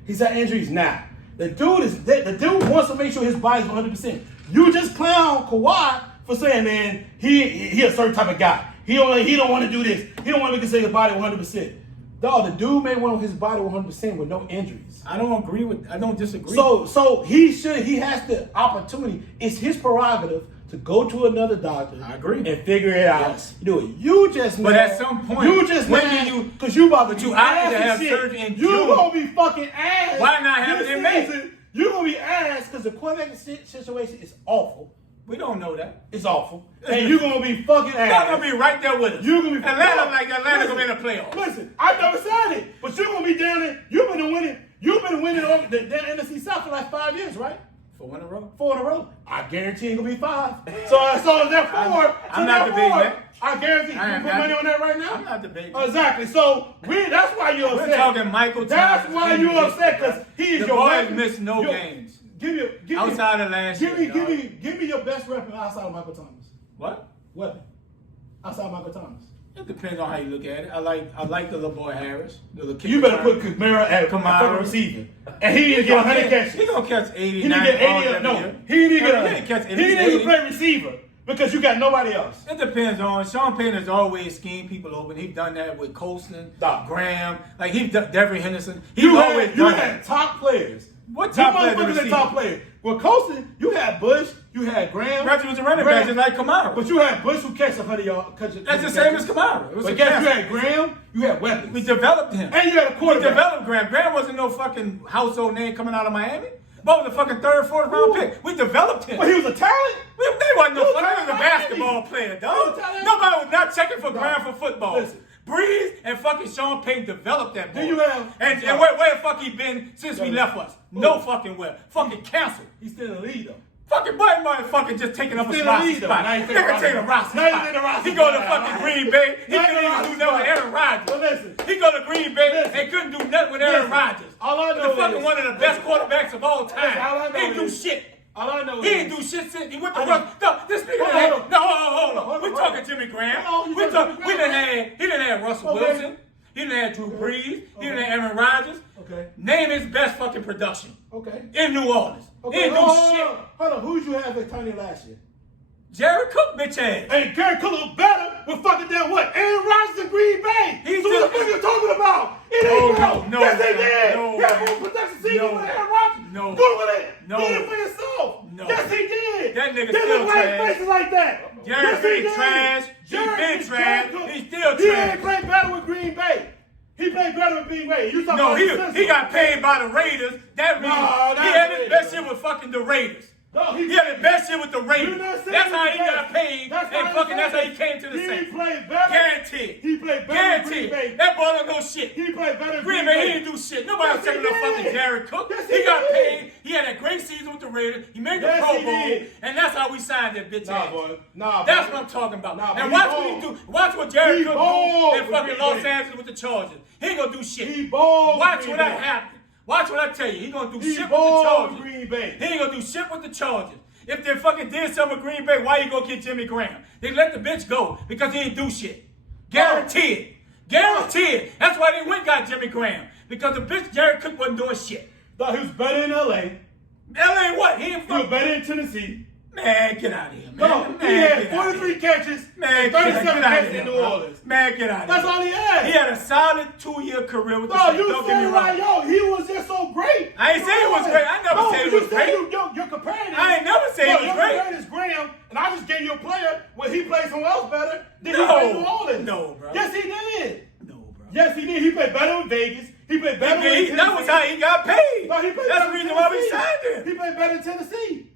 He's had injuries now. The dude wants to make sure his body's 100%. You just clown Kawhi for saying, man, he a certain type of guy. He don't want to do this. He don't want to say his body 100%. Dog, the dude may want his body 100% with no injuries. I don't disagree. So he has the opportunity. It's his prerogative to go to another doctor. I agree. And figure it out. Yes. Do it. You just But mad. at some point, you just when mad do you- because you about to but you be opted ass to and have shit. surgery in You June. gonna be fucking ass. Why not have it in May? season. You gonna be ass because the quarterback situation is awful. We don't know that. It's awful. And you gonna be fucking ass. Y'all gonna be right there with us. You gonna be Atlanta gonna be in the playoffs. Listen, I never said it, but you're gonna be down there. You've been winning over the NFC South for like 5 years, right? 4 in a row. 4 in a row. I guarantee it's gonna be 5. So therefore, I'm not debating that. I guarantee. You I am put not- money on that right now. I'm not debating. Exactly. So that's why you're upset. We're talking Michael That's Thomas. why you're upset because he is The your boys weapon. missed no games. Give me Outside of last year, dog. Give me your best weapon outside of Michael Thomas. What? Weapon outside of Michael Thomas. It depends on how you look at it. I like the little boy Harris. The little You better put Kamara at fucking receiver, and he didn't get 100 catches. He gonna catch 80. He didn't get 80. No, he didn't catch 80. He didn't even play receiver because you got nobody else. It depends on Sean Payton has always schemed people open. He's done that with Colston, Stop. Graham, like he's done Devery Henderson. He's You always had done that. top players. What top players? You motherfuckers had top players. Well, Colston, you had Bush, You had Graham. Reggie was a running back just like Kamara. But you had Bush who catch 100 yards. That's the same as Kamara. It was But a guess you catch. had Graham, you had weapons. We developed him. And you had a We quarterback. developed Graham. Graham wasn't no fucking household name coming out of Miami. But was a fucking third, fourth round pick. We developed him. But he was a talent. They wasn't no He was fucking. He was a talent. basketball player, dog. talent. Nobody was not checking for Graham for football. Listen. Breeze and fucking Sean Payton developed that boy. Then you have- and where the fuck he been since we left us? No fucking where. Fucking canceled. He's still in the lead, though. Fucking boy, motherfucking just taking up a Still roster in the lead, spot. though. Now he's Nigga take a roster Now he's spot. in the roster He go to spot. fucking Green Bay. He Now he's couldn't in the even do roster nothing with spot. Aaron Rodgers. But listen. He go to Green Bay Listen. and couldn't do nothing with Aaron Listen. Rodgers. All I know the fucking is- one of the best quarterbacks of all time. all I know He didn't do is- shit. All I know He is... didn't do shit since he went to I Russ. know. No, this nigga Hold had. on. No, hold on. Hold We on. talking Jimmy Graham. Hold on, you We talking talking. He didn't have Russell Okay. Wilson. He didn't have Drew Brees. He didn't have Aaron Rodgers. Okay. Name his best fucking production Okay. in New Orleans. Okay. He didn't do shit. Hold on. Who'd you have at Tony last year? Jared Cook, bitch ass. Hey, Gary Cook look better with fucking damn what? Aaron Rodgers in Green Bay. He So what just- the fuck you talking about? It Oh, ain't bro. no, Yes, they no, did. no, He had no. more production season No. with Aaron Rodgers. No. Google it. No. Get it for yourself. No. Yes, he did. That nigga They still look like trash. faces like that. Jared Yes, he been did. trash. He Jared been is trash. Jared Cook. He's still He trash. ain't played better with Green Bay. He played better with Green Bay. You talking No, about he consistency. got paid by the Raiders. That means No, he that's had his Raiders, best bro. shit with fucking the Raiders. No, He had his best shit with the Raiders. You're not saying That's how he best. got paid. That's And not fucking that's how saying he came to the He Saints. played better. Guaranteed. He played better with Green Guaranteed. Bay. That boy don't know shit. He played better with Green Bay, he didn't do shit. Nobody was Yes, taking he no fucking did. Jared Cook. Yes, he he got did. paid. He had a great season with the Raiders. He made the Yes, Pro he Bowl. did. And that's how we signed that bitch Nah, ass. boy. Nah, That's boy. what I'm talking about. Nah, and he watch balled. what he do. Watch what Jared He Cook balled do in for fucking Green Los Bay. Angeles with the Chargers. He ain't gonna do shit. He balled Watch Green what Bay. that happen. Watch what I tell you. He gonna do He shit with the balled Chargers. Green Bay. He ain't gonna do shit with the Chargers. If they fucking did something with Green Bay, why you gonna get Jimmy Graham? They let the bitch go because he didn't do shit. Guaranteed. Guaranteed. That's why they went and got Jimmy Graham. Because the bitch Jared Cook wasn't doing shit. Thought he was better in L.A. LA what? He ain't He was fuck. better in Tennessee. Man, get out of here, man. No, Man, he had get outta 43 here. catches Man, and get 37 out of catches here, in New bro. Orleans. Man, get out of That's here. all he had. He had a solid 2-year career with the No, Saints. you Don't get me said wrong. like, yo, he was just so great. I ain't say he was great. I never no, said he you was said great. You're comparing him. I ain't never said he was you're great. comparing his Graham, and I just gave you a player where he played somewhere else better than he No. played in New Orleans. No, bro. Yes, he did. No, bro. Yes, he did. He played better with Vegas. He played better with Tennessee. That was how he got paid. No, he played That's better the in reason why we Tennessee. signed him. He played better in Tennessee.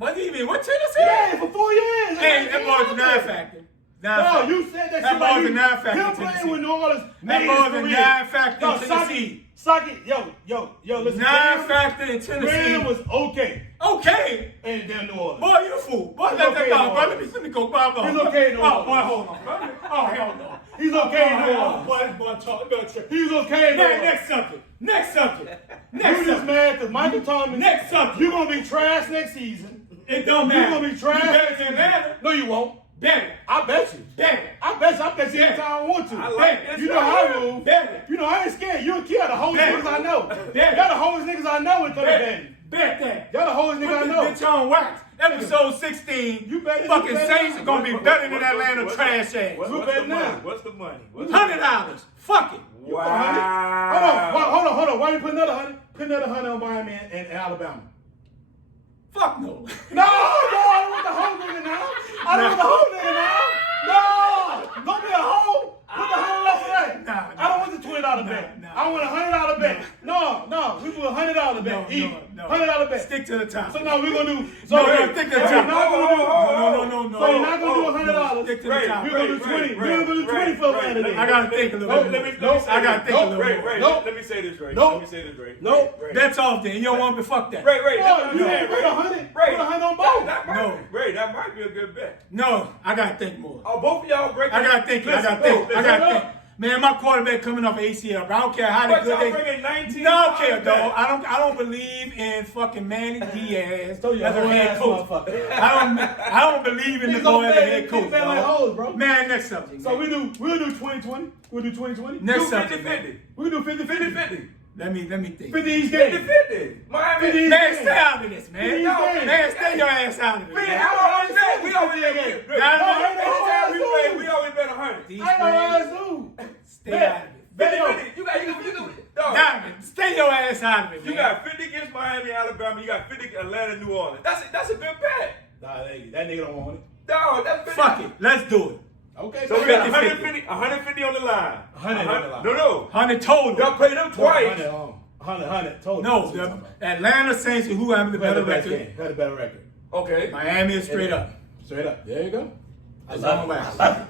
But he even with Tennessee? Yeah, for 4 years. Hey, that boy's a non-factor. No, you said that. That shit ball's like a you- non-factor Him in playing Tennessee. with New Orleans That made ball's his a career. non-factor Yo, in Tennessee. Socket, yo, listen. Non-factor in Tennessee. Graham was okay Okay. in damn New Orleans. Boy, you a fool. Boy, He's let okay that go, in bro. New Let me go. Bob, He's okay in New Oh, Orleans. boy, hold on, bro. Oh, hell no. He's okay in New Oh, Orleans. boy, this boy talking about trip. He's okay in New Man, Orleans. next subject. Next subject. You Next just subject. mad because Michael Thomas. Next subject. You're gonna be trash next season. It don't You're matter. gonna be trash. You better than Atlanta. No, you won't. Bet it. I bet you. Bet it. I bet you anytime I want to. I like Bet. this. You know how I move. Bet it. You know I ain't scared. You're a kid. The whole Bet. niggas I know. Bet. Y'all the whole niggas I know in Thunder Bet Bay. Bet that. Y'all the whole niggas I Put know. this bitch on wax. Episode 16. You better- Fucking you better Saints not. are gonna be better than Atlanta trash ass. What's You the better money? not. What's the money? $100. Fuck it. Wow. Hold on. Why you put another 100? Put another 100 on Miami and Alabama. Fuck no. No, I don't want the whole nigga now. I don't want the whole nigga now. No, don't be a hoe. Put the $100 for that. Nah. I don't want the $20 bet. Nah. I want a $100 bet. No, we put a $100 bet. Even. $100 bet. Stick to the top. So now we're gonna do. No, stick to the top. No. No. So you're not gonna do $100. Stick to the top. We're gonna do 20. We're gonna do 20 for the end of the I gotta think a little bit. I gotta think a little bit. Let me say this, Ray. Nope. Let me say this, Ray. Nope. Ray. That's off then. You don't want to fuck that. Ray, No, you that's didn't what put I'm 100. saying, Put 100 on both. That might No. be, Ray, that might be a good bet. No, I gotta think more. Oh, both of y'all breaking. I gotta think. I gotta think. Man, my quarterback coming off ACL, bro. I don't care how But good y'all they. bringing 19. No, I don't care, dog. I don't believe in fucking Manny Diaz So you as a whole head ass coach. motherfucker. I don't believe in the He's boy as a okay. head coach, He's like hoes, bro. dog. Man, next subject. So man. we'll do 2020. We'll do 2020. Next Do subject, man. 50-50. We'll do 50-50. 50-50. Let me think. 50 each game. 50-50. Miami. 50. Man, stay out of this, man. Please, man. Man, stay your ass out of it. Man, man. I always say we always bet. Anytime we play, we always bet 100. These I know man, ass do. stay out of it. 50-50. You got, dog. Diamond, stay your ass out of it, man. You got 50 against Miami, Alabama. You got 50 Atlanta, New Orleans. That's a good bet. Nah, that nigga don't want it. No, that's Fuck it. Let's do it. Okay, So we got 50-50. 150 on the line. 100 on the line. No. 100 total. Y'all played them twice. 100 total. No, the Atlanta Saints and who have the better record. Had a better record. Okay. Miami is straight up. Straight up. There you go. That's I all love it. I'm I love it.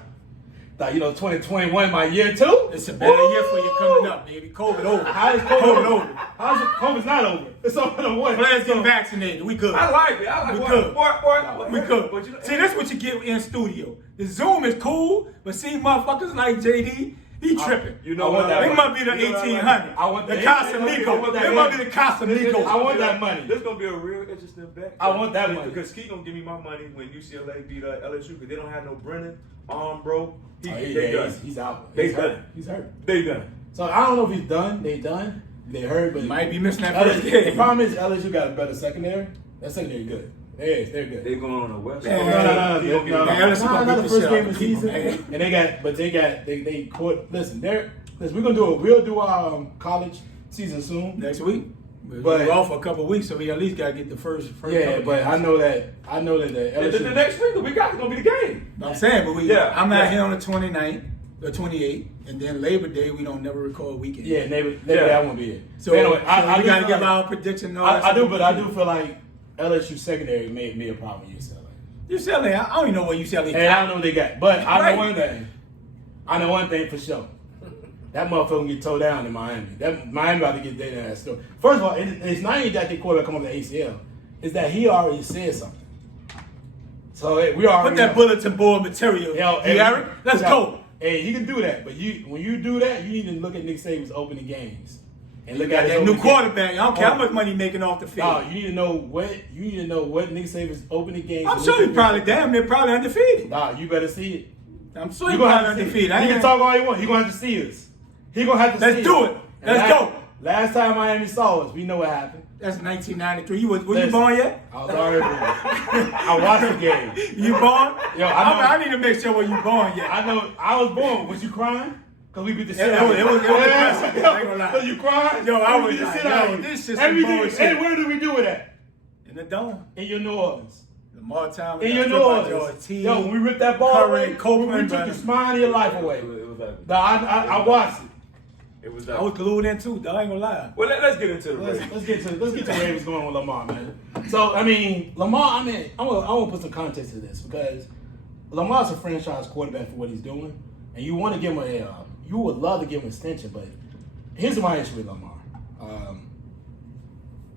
Thought, 2021 my year too. It's a better year for you coming up, baby. COVID over. How is COVID over. How's it? COVID's not over. It's over the one. Players get vaccinated. We good. I like it. We boy, good. Boy, We good. But See, this is what you get in studio. The Zoom is cool, but see motherfuckers like JD, he tripping. You know what? that They money. might be the You know what I 1800. I want the that- Casamigos. that They money. might be the Casamigos. I want that money. This is gonna be a real interesting bet. I want that money. Because Ski gonna give me my money when UCLA beat LSU because they don't have no Brennan, bro. They done. He's out. They He's done. hurt. He's hurt. They done. So I don't know if he's done. They hurt, but Might be missing that first LSU, game. the problem is LSU got a better secondary. That secondary good. They're good. They going on the West. Man, Coast. No. LSU gonna Not beat the the first shit game out of of the people, season, man. and they caught. Listen, we'll do our college season soon. Next week. But- We're off for a couple of weeks, so we at least gotta get the first Yeah, couple but games. I know that the LSU. The next week, we got gonna be the game. I'm saying, but I'm Yeah. out here on the 29th, the 28th, and then Labor Day we don't never record weekend. Yeah, maybe Yeah. that won't be it. So, But anyway, we I do gotta feel give like- our prediction. And all that I do, stuff. but I do feel like LSU secondary may be a problem in UCLA. UCLA, I don't even know what UCLA And I don't know what they got, but I Right. know one thing. I know one thing for sure. That motherfucker gonna get towed down in Miami. That Miami about to get their ass story. First of all, it's not even that they quarterback come off the ACL. It's that he already said something. So we already Put that know. bulletin board material. Yo, You hear it? Let's go. Hey, you can do that, but when you do that, you need to look at Nick Saban's opening games and look Got at his that new opening games. quarterback. I don't care how much money he making off the field. No, you need to know what Nick Saban's opening games. I'm sure he's probably damn near probably undefeated. Nah, you better see it. I'm sure You he's gonna probably have to see undefeated. it. He can talk all he wants. He gonna have to see us. He gonna have to Let's see do us. it. And Let's go. Last time Miami saw us, we know what happened. That's 1993. Were you Listen, born yet? I was already born. I watched the game. You born? Yo, I know. I need to make sure when you born yet. I know. I was born. Was you crying? Cause we beat the shit It out of was- you. it was depressing. I ain't gonna lie. So you crying? Yo, I We was beat the like, shit out yo, of you. this shit's And we some did- bullshit. And where did we do it at? In the dome. In your New Orleans. Lamar Town. In your New Orleans. Yo, when we ripped that ball Curry, away, Copeland, we took man. the smile of your life away. It was like, Nah, I watched it. it was I was glued in too, dog. I ain't gonna lie. Well, let's get into the race. Let's get to Ravens going with Lamar, man. So I mean, Lamar. I want to put some context to this because Lamar's a franchise quarterback for what he's doing, and you want to give him you would love to give him an extension, but here's my issue with Lamar: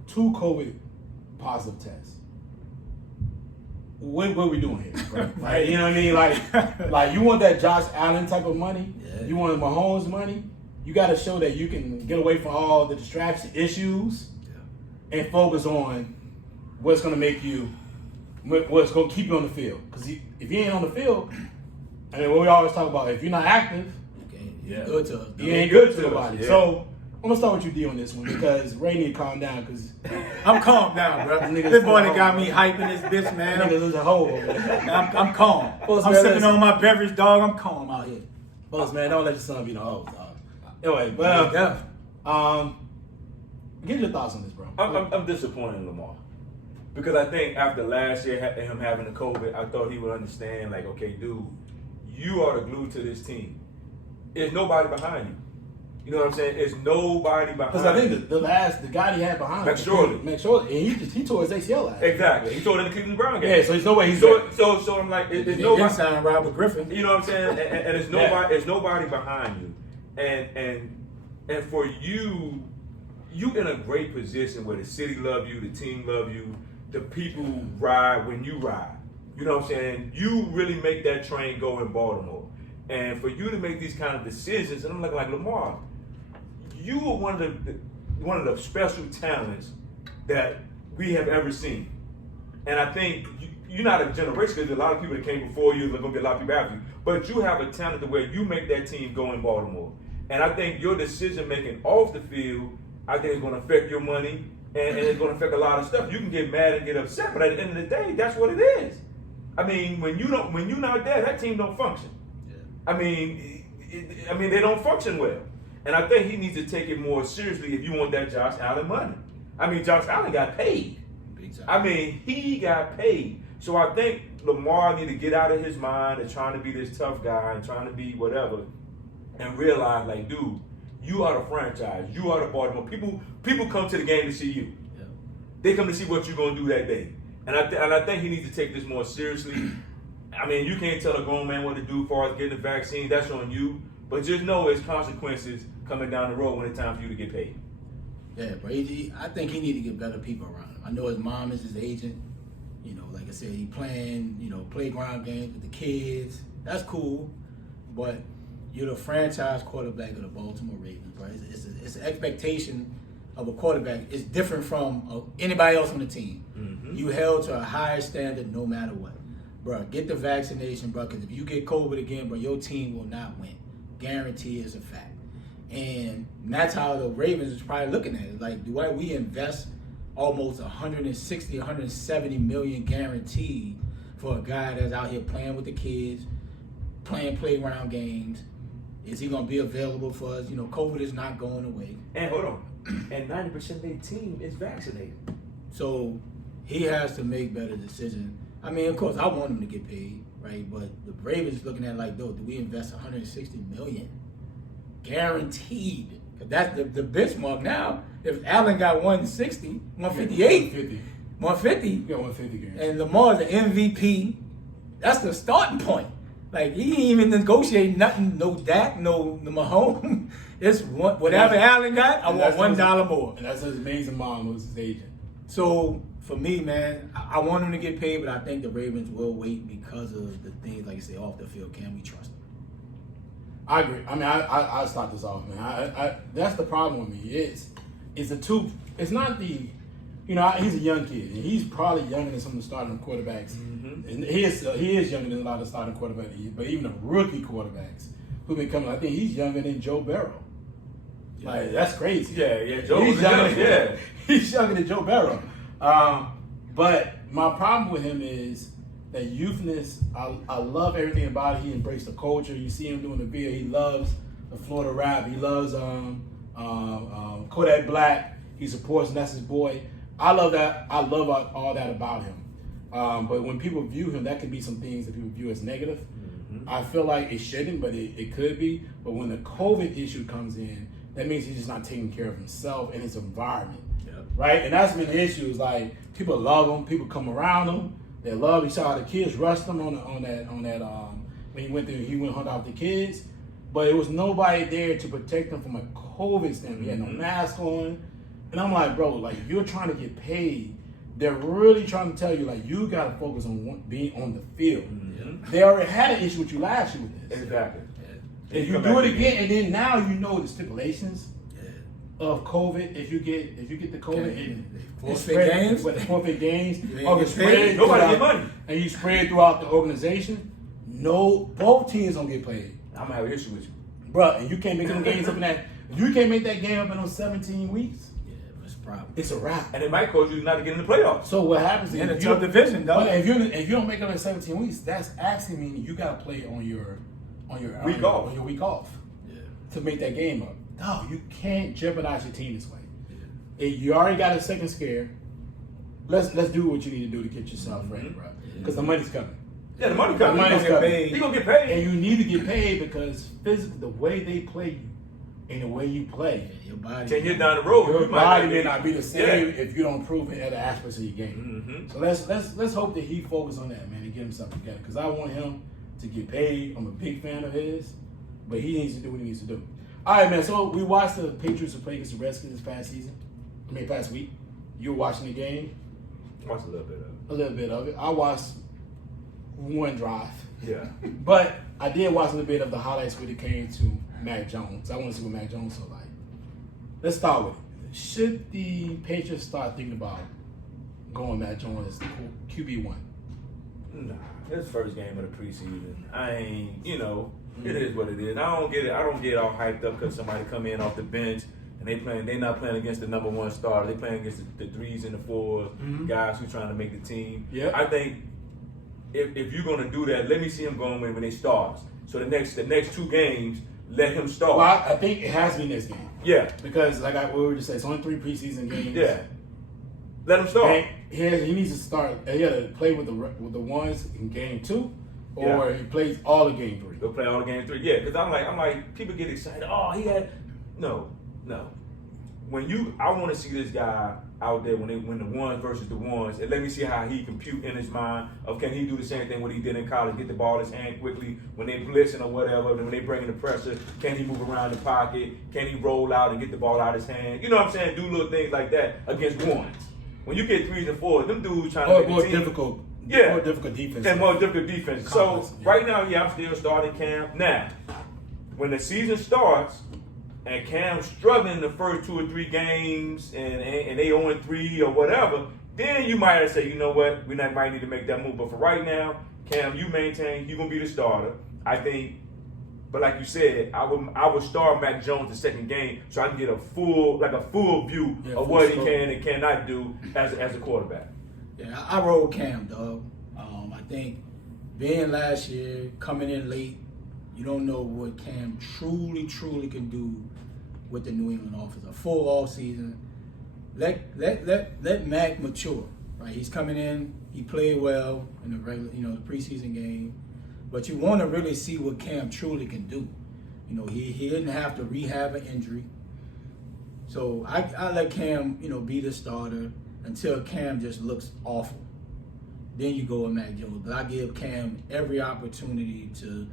2 COVID positive tests. What are we doing here, bro? Like, you know what I mean? Like you want that Josh Allen type of money? Yeah. You want Mahomes money? You got to show that you can get away from all the distraction issues and focus on what's going to make you, what's going to keep you on the field. Because if you ain't on the field, I mean, what we always talk about, if you're not active, Yeah. Good to us. you ain't good to us, nobody. yeah. So I'm going to start with you, D, on this one because Ray need to calm down because I'm calm down, bro. Niggas This boy that calm. got me hyping this bitch, man. niggas lose a hole over there. I'm calm. Folks, I'm man, sipping listen. on my beverage, dog. I'm calm out here. Boss, man, don't let your son be no host, dog. Anyway, but Yeah. get your thoughts on this, bro. I'm disappointed in Lamar because I think after last year him having the COVID, I thought he would understand. Like, okay, dude, you are the glue to this team. There's nobody behind you. You know what I'm saying? There's nobody behind. Because I think you. the guy he had behind him, McSorley. and he tore his ACL last year. Exactly. He told in the Cleveland Brown game. Yeah, so there's no way he's So I'm like, it's They nobody. didn't sign Robert Griffin. You know what I'm saying? And it's nobody. It's nobody behind you. And for you in a great position where the city love you, the team love you, the people ride when you ride. You know what I'm saying? You really make that train go in Baltimore. And for you to make these kind of decisions, and I'm looking like Lamar, you are one of the special talents that we have ever seen. And I think you're not a generation because a lot of people that came before you, there's going to be a lot of people after you. But you have a talent the way you make that team go in Baltimore. And I think your decision making off the field, I think is going to affect your money and it's going to affect a lot of stuff. You can get mad and get upset, but at the end of the day, that's what it is. I mean, when you're not there, that team don't function. Yeah. I mean, they don't function well. And I think he needs to take it more seriously if you want that Josh Allen money. I mean, Josh Allen got paid. Big time. I mean, he got paid. So I think Lamar need to get out of his mind of trying to be this tough guy and trying to be whatever, and realize, like, dude, you are the franchise. You are the Baltimore. People come to the game to see you. Yeah. They come to see what you're gonna do that day. And I think he needs to take this more seriously. I mean, you can't tell a grown man what to do as far as getting the vaccine. That's on you. But just know there's consequences coming down the road when it's time for you to get paid. Yeah, but I think he need to get better people around him. I know his mom is his agent. You know, like I said, he playing, playground games with the kids. That's cool. But you're the franchise quarterback of the Baltimore Ravens, right? It's an expectation of a quarterback. It's different from anybody else on the team. Mm-hmm. You held to a higher standard no matter what. Bro, get the vaccination, bro, because if you get COVID again, bro, your team will not win. Guarantee is a fact. And that's how the Ravens is probably looking at it. Like, do we invest almost 160, 170 million guaranteed for a guy that's out here playing with the kids, playing playground games? Is he going to be available for us? COVID is not going away. And hold on. And 90% of their team is vaccinated. So he has to make better decisions. I mean, of course, I want him to get paid, right? But the Ravens looking at it like, do we invest 160 million? Guaranteed. Because that's the benchmark now. If Allen got 160, 158, 150. You got 150 games. And Lamar's an MVP. That's the starting point. Like, he ain't even negotiating nothing, no Dak, no Mahomes. It's whatever Allen got, I want $1 more. And that's his amazing mom who's his agent. So, for me, man, I want him to get paid, but I think the Ravens will wait because of the things, like you say, off the field. Can we trust him? I agree. I mean, I'll start this off, man. I that's the problem with me. It's not the, he's a young kid, and he's probably younger than some of the starting quarterbacks. Mm-hmm. And he is younger than a lot of the starting quarterbacks, but even the rookie quarterbacks who've been coming, I think he's younger than Joe Burrow. Yeah. Like, that's crazy. Yeah, Joe's younger. He's younger than Joe Burrow. But my problem with him is that youthness. I love everything about it. He embraced the culture. You see him doing the video. He loves the Florida rap. He loves Kodak Black. He supports, and that's his boy. I love that. I love all that about him. But when people view him, that could be some things that people view as negative. Mm-hmm. I feel like it shouldn't, but it could be. But when the COVID issue comes in, that means he's just not taking care of himself and his environment. Right? And that's been the issue. Is like, people love him, people come around him, they love him. You saw how the kids rushed him on that when he went hunt out the kids. But it was nobody there to protect him from a COVID standpoint. He had no mask on. And I'm like, bro, like, you're trying to get paid. They're really trying to tell you, like, you gotta focus on being on the field. Mm-hmm. They already had an issue with you last year with this. Exactly. Yeah. If you do it again, and then now you know the stipulations of COVID. If you get the COVID and forfeit games, nobody get money, and you spread throughout the organization. Both teams don't get paid. I'm gonna have an issue with you, bro. And you can't make them games up in that. If you can't make that game up in those 17 weeks, it's a problem. It's a wrap, and it might cause you not to get in the playoffs. So what happens in a tough division, though? If you don't make it up in 17 weeks, that's actually meaning you got to play on your week off to make that game up. No, you can't jeopardize your team this way. Yeah. You already got a second scare. Let's do what you need to do to get yourself ready, bro. Because the money's coming. Yeah, the money's coming. You're gonna get paid. And you need to get paid because physically, the way they play you and the way you play, your body 10 years down the road, your body may not be the same if you don't improve in other aspects of your game. Mm-hmm. So let's hope that he focus on that, man, and get himself together. Because I want him to get paid. I'm a big fan of his, but he needs to do what he needs to do. All right, man. So we watched the Patriots play against the Redskins this past week. You were watching the game. Watched a little bit of it. A little bit of it. I watched one drive. Yeah. But I did watch a little bit of the highlights when it came to Mac Jones. I want to see what Mac Jones look like. Let's start with it. Should the Patriots start thinking about going Mac Jones as the QB1? Nah, it's first game of the preseason. I ain't, it is what it is. I don't get all hyped up because somebody come in off the bench and they're not playing against the number one star. They playing against the 3s and the 4s, guys who trying to make the team. Yep. I think if you're gonna do that, let me see him going when they start. So the next 2 games, let him start. Well, I think it has to be this game. Yeah. Because we were just saying, it's only 3 preseason games. Yeah. Let him start. And he needs to start. He got to play with the ones in game 2, or he plays all of game 3. He'll play all the game 3. Yeah, because I'm like, people get excited. Oh, he had no. I want to see this guy out there when the ones versus the ones, and let me see how he compute in his mind of can he do the same thing what he did in college, get the ball in his hand quickly when they blitzing or whatever, when they bring in the pressure, can he move around the pocket, can he roll out and get the ball out of his hand, you know what I'm saying, do little things like that against ones. When you get 3s and 4s, them dudes trying to make more the team. difficult. Yeah. More difficult defense. And more difficult defense. So right now, I'm still starting Cam. Now, when the season starts and Cam's struggling the first 2 or 3 games and they 0-3 or whatever, then you might say, you know what, we might need to make that move. But for right now, Cam, you maintain you're gonna be the starter. I think, but like you said, I would start Mac Jones the second game so I can get a full view of what he can and cannot do as a quarterback. Yeah, I roll Cam, dog. I think being last year, coming in late, you don't know what Cam truly can do with the New England offense. A full off season. Let Mac mature. Right, he's coming in. He played well in the regular, the preseason game. But you want to really see what Cam truly can do. He didn't have to rehab an injury. So I let Cam, be the starter until Cam just looks awful. Then you go with Mac Jones. But I give Cam every opportunity to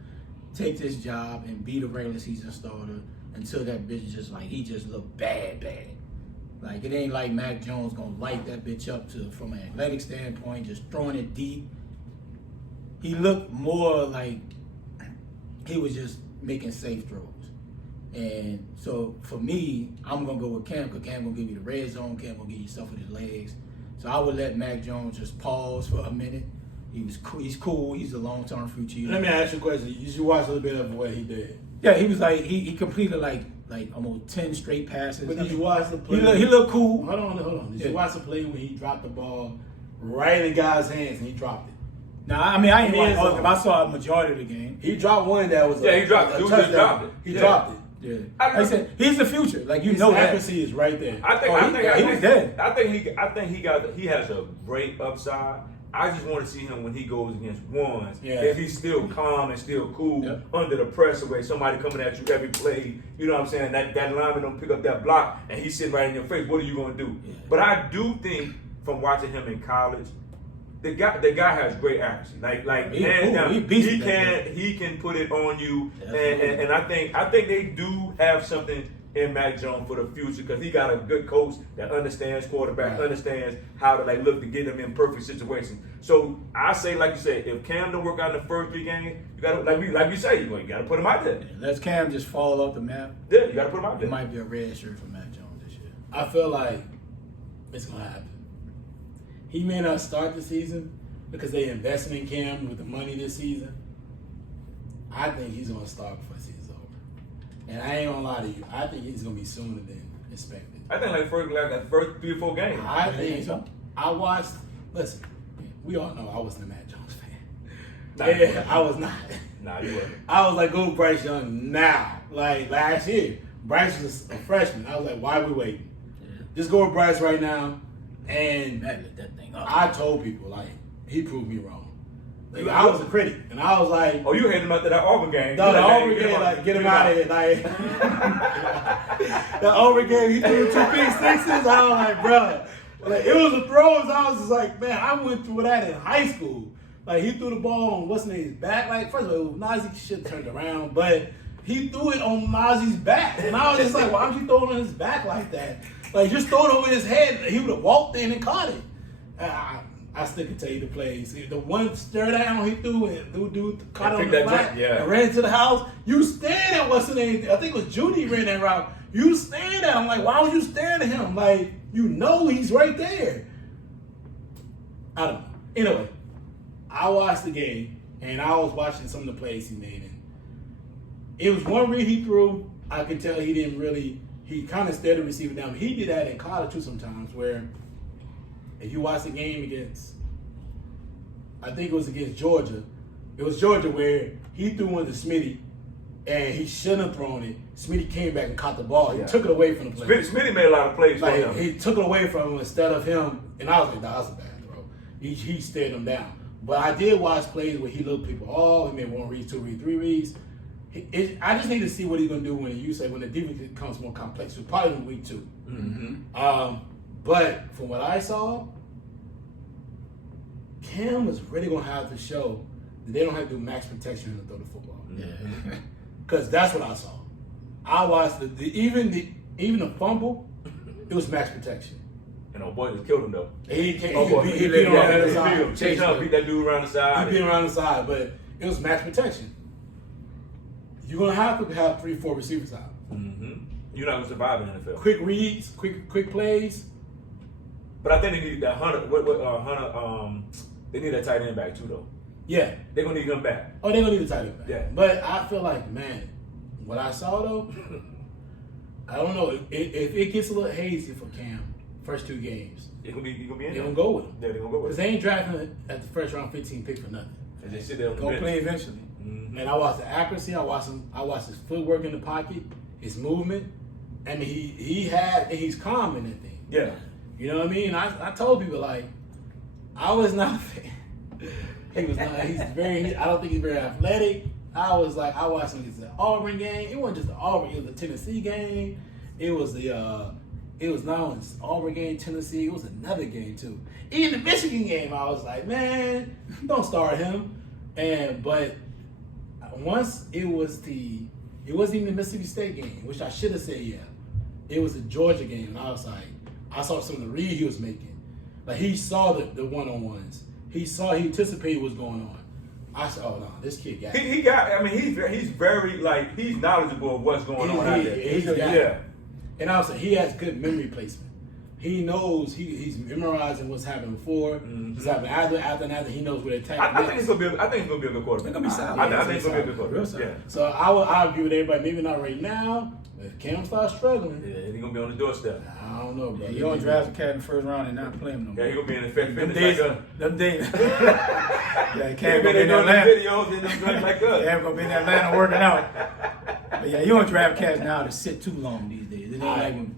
take this job and be the regular season starter until that bitch he just look bad. Like, it ain't like Mac Jones gonna light that bitch up from an athletic standpoint, just throwing it deep. He looked more like he was just making safe throws. And so for me, I'm gonna go with Cam because Cam gonna give you the red zone, Cam gonna give you stuff with his legs. So I would let Mac Jones just pause for a minute. He's cool. He's a long-term future. Let me ask you a question. You watch a little bit of what he did. Yeah, he was he completed like almost 10 straight passes. But did you watch the play? He looked cool. Hold on. Did you watch the play when he dropped the ball right in the guy's hands and he dropped it? Nah, I mean, I ain't watch all of it. I saw a majority of the game. He dropped one that was he dropped it. Dude just dropped it. He dropped it. Yeah, like I said, he's the future. Like his accuracy is right there. He was dead. I think he has a great upside. I just want to see him when he goes against ones. Yeah. If he's still calm and still cool under the pressure where somebody coming at you every play. You know what I'm saying? That lineman don't pick up that block and he's sitting right in your face. What are you going to do? Yeah. But I do think from watching him in college, the guy has great accuracy. He can put it on you, and I think they do have something in Mac Jones for the future because he got a good coach that understands quarterback, understands how to look to get him in perfect situations. So I say, like you said, if Cam don't work out in the first 3 games, you got to like you say, you got to put him out there. Let Cam just fall off the map. Yeah, you got to put him out there. It might be a red shirt for Mac Jones this year. I feel like it's gonna happen. He may not start the season because they invested in Cam with the money this season. I think he's going to start before the season's over. And I ain't going to lie to you. I think he's going to be sooner than expected. I think that first 3 or 4 games. I think so. I watched, listen, we all know I wasn't a Mac Jones fan. I was not. Nah, you wasn't. I was like, go Bryce Young now. Like last year, Bryce was a freshman. I was like, why are we waiting? Yeah. Just go with Bryce right now. And lit that thing up. I told people, he proved me wrong. I was a critic, and I was like, "Oh, you hated him after that Auburn game?" No, the Auburn game, get him out of here. The Auburn game, he threw 2 big sixes. I was like, bro, it was a throws. I was just like, man, I went through that in high school. He threw the ball on what's his name's back. First of all, Najee should have turned around, but he threw it on Najee's back, and I was just like, why would you throw it on his back like that? Just throw it over his head. He would have walked in and caught it. I still can tell you the plays. The one stare down he threw, and dude caught it on the back and ran to the house. You stared at what's his name? I think it was Judy ran that route. You stared at him. Why would you stare at him? He's right there. I don't know. Anyway, I watched the game, and I was watching some of the plays he made. And it was one read he threw. I could tell he didn't really. He kind of stared the receiver down. He did that in college too sometimes where if you watch the game against, I think it was against Georgia. It was Georgia where he threw one to Smitty and he shouldn't have thrown it. Smitty came back and caught the ball. He Yeah. took it away from the player. Smitty made a lot of plays for Like, him. he took it away from him instead of him, and I was like, nah, that's a bad throw. He stared him down. But I did watch plays where he looked people off. He made 1 read, 2 read, 3 reads. I just need to see what he's gonna do when the defense becomes more complex. So probably in week 2. Mm-hmm. But from what I saw, Cam was really gonna have to show that they don't have to do max protection to throw the football. Yeah. Because that's what I saw. I watched even the fumble, it was max protection. And old boy just killed him though. He beat He him on the beat side. him. Chase him, beat that dude around the side. He beat him around the side, but it was max protection. You're gonna have to have 3-4 receivers out. Mm-hmm. You're not gonna survive in the NFL. Quick reads, quick plays. But I think they need that Hunter. They need that tight end back too though. Yeah. They're gonna need him back. Oh, they're gonna need a tight end back. Yeah. But I feel like, man, what I saw though, I don't know. If it gets a little hazy for Cam, first 2 games, You're gonna be in they're there. gonna go with him. Yeah, they're gonna go Because with they him. ain't drafting at the first round 15 pick for nothing. And they sit there on the Go bench. play eventually. Mm-hmm. And I watched the accuracy. I watched his footwork in the pocket, his movement. I mean, he's calm in that thing. Yeah. You know what I mean? I told people like, I was not a fan. He was not. I don't think he's very athletic. I watched him against the Auburn game. It wasn't just the Auburn. It was the Tennessee game. It was not only the Auburn game, Tennessee. It was another game too. Even the Michigan game, I was like, man, don't start him. But once it wasn't even the Mississippi State game, which I should have said, yeah. It was the Georgia game, and I was like, I saw some of the read he was making. Like, he saw the one-on-ones. He anticipated what's going on. I said, oh, no, this kid got it. He's very, like, he's knowledgeable of what's going on out there. He's got Yeah. it. And I was like, he has good memory placement. He knows he's memorizing what's happened before. Mm-hmm. What's happened after, he knows where to attack. I think it's gonna be a good quarterback. It's gonna be solid. I think it's gonna be a good Real quarterback. solid. Yeah. So I agree with everybody. Maybe not right now. If Cam starts struggling, Yeah, he's gonna be on the doorstep. I don't know, bro. Yeah, you don't draft a cat in the first round and not play him no more. Yeah, he's gonna be in the fifth Them finish days, like us. them days. Yeah, He's Cam been gonna be in doing the Atlanta. videos and them drinks like us. Cam gonna be in Atlanta working out. But yeah, you don't draft cats now to sit too long these days. They don't like them.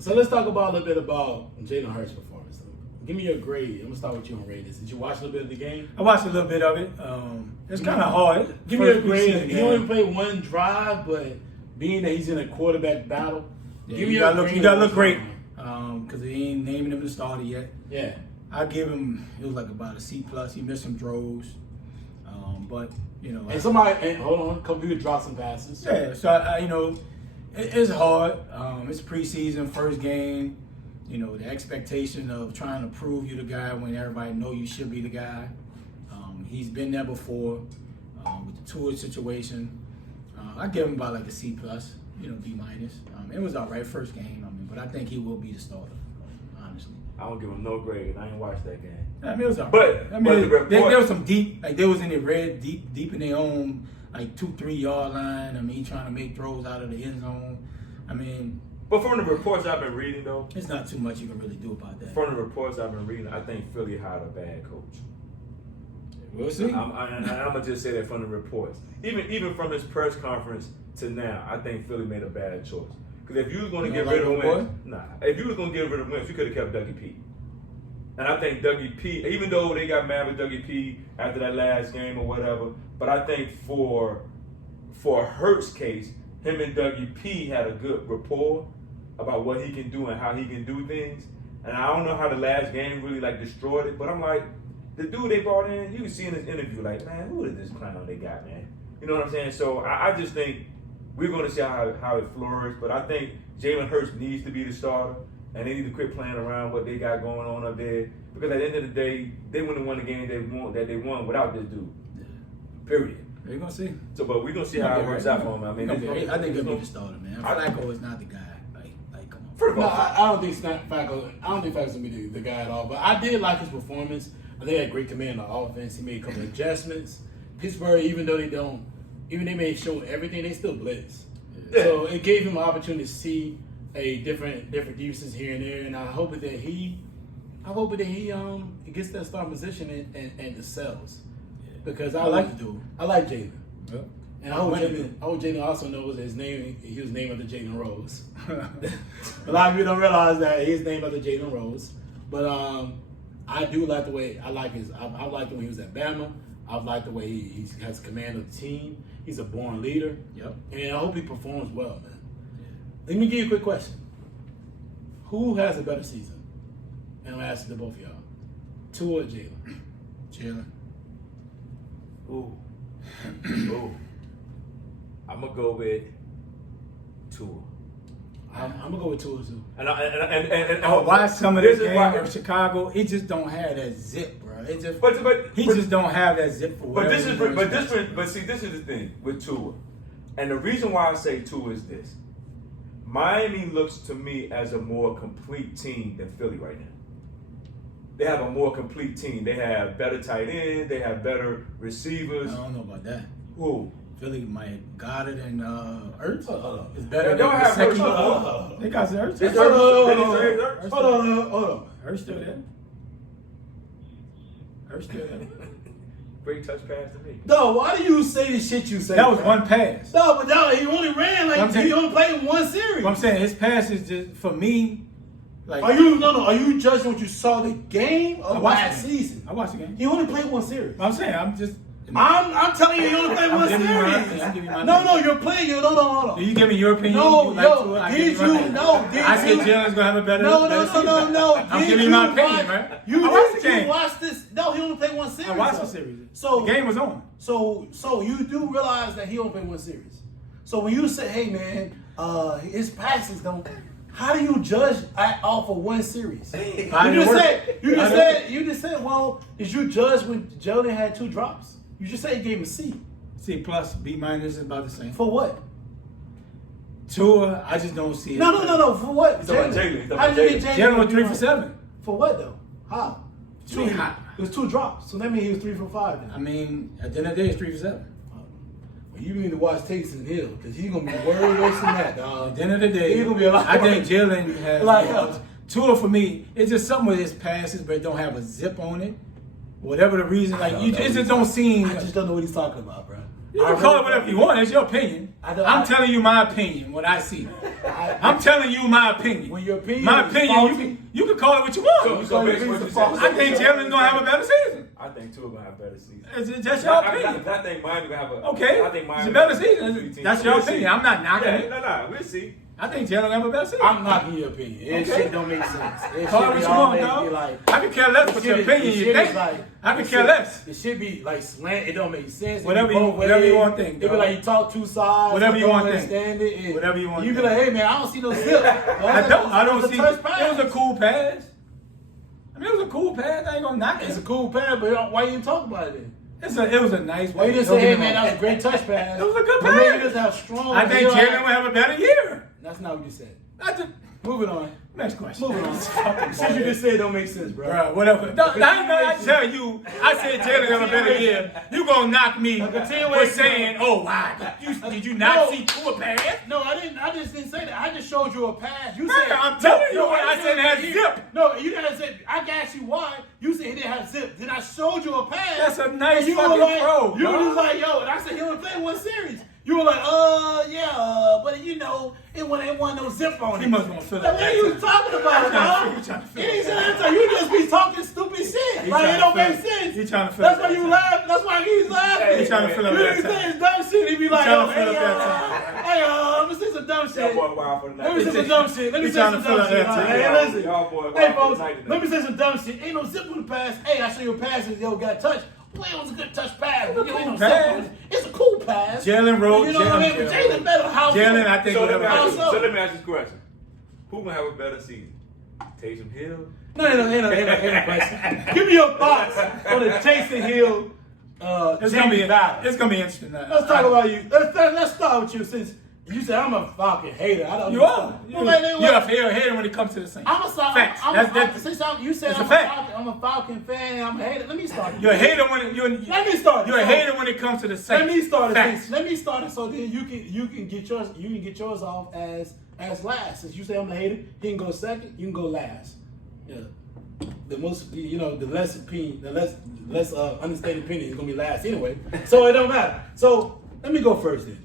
So let's talk about a little bit about Jalen Hurts' performance. Give me your grade. I'm gonna start with you on Raiders. Did you watch a little bit of the game? I watched a little bit of it. It's kind of hard. Give me your First grade. preseason He only game. played one drive, but being that he's in a quarterback battle, Yeah, give me you your gotta look. grade You gotta on look what's great. going on. Because he ain't naming him the starter yet. Yeah. I give him. It was like about a C+. He missed some throws, but you know. Hold on, a couple people dropped some passes. Yeah, so I it's hard. It's preseason, first game. You know, the expectation of trying to prove you the guy when everybody know you should be the guy. He's been there before with the Tua situation. I give him about like a C+, B-. It was all right first game. But I think he will be the starter. Honestly, I don't give him no grade. I ain't watched that game. it was all But- right. but the report- there was some deep, like they was in the red, deep in their own, like 2-3 yard line. He trying to make throws out of the end zone. But from the reports I've been reading, though, It's not too much you can really do about that. from the reports I've been reading, I think Philly hired a bad coach. We'll see. I'm gonna just say that from the reports. Even from his press conference to now, I think Philly made a bad choice. Because if you was going to You get don't rid like of the Wentz, if you was going to get rid of Wentz, you could have kept Dougie P. And I think Dougie P, even though they got mad with Dougie P after that last game or whatever, but I think for Hurts' case, him and Dougie P had a good rapport about what he can do and how he can do things. And I don't know how the last game really like destroyed it, but I'm like, the dude they brought in, you can see in his interview, like, man, who is this clown they got, man? You know what I'm saying? So I just think we're going to see how it flourishes, but I think Jalen Hurts needs to be the starter, and they need to quit playing around what they got going on up there, because at the end of the day, they wouldn't have won the game they won without this dude. Period. We're gonna see. So, but we're going to see how it works out for him. I mean, I think he'll be the starter, man. Flacco is not the guy. Like, come on. First of No, all, I don't think Flacco. I don't think Flacco's gonna be the guy at all. But I did like his performance. I think he had great command of offense. He made a couple of adjustments. Pittsburgh, even they may show everything, they still blitz. Yeah. So it gave him an opportunity to see a different defenses here and there. And I hope that he gets that starting position and excels. Because I like the dude. I like Jalen. Yep. And I hope Jalen also knows that his name. He was named after Jalen Rose. A lot of people don't realize that he's named after Jalen Rose. But I do like the way I like the way he was at Bama. I like the way he has command of the team. He's a born leader. Yep. And I hope he performs well, man. Let me give you a quick question. Who has a better season? And I'm asking to both of y'all. Tua or Jalen? Jalen. Ooh. Ooh. I'm gonna go with Tua. I'm gonna go with Tua too. And I watched some of this game of Chicago. He just don't have that zip, bro. It just, he just don't have that zip for whatever. See, this is the thing with Tua, and the reason why I say Tua is this: Miami looks to me as a more complete team than Philly right now. They have a more complete team. They have better tight end. They have better receivers. I don't know about that. Who? Philly might got it and Ertz. It's They better don't than have the second. Ertz. They got Ertz. It's Hold on. Ertz still there. Ertz still there. Great touch pass to me. No, why do you say the shit you say? That was bro? one pass. No, but no, he only ran like he only played in one series. What I'm saying, his pass is just for me. Like, Are you judging what you saw the game or last season? I watched the game. He only played one series. I'm saying, I'm telling you, he only played one giving you my opinion. series. I'm giving you my No, opinion. you're playing. Hold on. Do you give me your opinion? No, You like yo, Tua, I did give you? my opinion. No, did I said you? Jalen's gonna have a better. No. I'm Did giving you my opinion, right? I watched the game. You watched this? No, he only played one series. I watched though. the series. So the game was on. So you do realize that he only played one series. So when you say, "Hey, man, his passes don't," how do you judge off of one series? You just said, well, did you judge when Jalen had 2 drops? You just said you gave him a C. C plus, B minus is about the same. For what? Tua, I just don't see it. No. For what? He's talking about Jalen. How did you get Jalen? Jalen was 3 for 7. For what though? How? How? It was 2 drops, so that means he was 3 for 5. Then. I mean, at the end of the day, it's 3 for 7. Well, you need to watch Taysom Hill because he's gonna be way worse than that, dog. At the end of the day, He's gonna be a lot I think worse. Jalen has Tua for me. It's just something with his passes, but it don't have a zip on it. Whatever the reason, like it just don't seem. I just don't know what he's talking about, bro. You can call it whatever you want. It's your opinion. I'm telling you my opinion, what I see. I'm telling you my opinion. When your opinion, my opinion, you can call it what you want. So basically what you said- I think Jalen's gonna have a better season. I think Tua gonna have a better season. It's just your opinion. I think Miami gonna have a Okay, I think Miami it's a better gonna have a season. team. That's your We'll see. opinion. I'm not knocking it. No, we'll see. I think Jalen have a better season. I'm knocking your opinion. It Okay. shit don't make sense. It Call it should what be you want, always dog. be like. I could care less what your opinion you think. I could care less. It should be like slant. It don't make sense. Whatever you want to think, It be dog. like you talk 2 sides. Whatever you don't want to think. understand it. and Whatever you want You to be think. like, hey man, I don't see no zip. I don't see. Touch It pass. was a cool pass. I mean, it was a cool pass. I ain't gonna knock It's a it. cool pass, but why you didn't talk about it then? It was a nice. Why you didn't say, hey man, that was a great touch pass? It was a good But maybe pass. just how strong. I think Jalen will have a better year. That's not what you said. Moving on. Next question. Moving on. Shit you just said don't make sense, bro. Bro, whatever. I tell you, I said Jalen have a better year. You gonna knock me for saying, oh, wow, did you not see Tua pass? No, I didn't. I just didn't say that. I just showed you a pass. You Man, said I'm telling you what I said it had zip. No, you didn't say. I asked you why. You said he didn't have zip. Then I showed you a pass. That's a nice and you fucking were like, throw, You bro. were just like, yo, and I said he only played one series. You were like, but you know, it wasn't no zip on it. He must want to fill Like, up what are that you time. talking about, He dog? trying to fill It ain't up that answer. You just be talking stupid shit. He Like, trying it to don't fill- make sense. he trying to fill That's up why that you time. laugh. That's why he's laughing. He trying to fill up You that didn't say time. his dumb shit. He be like, trying to hey, fill up that time. hey, let me see some dumb Y'all shit. boy wild for the Let me night. see some dumb shit. Let me He say trying some to fill dumb up shit. that time. Hey, listen. Y'all boy Hey, wild for folks, the night. let me say some dumb shit. Ain't no zip on the pass. Hey, I show you a pass and yo got touched. Boy, it was a good touch pass. But you ain't no zip on it. It's a cool pass. Jalen wrote. You know what I mean? But Jalen better house. Jalen, I think So let whatever. me ask you- How so? so let me ask you this question: Who gonna have a better season? Taysom Hill? No, question. Give me your thoughts on the Taysom Hill. It's gonna be battle. It's gonna be interesting. Let's talk about you. Let's start with you since you said I'm a Falcon hater. I don't. You are. Well, wait, wait, You're wait. a hater when it comes to the Saints. I'm a Facts. Since you said That's I'm a fact. Falcon, I'm a Falcon fan. I'm a hater. Let me start. You're a hater when Let me start. You're a hater when it comes to the Saints. Let me start. Facts. Let me start it so then you can get yours off as last. Since you say I'm the hater, he can go second. You can go last. Yeah. The most, the less opinion, the less understanding opinion is gonna be last anyway. So it don't matter. So let me go first then.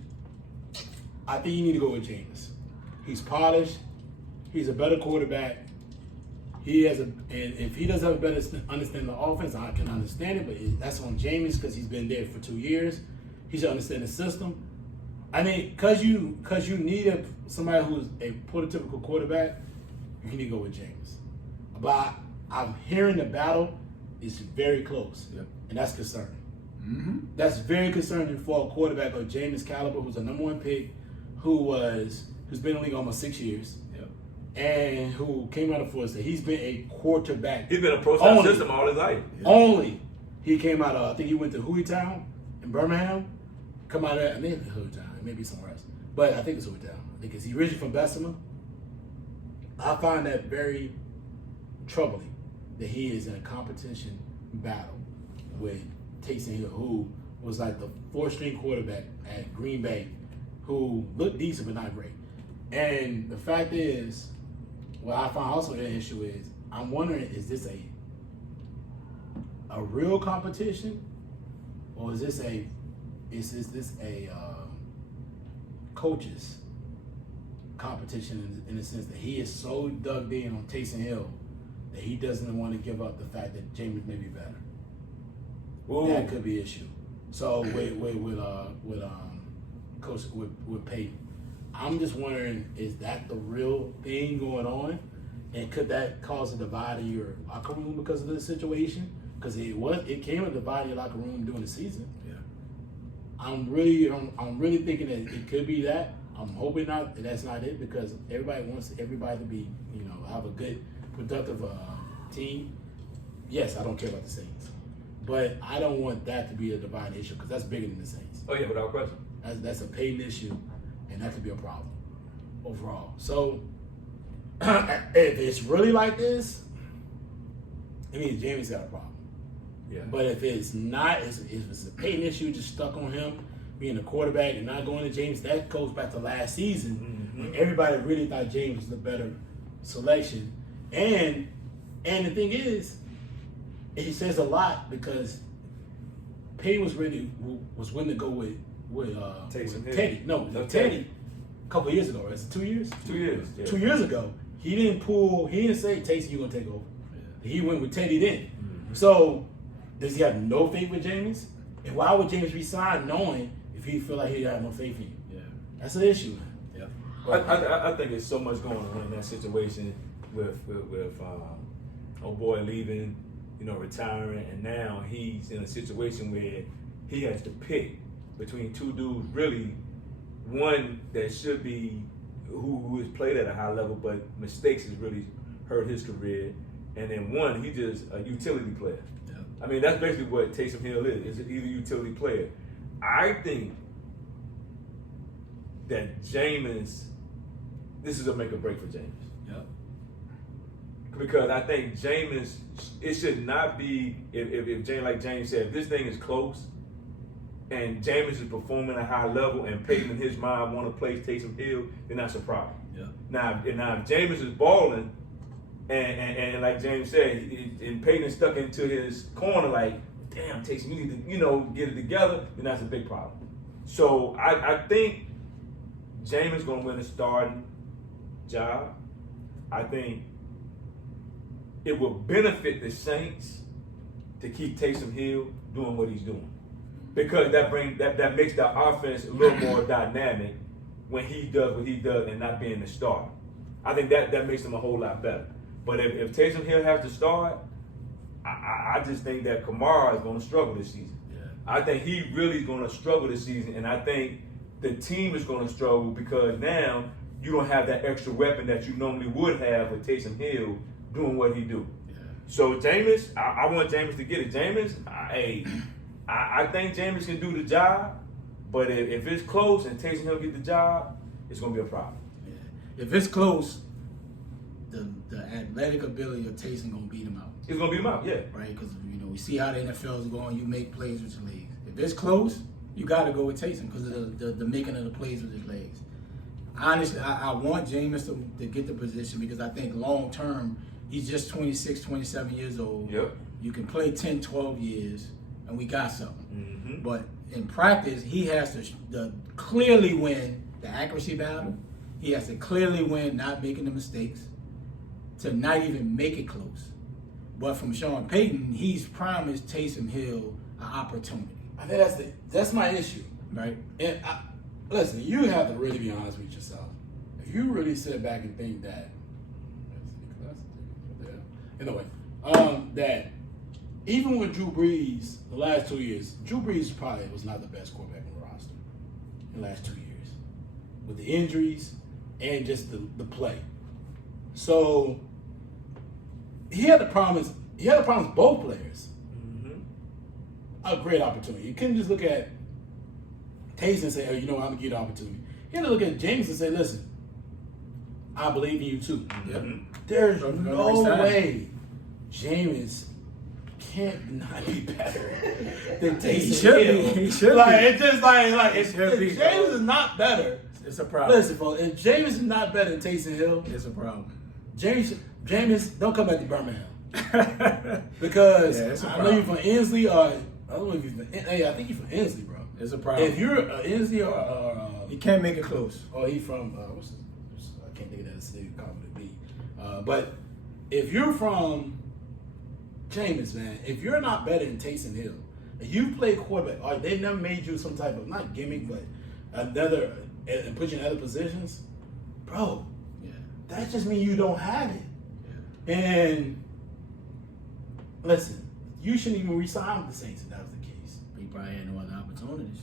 I think you need to go with Jameis. He's polished. He's a better quarterback. He has and if he doesn't have a better understand the offense, I can understand it, but that's on Jameis because he's been there for 2 years. He should understand the system. I mean, because you need somebody who's a prototypical quarterback, you need to go with Jameis. But I'm hearing the battle is very close, and that's concerning. Mm-hmm. That's very concerning for a quarterback of Jameis' caliber, who's a #1 pick, who's been in the league almost 6 years, and who came out of Florida State. He's been a quarterback. He's been a pro-style system all his life. Only he came out of, I think he went to Hueytown in Birmingham. Come out of that, I mean, Hueytown, maybe somewhere else, but I think it's Hueytown because he's originally from Bessemer. I find that very troubling that he is in a competition battle with Taysom Hill, who was like the 4th-string quarterback at Green Bay, who looked decent but not great. And the fact is, what I find also an issue is, I'm wondering, is this a real competition, or is this a coaches competition in the sense that he is so dug in on Taysom Hill that he doesn't want to give up the fact that Jameis may be better. Ooh. That could be an issue. So with Peyton, I'm just wondering, is that the real thing going on, and could that cause a divide in your locker room because of this situation? Because it came a divide in your locker room during the season. Yeah. I'm really thinking that it could be that. I'm hoping not. That's not it, because everybody wants everybody to be, have a good, productive team. Yes, I don't care about the Saints, but I don't want that to be a dividing issue because that's bigger than the Saints. Oh yeah, without question. That's a Peyton issue, and that could be a problem overall. So if it's really like this, it means Jameis got a problem. Yeah. But if it's not, if it's a Peyton issue, just stuck on him being a quarterback and not going to Jameis, that goes back to last season when everybody really thought Jameis was the better selection. And the thing is, he says a lot because Peyton was willing to go with Taysom Hill. Teddy. No, Teddy. A couple of years ago, right? Is it 2 years? 2 years. Yeah. 2 years ago, he didn't say, Taysom, you're going to take over. Yeah. He went with Teddy then. Mm-hmm. So, does he have no faith with Jameis? And why would Jameis resign knowing if he feel like he had no faith in you? Yeah. That's an issue, man. Yeah. I think there's so much going on in that situation with old boy leaving, retiring, and now he's in a situation where he has to pick between two dudes, really, one that should be who has played at a high level, but mistakes has really hurt his career, and then one, he's just a utility player. Yeah. I mean, that's basically what Taysom Hill is either utility player. I think that Jameis, this is a make or break for Jameis. Yep. Because I think Jameis, it should not be, if like James said, if this thing is close, and Jameis is performing at a high level, and Peyton in his mind want to place Taysom Hill, then that's a problem. Yeah. Now if Jameis is balling, and like James said, and Peyton is stuck into his corner, like, damn, Taysom, you need to, get it together, then that's a big problem. So I think Jameis going to win the starting job. I think it will benefit the Saints to keep Taysom Hill doing what he's doing, because that makes the offense a little more dynamic when he does what he does and not being the starter. I think that makes him a whole lot better. But if Taysom Hill has to start, I just think that Kamara is going to struggle this season. Yeah. I think he really is going to struggle this season, and I think the team is going to struggle because now you don't have that extra weapon that you normally would have with Taysom Hill doing what he do. Yeah. So Jameis, I want Jameis to get it. Jameis, I think Jameis can do the job, but if it's close and Taysom Hill get the job, it's going to be a problem. Yeah. If it's close, the athletic ability of Taysom going to beat him out. It's going to beat him out, yeah. Right, because we see how the NFL is going. You make plays with your legs. If it's close, you got to go with Taysom because of the making of the plays with his legs. Honestly, I want Jameis to get the position because I think long term, he's just 26, 27 years old. Yep. You can play 10, 12 years, and we got something. Mm-hmm. But in practice, he has to clearly win the accuracy battle. He has to clearly win not making the mistakes to not even make it close. But from Sean Payton, he's promised Taysom Hill an opportunity. I think that's my issue. Right? And listen, you have to really be honest with yourself. If you really sit back and think that, anyway, that even with Drew Brees, the last 2 years, Drew Brees probably was not the best quarterback on the roster in the last 2 years with the injuries and just the play. So he had to promise both players a great opportunity. You couldn't just look at Taysom and say, "Oh, you know, I'm gonna give you the opportunity." You had to look at Jameis and say, "Listen, I believe in you too." There's no way Jameis can't not be better than Taysom. He should like, be. It's just like if be. Jameis is not better, It's a problem. listen, folks, if Jameis is not better than Taysom Hill, It's a problem. Jameis, don't come back to Birmingham. Because it's a I know you're problem. from Inslee, or I don't know if you're from, hey, I think you're from Inslee, bro. It's a problem. If you're Inslee or He can't make it close. oh, he from I can't think of that city confident B. But if you're from Jameis, man, if you're not better than Taysom Hill, and you play quarterback, or they never made you some type of not gimmick, but another and put you in other positions, bro. Yeah. That just means you don't have it. Yeah. And listen, you shouldn't even resign with the Saints if that was the case. He probably had no other opportunities.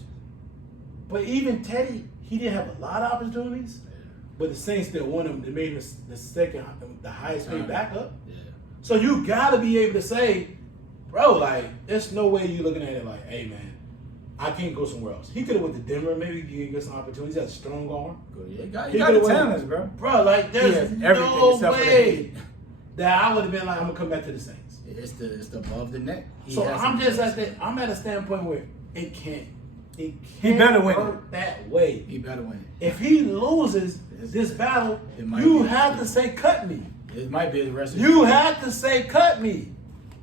But even Teddy, he didn't have a lot of opportunities. Yeah. But the Saints still won him. They made him the second, the highest paid backup. Yeah. So you gotta be able to say, bro, like, there's no way you looking at it like, hey man, I can't go somewhere else. He could have went to Denver, maybe you can get some opportunities. He has a strong arm. Good. Yeah, he got He the could've went- talents, bro. Bro, like, there's has everything no except for the way head. that I would have been like, I'm gonna come back to the Saints. It's the above the neck. He So has I'm some- just I'm at a standpoint where it can't better win it. work that way. He better win it. If he loses this battle, It might you be- have to say cut me. It might be the rest of You have to say cut me.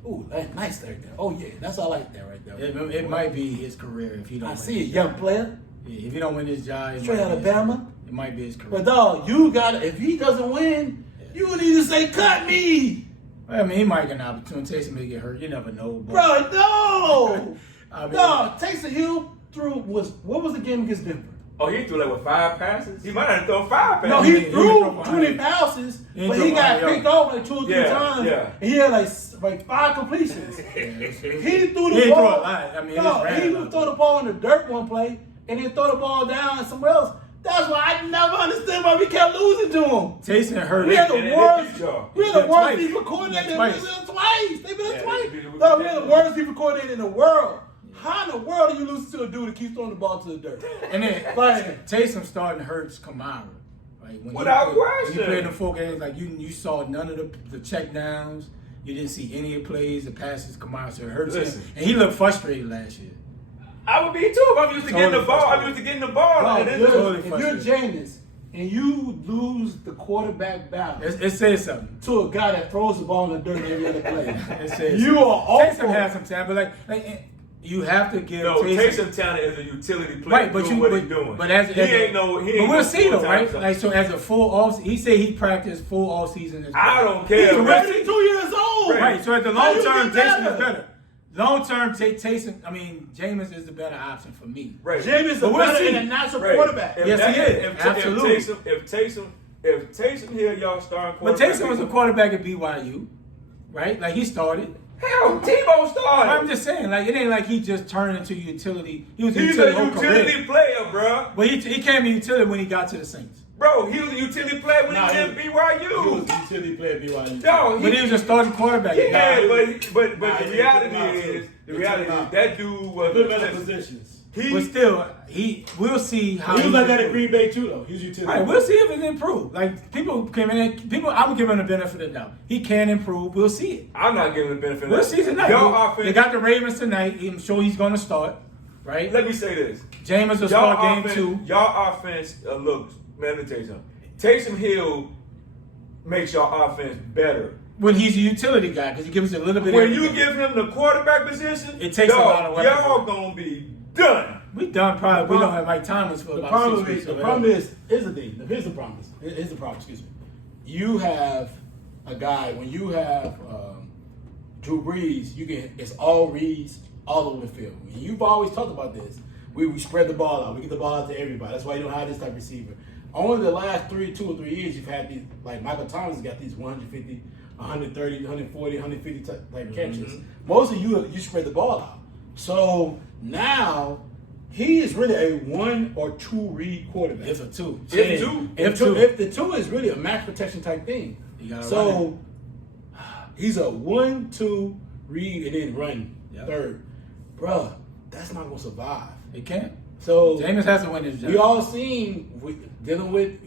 Ooh, that's nice right there. Oh yeah, that's all I like that right there. It might be his career if he don't. I win see it, this young job. player. Yeah, if he don't win this job, it Straight might out of be his Bama. career. It might be his career. But dog, you gotta, if he doesn't win, you need to say cut me. I mean, he might get an opportunity. Taysom may get hurt. You never know. But, Bro, no! I mean, No, Taysom Hill what was the game against Denver? Oh, he threw like with 5 passes. He might have thrown 5 passes. No, he he didn't threw throw 20 100. passes, He but didn't he throw got 100 picked off like 2 or 3 Yeah, times. yeah. And he had like 5 completions. He threw the He ball. didn't throw a lot. I mean, he no, just ran he a would lot. throw the ball in the dirt one play, and then throw the ball down somewhere else. That's why I never understood why we kept losing to him. Taysom hurt. We had the And they worst. beat y'all. We had They the beat worst twice. defensive coordinator. They We beat beat them twice. They beat us Yeah, twice. they beat them. No, we had the worst defensive coordinator in the world. How in the world are you losing to a dude that keeps throwing the ball to the dirt? And then Like, Taysom starting to hurt Kamara. Like when Without when question. he played the 4 games, like you saw none of the check downs. You didn't see any of the plays, the passes Kamara, so it hurts Listen. him. And he looked frustrated last year. I would be too if I'm used to getting the ball. I'm used to getting the ball. bro, And it's totally if you're Jameis and you lose the quarterback battle It says something. to a guy that throws the ball in the dirt every other play, It says you are Taysom awful. has some talent, but like you have to give No, Taysom. Taysom talent is a utility player Right, but doing you what but, he's doing. but as he ain't no. He ain't but we'll no see though, full-time right? something. Like so, as a full off, he said he practiced full off season. I don't He's care. bro. 32 years old. Right, so at the How long you term, get Taysom is better. Long term, Taysom. I mean, Jameis is the better option for me. Right. Jameis is But we'll better see. than a natural Right. quarterback. Yes, he is. Absolutely. If Taysom here, y'all starting But quarterback. Taysom was a quarterback at BYU, right? Like he started. Hell, Tebow started. I'm just saying, like it ain't like he just turned into utility. He was a He's utility a whole career. utility player, bro. But he came in utility when he got to the Saints. Bro, he was a utility player when Nah, he was in he BYU. was a utility player at BYU. Yo, But he was a starting quarterback. yeah, Nah, but nah, the he reality took him out, is, too. the He reality took him is out. that dude was Good better positions. But still, we'll see how He was like that at improves. Green Bay too, though. He was utility. Right, we'll see if it improves. Like people I would give him the benefit of the doubt. He can improve. We'll see it. I'm not giving the benefit of We'll that. see tonight. Y'all They offense. got the Ravens tonight. I'm sure he's going to start. Right? Let me say this. Jameis will Y'all start game offense, 2. Y'all offense looks. Man, let me tell you something. Taysom Hill makes your offense better. When he's a utility guy, because he gives us a little bit of When you everything. give him the quarterback position, It takes a lot of weapons. y'all gonna be done. We done probably. We don't have Mike Thomas for The about problem 6 weeks. is, the problem is, here's the thing. Here's the problem. Here's the problem. Excuse me. You have a guy when you have Drew Brees. It's all reads all over the field. And you've always talked about this. We spread the ball out. We get the ball out to everybody. That's why you don't have this type of receiver. Only the last 2 or 3 years you've had these, like Michael Thomas has got these 150, 130, 140, 150 type catches. Most of you spread the ball out. So now he is really a 1 or 2 read quarterback. It's a 2. If the 2 is really a max protection type thing. So he's a 1-2 read and then run third. Bruh, that's not gonna survive. It can't. So Jameis has to win this job. We all seen dealing with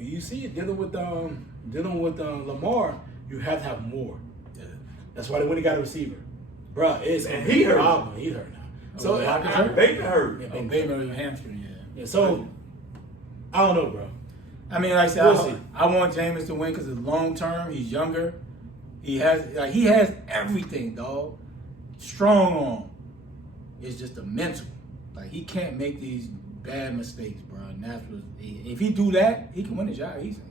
Lamar. You have to have more. Yeah. That's why they went and got a receiver, bro. He hurt. He hurt now. So Bateman hurt. Yeah, Bateman with a hamstring. Yeah. So I don't know, bro. I mean, like I said, We'll see. I want Jameis to win because it's long term. He's younger. He has everything, dog. Strong arm. It's just a mental. Like he can't make these bad mistakes, bro. And that's what, if he do that, he can win the job easy.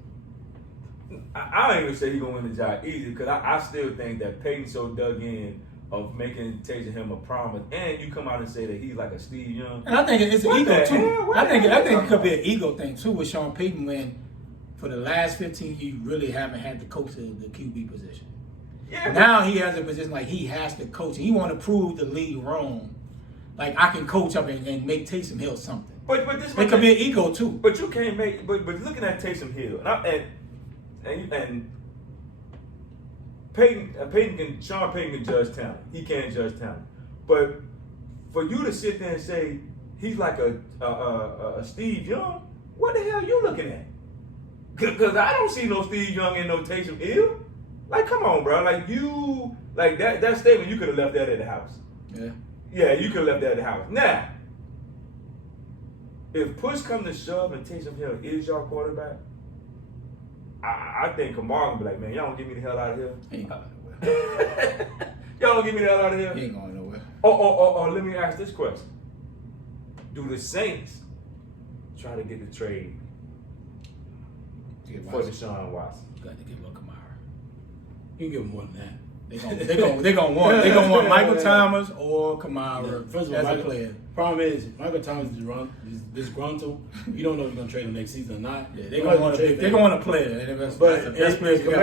I don't even say he's gonna win the job easy because I still think that Peyton's so dug in of making Taysom him a promise, and you come out and say that he's like a Steve Young. And I think it's an ego too. Hell? I think it could be an ego thing too with Sean Payton when for the last 15 you really haven't had to coach the QB position. Yeah. Now he has a position like he has to coach. He want to prove the league wrong. Like I can coach up and make Taysom Hill something. But this it could be an ego too. But you can't make. But looking at Taysom Hill and Sean Payton can judge talent. He can judge talent. But for you to sit there and say he's like a Steve Young, what the hell are you looking at? Because I don't see no Steve Young and no Taysom Hill. Like, come on, bro. Like that statement, you could have left that at the house. Yeah. Yeah, you could have left that at the house. Now, if push comes to shove and Taysom Hill is your quarterback, I think Kamara will be like, man, y'all don't get me the hell out of here. He ain't going nowhere. Y'all don't get me the hell out of here. He ain't going nowhere. Or let me ask this question. Do the Saints try to get the trade for Deshaun Watson? Got to give him a Kamara. You can give him more than that. They gonna want Michael Thomas or Kamara First of as all, a player. Problem is Michael Thomas is disgruntled. You don't know if he's gonna trade him next season or not. Yeah, they're gonna want a player. And that's the best player you got.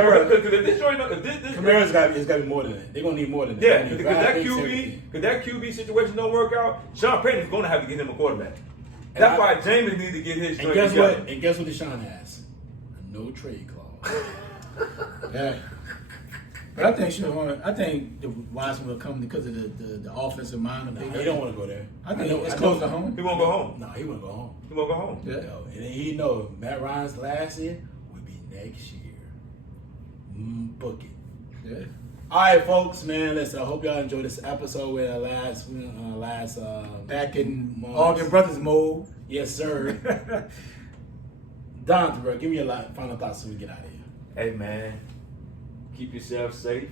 Kamara's got to be more than that. They're gonna need more than that. Yeah, because that QB situation don't work out, Sean Payton's gonna have to get him a quarterback. That's why Jameis needs to get his and joint guess together. what? And guess what Deshaun has? A no trade clause. Yeah. But I think the Watson will come because of the offensive mind. He don't want to go there. I think it's close to home. He won't go home. No, he won't go home. He won't go home. Yeah. And he know Matt Ryan's last year will be next year. Book it. Yeah. All right, folks, man. Listen, I hope y'all enjoyed this episode with our last Back in Morgan Brothers mode. Yes, sir. Don, bro, give me your final thoughts so we get out of here. Hey, man. Keep yourself safe.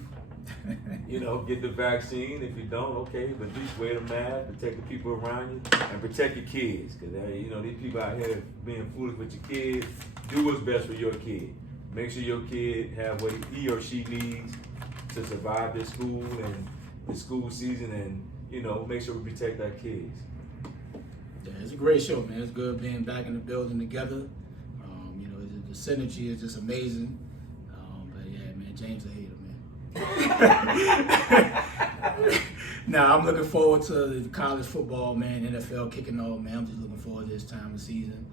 Get the vaccine. If you don't, okay, but at least wear the mask, protect the people around you, and protect your kids. Because, these people out here being foolish with your kids. Do what's best for your kid. Make sure your kid have what he or she needs to survive this school and the school season, and, make sure we protect our kids. Yeah, it's a great show, man. It's good being back in the building together. The synergy is just amazing. James a hater, man. Now, I'm looking forward to the college football, man, NFL kicking off, man. I'm just looking forward to this time of season.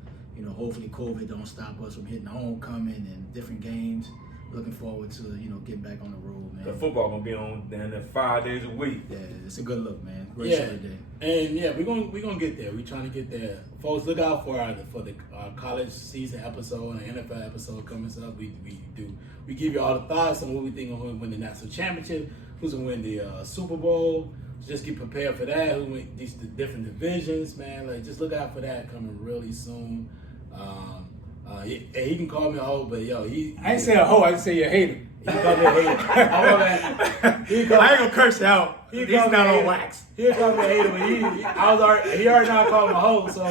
Hopefully COVID don't stop us from hitting homecoming and different games. Looking forward to, getting back on the road, man. The football going to be on down there 5 days a week. Yeah, it's a good look, man. Great show today. And we're gonna get there. We're trying to get there, folks. Look out for the college season episode and NFL episode coming up. We give you all the thoughts on what we think on who's gonna win the national championship, who's gonna win the Super Bowl. Just get prepared for that. Who win the different divisions, man. Like just look out for that coming really soon. He can call me a hoe, but I ain't say a hoe. I say you're a hater. He come here hating. He come, I ain't gonna curse you out. He's come not here on wax. He come here hating when he already know I call him a hoe, so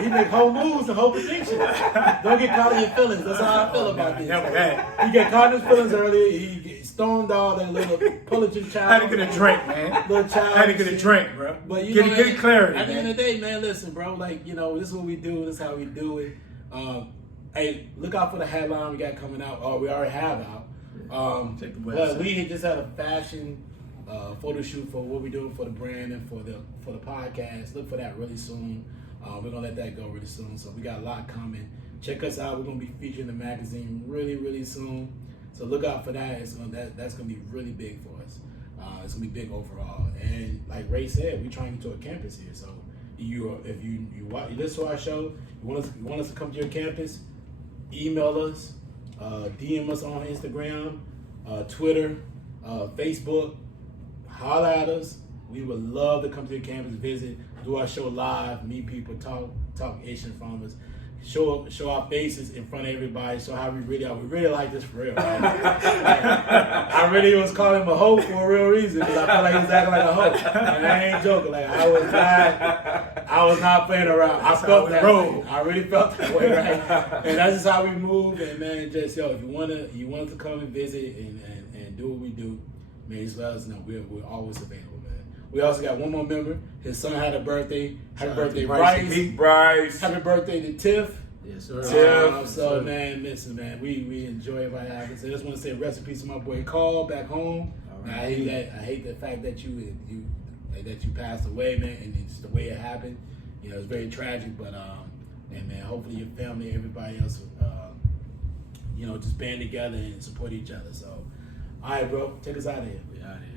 he make whole moves and whole predictions. Don't get caught in your feelings. That's how I feel about this. Never that. He get caught in his feelings earlier. He stormed all that little Pulitzer child. Had to get a drink, man. Little child. Had to get a drink, bro. But you get know, it clarity. At the man. end of the day, man, listen, bro. Like, you know, this is what we do. This is how we do it. Hey, look out for the headline we got coming out. Or we already have out. Check the But website. we just had a fashion photo shoot for what we're doing for the brand and for the podcast. Look for that really soon. We're gonna let that go really soon. So we got a lot coming. Check us out. We're gonna be featured in the magazine really, really soon. So look out for that. That's gonna be really big for us. It's gonna be big overall. And like Ray said, we're trying to do a campus here. So if you listen to our show, you want us to come to your campus, email us, DM us on Instagram, Twitter, Facebook. Holler at us. We would love to come to your campus, visit, do our show live, meet people, talk ish in front of us, show our faces in front of everybody, show how we really are. We really like this for real. Right? I really was calling him a hoe for a real reason because I feel like he was acting like a hoe. And I ain't joking. Like I was not playing around. I felt that way. I really felt that way, right? And that's just how we move. And man, just if you want to come and visit and do what we do, man, just let us know. We're always available, man. We also got one more member. His son had a birthday. Happy birthday, Bryce. Big Bryce. Happy birthday to Tiff. Yes, sir. So, man, listen, man, we enjoy everybody having. So I just want to say rest in peace to my boy Carl back home. Right. I hate the fact that you passed away, man, and it's the way it happened. You know, it's very tragic, but and man, hopefully your family, everybody else, just band together and support each other. So, all right, bro, take us out of here. We out of here.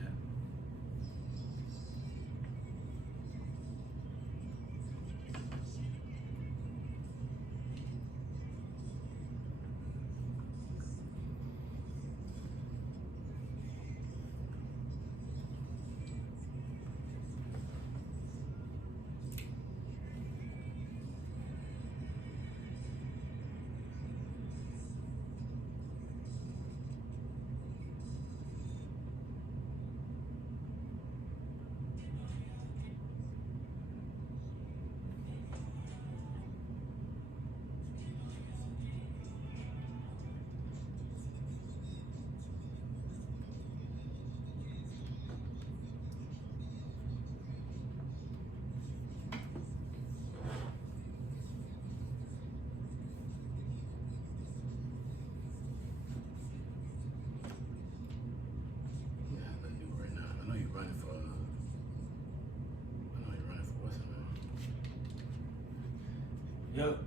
Yep.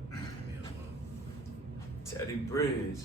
Teddy Bridge.